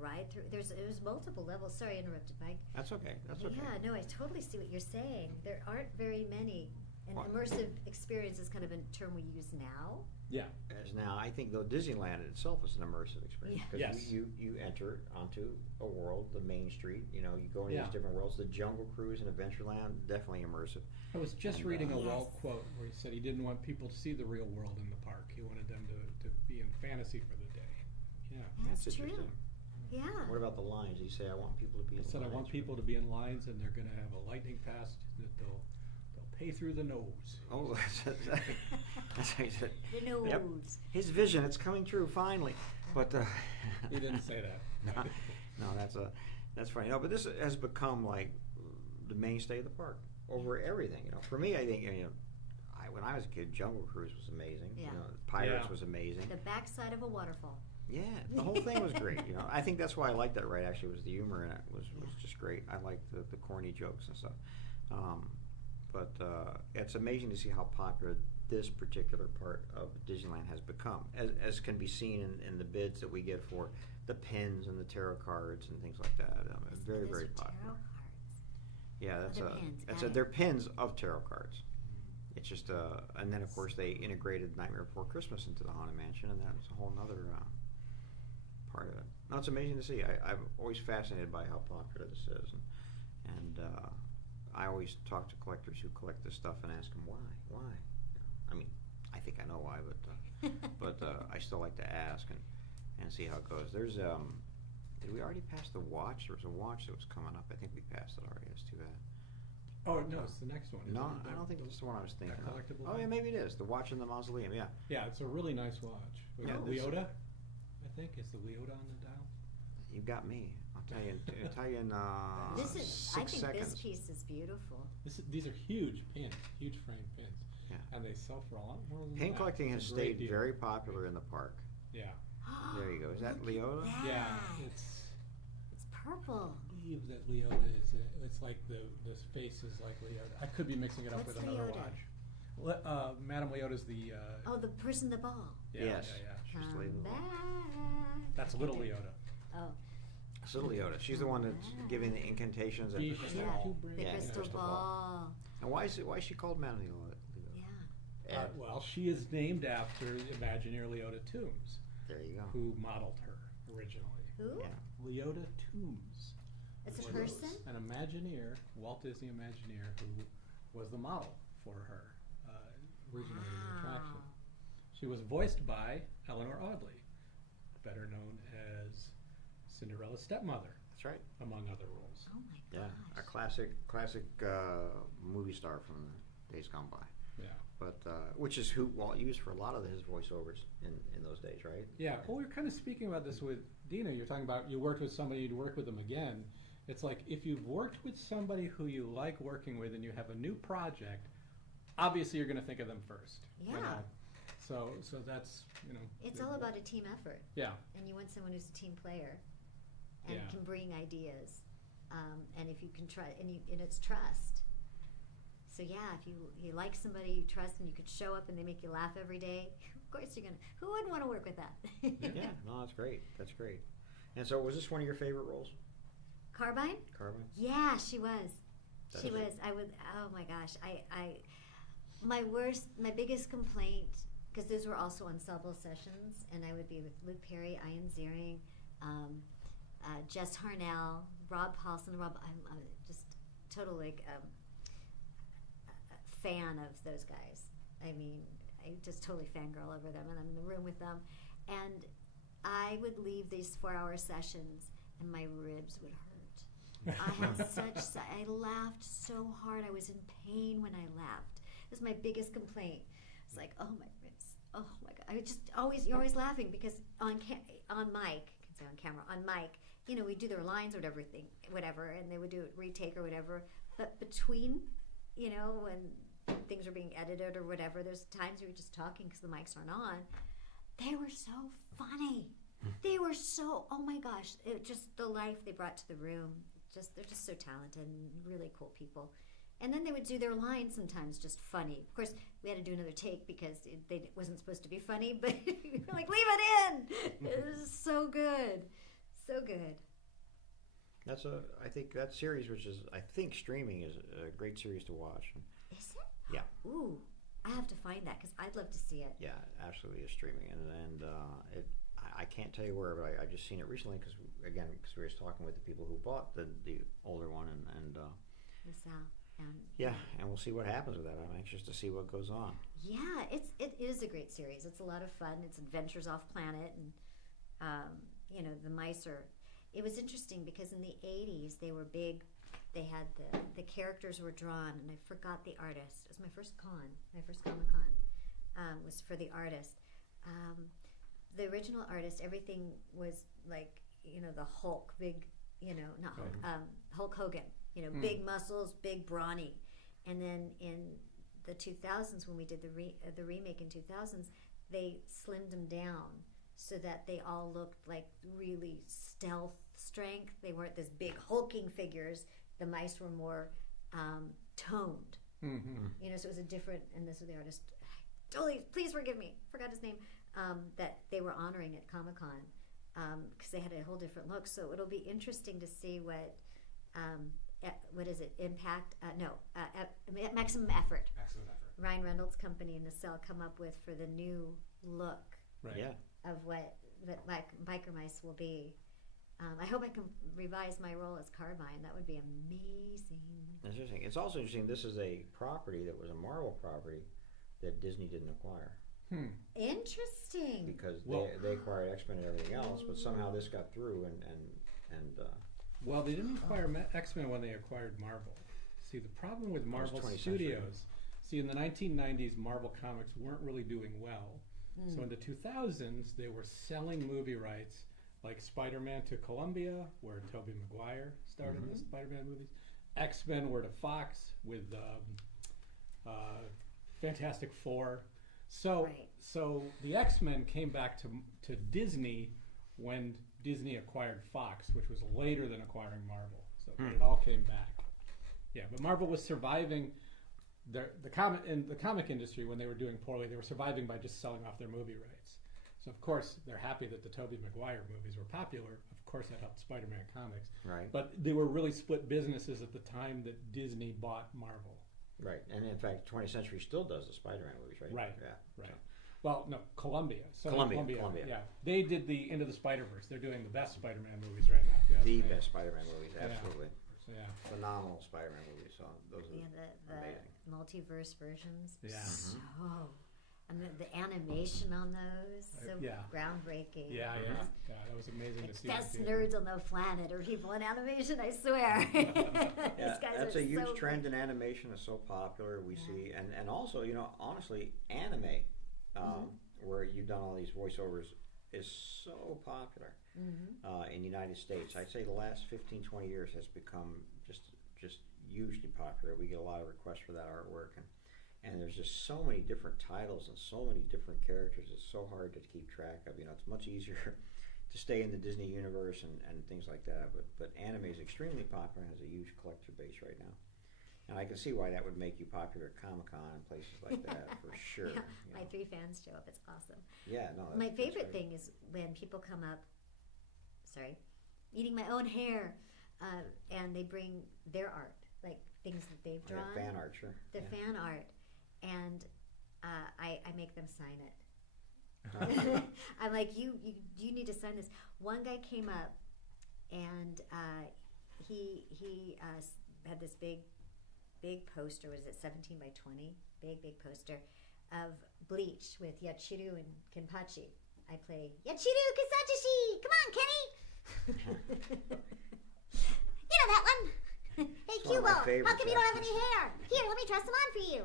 ride through. There's multiple levels. Sorry, I interrupted, Mike. that's okay. That's okay. Yeah, no, I totally see what you're saying. There aren't very many, and Well- immersive experience is kind of a term we use now. Yeah. As now, I think though Disneyland itself is an immersive experience Yeah. because Yes. you enter onto a world, the Main Street. You know, you go into Yeah. these different worlds. The Jungle Cruise and Adventureland, definitely immersive. I was just And, reading a Yes. Walt quote where he said he didn't want people to see the real world in the park. He wanted them to be in fantasy for the day. Yeah. That's That's true. interesting. Yeah. What about the lines? You say I want people to be. He in said I lines. want people to be in lines and they're going to have a lightning pass that they'll pay through the nose. Oh, that's how he said. The nose. Yep. His vision, it's coming true finally. But He didn't say that. no, that's funny. No, but this has become like the mainstay of the park over everything. You know, for me, I think when I was a kid, Jungle Cruise was amazing. Yeah. You know, Pirates Yeah. was amazing. The backside of a waterfall. Yeah, the whole thing was great. You know, I think that's why I liked that ride. Actually, was the humor in it was just great. I liked the corny jokes and stuff. But it's amazing to see how popular this particular part of Disneyland has become, as can be seen in the bids that we get for the pins and the tarot cards and things like that. Very, Those very are popular. tarot cards. Yeah, They're pins, that's got it. they're pins of tarot cards. It's just and then of course they integrated Nightmare Before Christmas into the Haunted Mansion, and that's a whole nother part of it. No, it's amazing to see. I'm always fascinated by how popular this is, and I always talk to collectors who collect this stuff and ask them why. I mean, I think I know why, but I still like to ask and see how it goes. There's did we already pass the watch? There was a watch that was coming up. I think we passed it already. That's too bad. Oh, no, it's the next one. No, isn't it? I don't think that's the one I was thinking of. collectible Oh, thing? yeah, maybe it is. The watch in the mausoleum, yeah. Yeah, it's a really nice watch. Was Yeah, it this- Leota? I think. Is the Leota on the dial? You got me. I'll tell you in This is. 6 I think seconds. this piece is beautiful. These are huge pins, huge frame pins. Yeah. And they sell for a lot more than Pin that. collecting has It's a great stayed deal. very popular in the park. Yeah. There you go. Is that Look at Leota? that. Yeah, it's... It's purple. I believe that Leota is. It's like the face is like Leota. I could be mixing it up What's with another Leota? watch. Madame Leota's the. Oh, the person in the ball. Yeah, Yes. yeah. She's the Come lady in the back. wall. That's Little Leota. Oh, It's little Leota. She's the one that's giving the incantations at the Be crystal yeah. ball. The Yeah, crystal crystal ball. And why is she called Madame Leota? Yeah. Well, she is named after Imagineer Leota Toombs, There you go. who modeled her originally. Who? Yeah. Leota Toombs. It's a was person? An Imagineer, Walt Disney Imagineer, who was the model for her originally in the attraction. Wow. She was voiced by Eleanor Audley, better known as Cinderella's stepmother, That's right. among other roles. Oh my Yeah, gosh. a classic movie star from the days gone by. Yeah. But which is who Walt used for a lot of his voiceovers in those days, right? Yeah. Well, we were kind of speaking about this with Dina. You're talking about you worked with somebody, you'd work with them again. It's like if you've worked with somebody who you like working with and you have a new project, obviously you're going to think of them first. Yeah. You know? So that's, you know. It's all about a team effort. Yeah. And you want someone who's a team player and Yeah. can bring ideas. And if you can and it's trust. So yeah, if you like somebody you trust and you could show up and they make you laugh every day, of course you're gonna. Who wouldn't want to work with that? Yeah, no, that's great. That's great. And so, was this one of your favorite roles? Carbine? Carbine? Yeah, she was. That She was- was. I would. Oh my gosh. My biggest complaint, because those were also ensemble sessions, and I would be with Luke Perry, Ian Ziering, Jess Harnell, Rob Paulson. I'm just total fan of those guys. I mean, I just totally fangirl over them, and I'm in the room with them, and I would leave these 4-hour sessions, and my ribs would hurt. I had I laughed so hard. I was in pain when I laughed. It was my biggest complaint. It's like, oh my ribs, oh my god. You're always laughing because on mic, I can say on camera, on mic, you know, we do their lines or whatever, and they would do it retake or whatever. But between, you know, when things are being edited or whatever, there's times where you're just talking because the mics aren't on. They were so funny. They were so, oh my gosh, just the life they brought to the room. They're just so talented and really cool people. And then they would do their lines sometimes just funny. Of course, we had to do another take because it wasn't supposed to be funny, but we were like, leave it in. It was so good. So good. I think that series, which is, I think streaming, is a great series to watch. Is it? Yeah. Ooh, I have to find that because I'd love to see it. Yeah, absolutely is streaming. And I can't tell you where, but I just seen it recently because we were just talking with the people who bought the older one and LaSalle. yeah, and we'll see what happens with that. I'm anxious to see what goes on. Yeah, it is a great series. It's a lot of fun. It's adventures off planet, and you know, the mice are. It was interesting because in the 80s they were big. They had the characters were drawn, and I forgot the artist. It was my first Comic-Con was for the artist. The original artist, everything was like, you know, the Hulk, big, you know, not Hulk, Hulk Hogan. You know, big muscles, big brawny. And then in the 2000s, when we did the remake in 2000s, they slimmed them down so that they all looked like really stealth strength. They weren't this big hulking figures. The mice were more toned. Mm-hmm. You know, so it was a different. And this was the artist. Totally, please forgive me. Forgot his name. That they were honoring at Comic-Con because they had a whole different look. So it'll be interesting to see what is it? Impact? Maximum Effort. Maximum effort. Ryan Reynolds' company and Nacelle come up with for the new look Right. Yeah. of what biker mice will be. I hope I can revise my role as Carbine. That would be amazing. That's interesting. It's also interesting. This is a property that was a Marvel property that Disney didn't acquire Interesting. because Well- they acquired X-Men and everything else, but somehow this got through and Well, they didn't acquire X-Men when they acquired Marvel. See, the problem with Marvel 20th Studios, in the 1990s, Marvel Comics weren't really doing well. So in the 2000s, they were selling movie rights like Spider-Man to Columbia, where Tobey Maguire started the Spider-Man movies. X-Men were to Fox with Fantastic Four. So the X-Men came back to Disney when Disney acquired Fox, which was later than acquiring Marvel. So it all came back. Yeah, but Marvel was surviving the comic industry when they were doing poorly. They were surviving by just selling off their movie rights. So of course they're happy that the Tobey Maguire movies were popular. Of course that helped Spider-Man comics. right, But they were really split businesses at the time that Disney bought Marvel. right, and in fact, 20th Century still does the Spider-Man movies, right? Right, Yeah. right. So- Well, no, Columbia. Columbia. Yeah, they did the Into the Spider-Verse. They're doing the best Spider-Man movies right now. if you ask The me. best Spider-Man movies, absolutely. So, yeah. Phenomenal Spider-Man movies. So those are Yeah, the amazing. multiverse versions. Yeah. So I mean, the animation on those, so Yeah. groundbreaking. Yeah, that was amazing to see. Best in nerds on the planet are people in animation, I swear. These guys That's are a huge so trend good. in animation. It's so popular. We Yeah. see, and also, honestly, anime, where you've done all these voiceovers, is so popular in the United States. I'd say the last 15, 20 years has become just hugely popular. We get a lot of requests for that artwork, and there's just so many different titles and so many different characters. It's so hard to keep track of. It's much easier to stay in the Disney universe and things like that. But anime is extremely popular and has a huge collector base right now. And I can see why that would make you popular at Comic-Con and places like that, for sure. Yeah, my 3 fans show up. It's awesome. Yeah, no. My that's favorite great. thing is when people come up, eating my own hair, and they bring their art, like things that they've Yeah, drawn. fan art, sure. The Yeah. fan art, and I make them sign it. I'm like, you need to sign this. One guy came up, and he had this big poster. Was it 17 by 20? Big poster of Bleach with Yachiru and Kenpachi. I play Yachiru Kisachishi. Come on, Kenny. You know that one. Hey, It's one of my Cubo, how favorites, come you don't have actually. any hair? Here, let me try some on for you.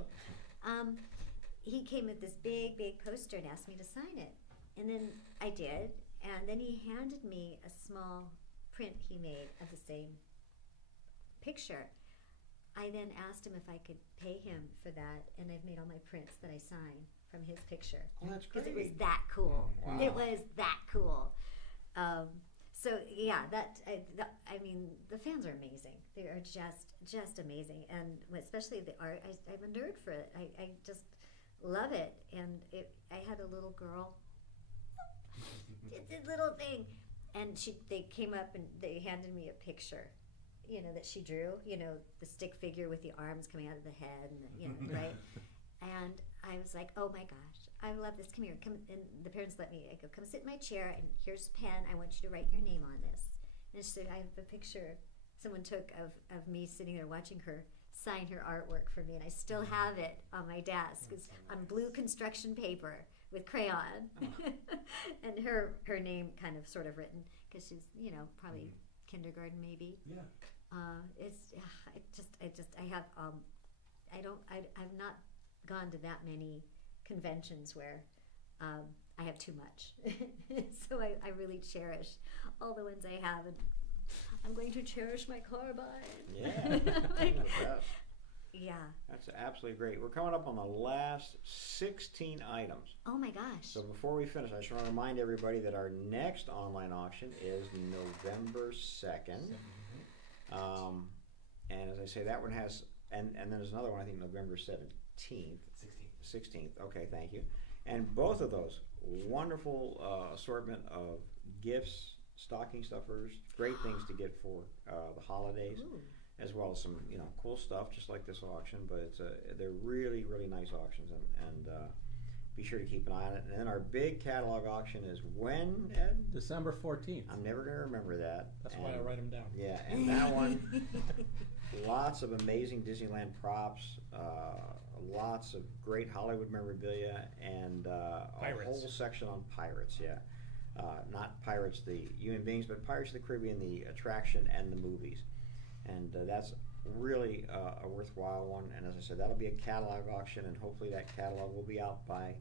He came with this big poster and asked me to sign it. And then I did. And then he handed me a small print he made of the same picture. I then asked him if I could pay him for that, and I've made all my prints that I sign from his picture. Oh, that's Because great. it was that cool. Wow. It was that cool. So yeah, I mean, the fans are amazing. They are just amazing, and especially the art. I'm a nerd for it. I just love it. And I had a little girl, just a little thing, and they came up and they handed me a picture, that she drew. The stick figure with the arms coming out of the head, and right. And I was like, oh my gosh, I love this. Come here. Come. And the parents let me. I go, come sit in my chair, and here's a pen. I want you to write your name on this. And so I have a picture someone took of me sitting there watching her sign her artwork for me, and I still have it on my desk. It's on blue construction paper with crayon, and her name kind of sort of written because she's probably kindergarten maybe. Yeah. I've not gone to that many conventions where I have too much. So I really cherish all the ones I have, and I'm going to cherish my carbine. Yeah. Like, the best. yeah. That's absolutely great. We're coming up on the last 16 items. Oh my gosh. So before we finish, I just want to remind everybody that our next online auction is November 2nd. And as I say, that one has, and then there's another one, I think November 17th. 16th. Okay, thank you. And both of those, wonderful assortment of gifts, stocking stuffers, great things to get for the holidays. Ooh. As well as some, cool stuff, just like this auction. But they're really, really nice auctions, and be sure to keep an eye on it. And then our big catalog auction is when, Ed? December 14th. I'm never going to remember that. That's why I write them down. Yeah, and that one, lots of amazing Disneyland props, lots of great Hollywood memorabilia, and a Pirates. whole section on pirates. Yeah, not pirates, the human beings, but Pirates of the Caribbean, the attraction and the movies. And that's really a worthwhile one. And as I said, that'll be a catalog auction, and hopefully that catalog will be out by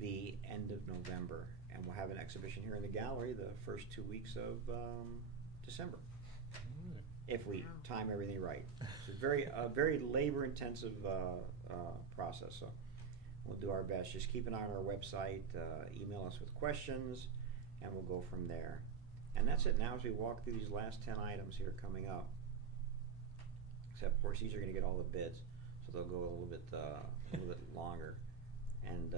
the end of November. And we'll have an exhibition here in the gallery the first 2 weeks of December, if we time everything right. It's a very labor-intensive process, so we'll do our best. Just keep an eye on our website, email us with questions, and we'll go from there. And that's it. Now as we walk through these last 10 items here coming up, except of course these are going to get all the bids, so they'll go a little bit longer. And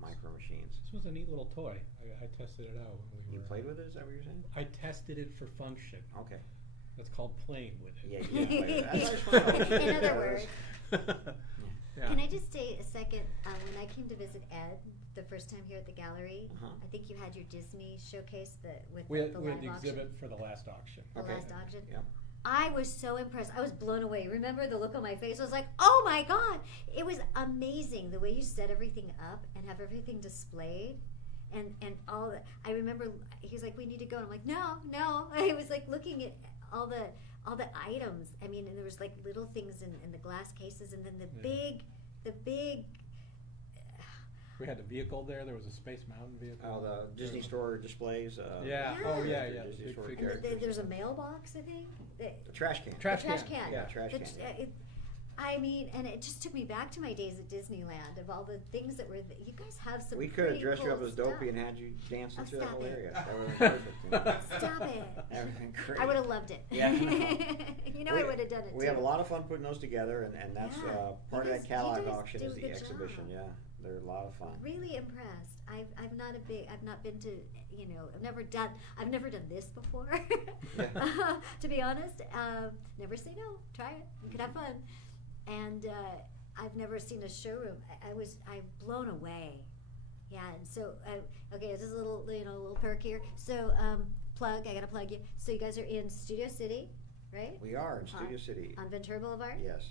micro machines. This was a neat little toy. I tested it out when we You were. played with it? Is that what you're saying? I tested it for function. Okay. That's called playing with it. Yeah, you didn't play with it. That's fine. In other words. Yeah. Can I just stay a second? When I came to visit Ed the first time here at the gallery, I think you had your Disney showcase We had the the live auction. exhibit for the last auction. The Okay. last auction. Yep. I was so impressed. I was blown away. Remember the look on my face? I was like, oh my God. It was amazing the way you set everything up and have everything displayed. And all that. I remember he was like, we need to go. And I'm like, no. I was like looking at all the items. I mean, and there was like little things in the glass cases, and then the big. We had a vehicle there. There was a Space Mountain vehicle. Oh, the Disney Store displays. Yeah. Yeah. Oh, yeah. Disney Store Big characters. There's a mailbox, I think. The trash can. Trash The trash can. can. Yeah, trash can. I mean, and it just took me back to my days at Disneyland of all the things that were. You guys have some. We could have pretty dressed you cool up as Dopey stuff. and had you dancing through that stop whole it. area. That would have been perfect. Stop it. That would have been great. I would have loved it. Yeah. You know, I would have done it We too. have a lot of fun putting those together, and that's Yeah. part You of guys- that catalog you guys auction do is a the good exhibition. job. Yeah, they're a lot of fun. Really impressed. I've not been to, I've never done this before. To be honest, never say no. Try it. You could have fun. And I've never seen a showroom. I'm blown away. Yeah. And so okay, this is a little perk here. So I gotta plug you. So you guys are in Studio City, right? We are in Studio City. On Ventura Boulevard. Yes.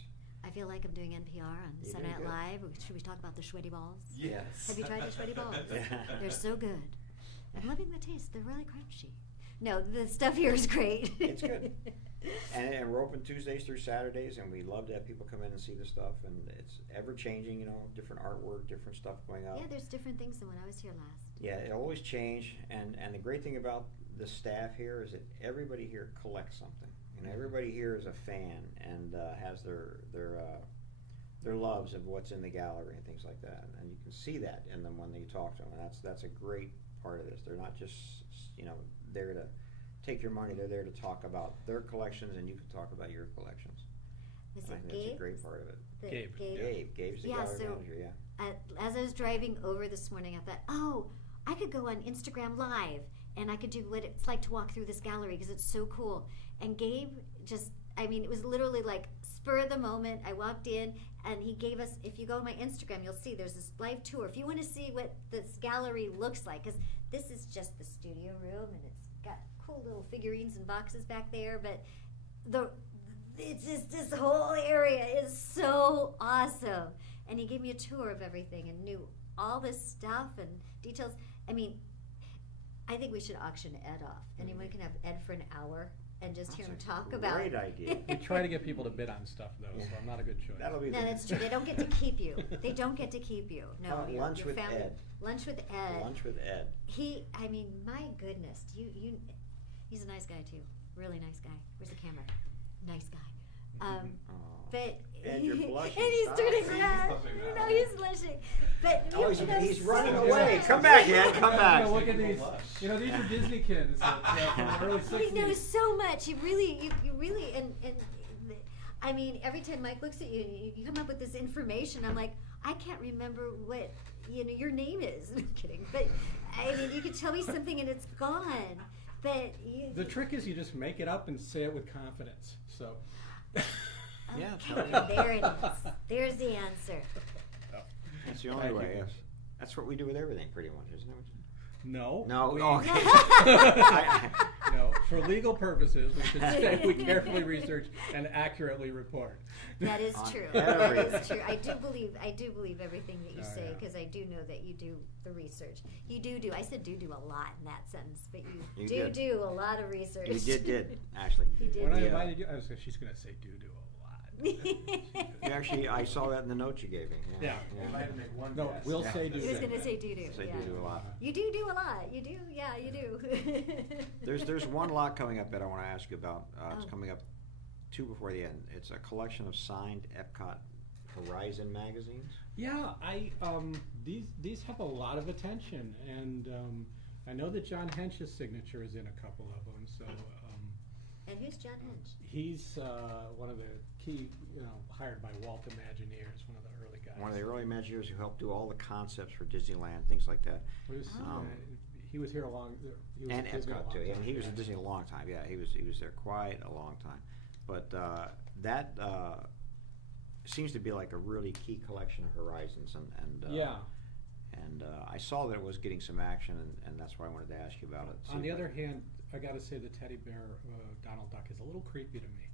I feel like I'm doing NPR on You're Saturday doing Night Live. Should we talk about the sweaty balls? Yes. Have you tried the sweaty balls? Yeah. They're so good. I'm loving the taste. They're really crunchy. No, the stuff here is great. It's good. And we're open Tuesdays through Saturdays, and we love to have people come in and see the stuff. And it's ever changing, different artwork, different stuff going up. Yeah, there's different things than when I was here last. Yeah, it'll always change. And the great thing about the staff here is that everybody here collects something. Everybody here is a fan and has their loves of what's in the gallery and things like that. And you can see that in them when you talk to them. And that's a great part of this. They're not just there to take your money. They're there to talk about their collections, and you can talk about your collections. Was I it think Gabe? that's a great part of it. Gabe. Gabe's the Yeah, gallery so- manager. Yeah. As I was driving over this morning, I thought, I could go on Instagram Live and I could do what it's like to walk through this gallery because it's so cool. And Gabe it was literally like spur of the moment. I walked in and he gave us, if you go on my Instagram, you'll see there's this live tour. If you want to see what this gallery looks like, because this is just the studio room and it's got cool little figurines and boxes back there, but it's just this whole area is so awesome. And he gave me a tour of everything and knew all this stuff and details. I mean, I think we should auction Ed off. Anyone can have Ed for an hour and just hear him talk about Great idea. We try to get people to bid on stuff, though, so I'm not a good choice. That'll be No, that's true. They don't get to keep you. They don't get to keep you. No, Lunch your with family. Ed. Lunch with Ed. Lunch with Ed. My goodness, he's a nice guy too. Really nice guy. Where's the camera? Nice guy. But And you're blushing. and he's Stop. turning He's red. blushing now. No, he's blushing. But Oh, you know he's so running much. away. Come back, Ed. Come back. Look at these. These are Disney kids from the early He 60s. knows so much. You really, and I mean, every time Mike looks at you, you come up with this information. I'm like, I can't remember what your name is. I'm kidding, but I mean, you could tell me something and it's gone. But The trick is you just make it up and say it with confidence. So. Yeah, okay, there it is. There's the answer. that's the only Thank way. you. Yes. That's what we do with everything, pretty much, isn't it? No. No. We, Okay. No, for legal purposes, we should say we carefully research and accurately report. That is On true. everything. That is true. I do believe everything that you Oh, say yeah. because I do know that you do the research. You do. I said do a lot in that sentence, but You you did. do a lot of research. You did actually. You did. When I Yeah. invited you, I was like, she's going to say do a lot. You actually, I saw that in the note you gave me. Yeah. If I had to make one No, guess. we'll Yeah. say do. He was going to say do. Say Yeah. do a lot. You do a lot. You do. Yeah, you do. There's one lot coming up that I want to ask you about. It's Oh. coming up before the end. It's a collection of signed Epcot Horizon magazines. Yeah, these have a lot of attention, and I know that John Hench's signature is in a couple of them. So And who's John Hench? he's one of the key, hired by Walt Imagineers, one of the early guys. One of the early Imagineers who helped do all the concepts for Disneyland, things like that. He was here he was And at Disney a Epcot long too. time, And he was yeah. at Disney a long time. Yeah, he was there quite a long time. But that seems to be like a really key collection of Horizons. And Yeah. I saw that it was getting some action, and that's why I wanted to ask you about it. On the other hand, I got to say the teddy bear Donald Duck is a little creepy to me.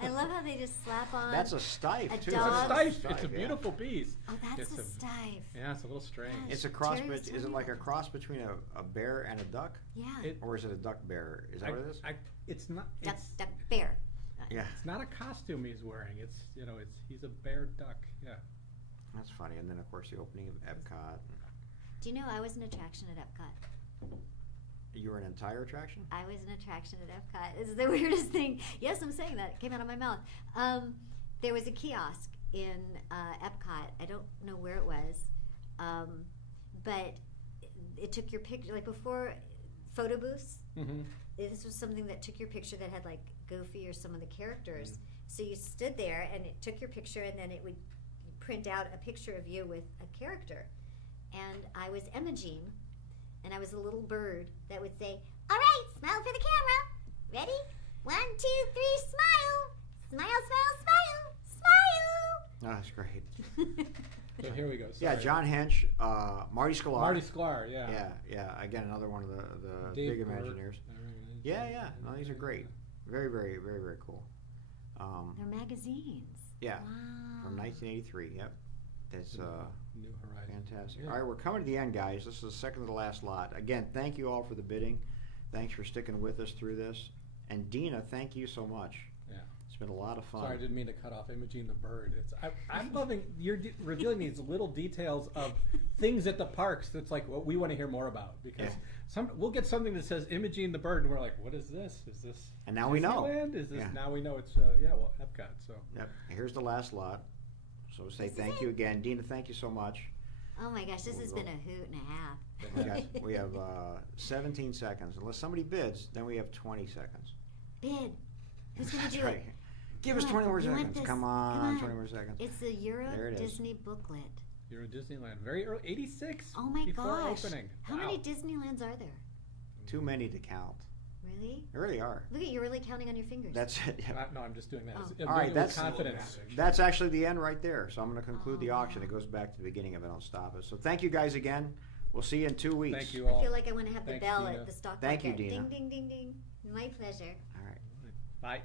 I love how they just slap on. That's a stife, A too. dog. It's a stife. It's a yeah. beautiful beast. Oh, that's It's a stife. Yeah, it's a little strange. Gosh. It's a cross, Terry was is it telling me like a about cross between a bear and a duck? Yeah. Or is it a duck bear? Is that what it is? It's not. Duck, It's, duck, bear. Yeah, it's not a costume he's wearing. It's he's a bear duck. Yeah. that's funny. And then, of course, the opening of Epcot. Do you know I was an attraction at Epcot? You were an entire attraction? I was an attraction at Epcot. This is the weirdest thing. Yes, I'm saying that. It came out of my mouth. There was a kiosk in Epcot. I don't know where it was. But it took your picture. Like before photo booths, Mm-hmm. this was something that took your picture that had like Goofy or some of the characters. So you stood there and it took your picture and then it would print out a picture of you with a character. And I was Imogene. And I was a little bird that would say, "All right, smile for the camera. Ready? 1, 2, 3, smile. Smile, smile, smile, Oh, that's great. So here we go. Yeah, Sorry. John Hench, Marty Sklar. Marty Sklar. Yeah. Yeah. Again, another one of the Dave big Burt. Imagineers. Yeah. No, these are great. Very, very, very, very cool. They're magazines. Yeah, Wow. from 1983. Yep. That's New Horizons. fantastic. Yeah. All right, we're coming to the end, guys. This is the second to the last lot. Again, thank you all for the bidding. Thanks for sticking with us through this. And Dina, thank you so much. Yeah. It's been a lot of fun. Sorry, I didn't mean to cut off Imogene the bird. I'm loving you're revealing these little details of things at the parks. That's like what we want to hear more about because we'll get something that says Imogene the bird, and we're like, what is this? Is this? And now we know. Disneyland? Is this? Yeah. Now we know it's Epcot. So Yep. Here's the last lot. So say This is thank it. you again. Dina, thank you so much. Oh my gosh, this has been a hoot and a half. We have 17 seconds. Unless somebody bids, then we have 20 seconds. Bid. Who's going to That's do right. it? Give us Come 20 on, more you want seconds. this? Come Come on, on. 20 more seconds. It's the Euro There it is. Disney booklet. you're in Disneyland, very early, 86. Oh my before gosh. opening. How Wow. many Disneylands are there? Too many to count. Really? There really are. Look at you're really counting on your fingers. That's it. Yeah. No, I'm just doing that. Oh. I'm All doing right, it with that's- confidence. That's actually the end right there. So I'm going to conclude Oh, the auction. wow. It goes back to the beginning of it. I'll stop it. So thank you guys again. We'll see you in 2 weeks. Thank you all. I feel like I want to have the Thanks, bell Dina. at the stock Thank you, market. Dina. Ding, ding, ding, ding. My pleasure. All right. Bye.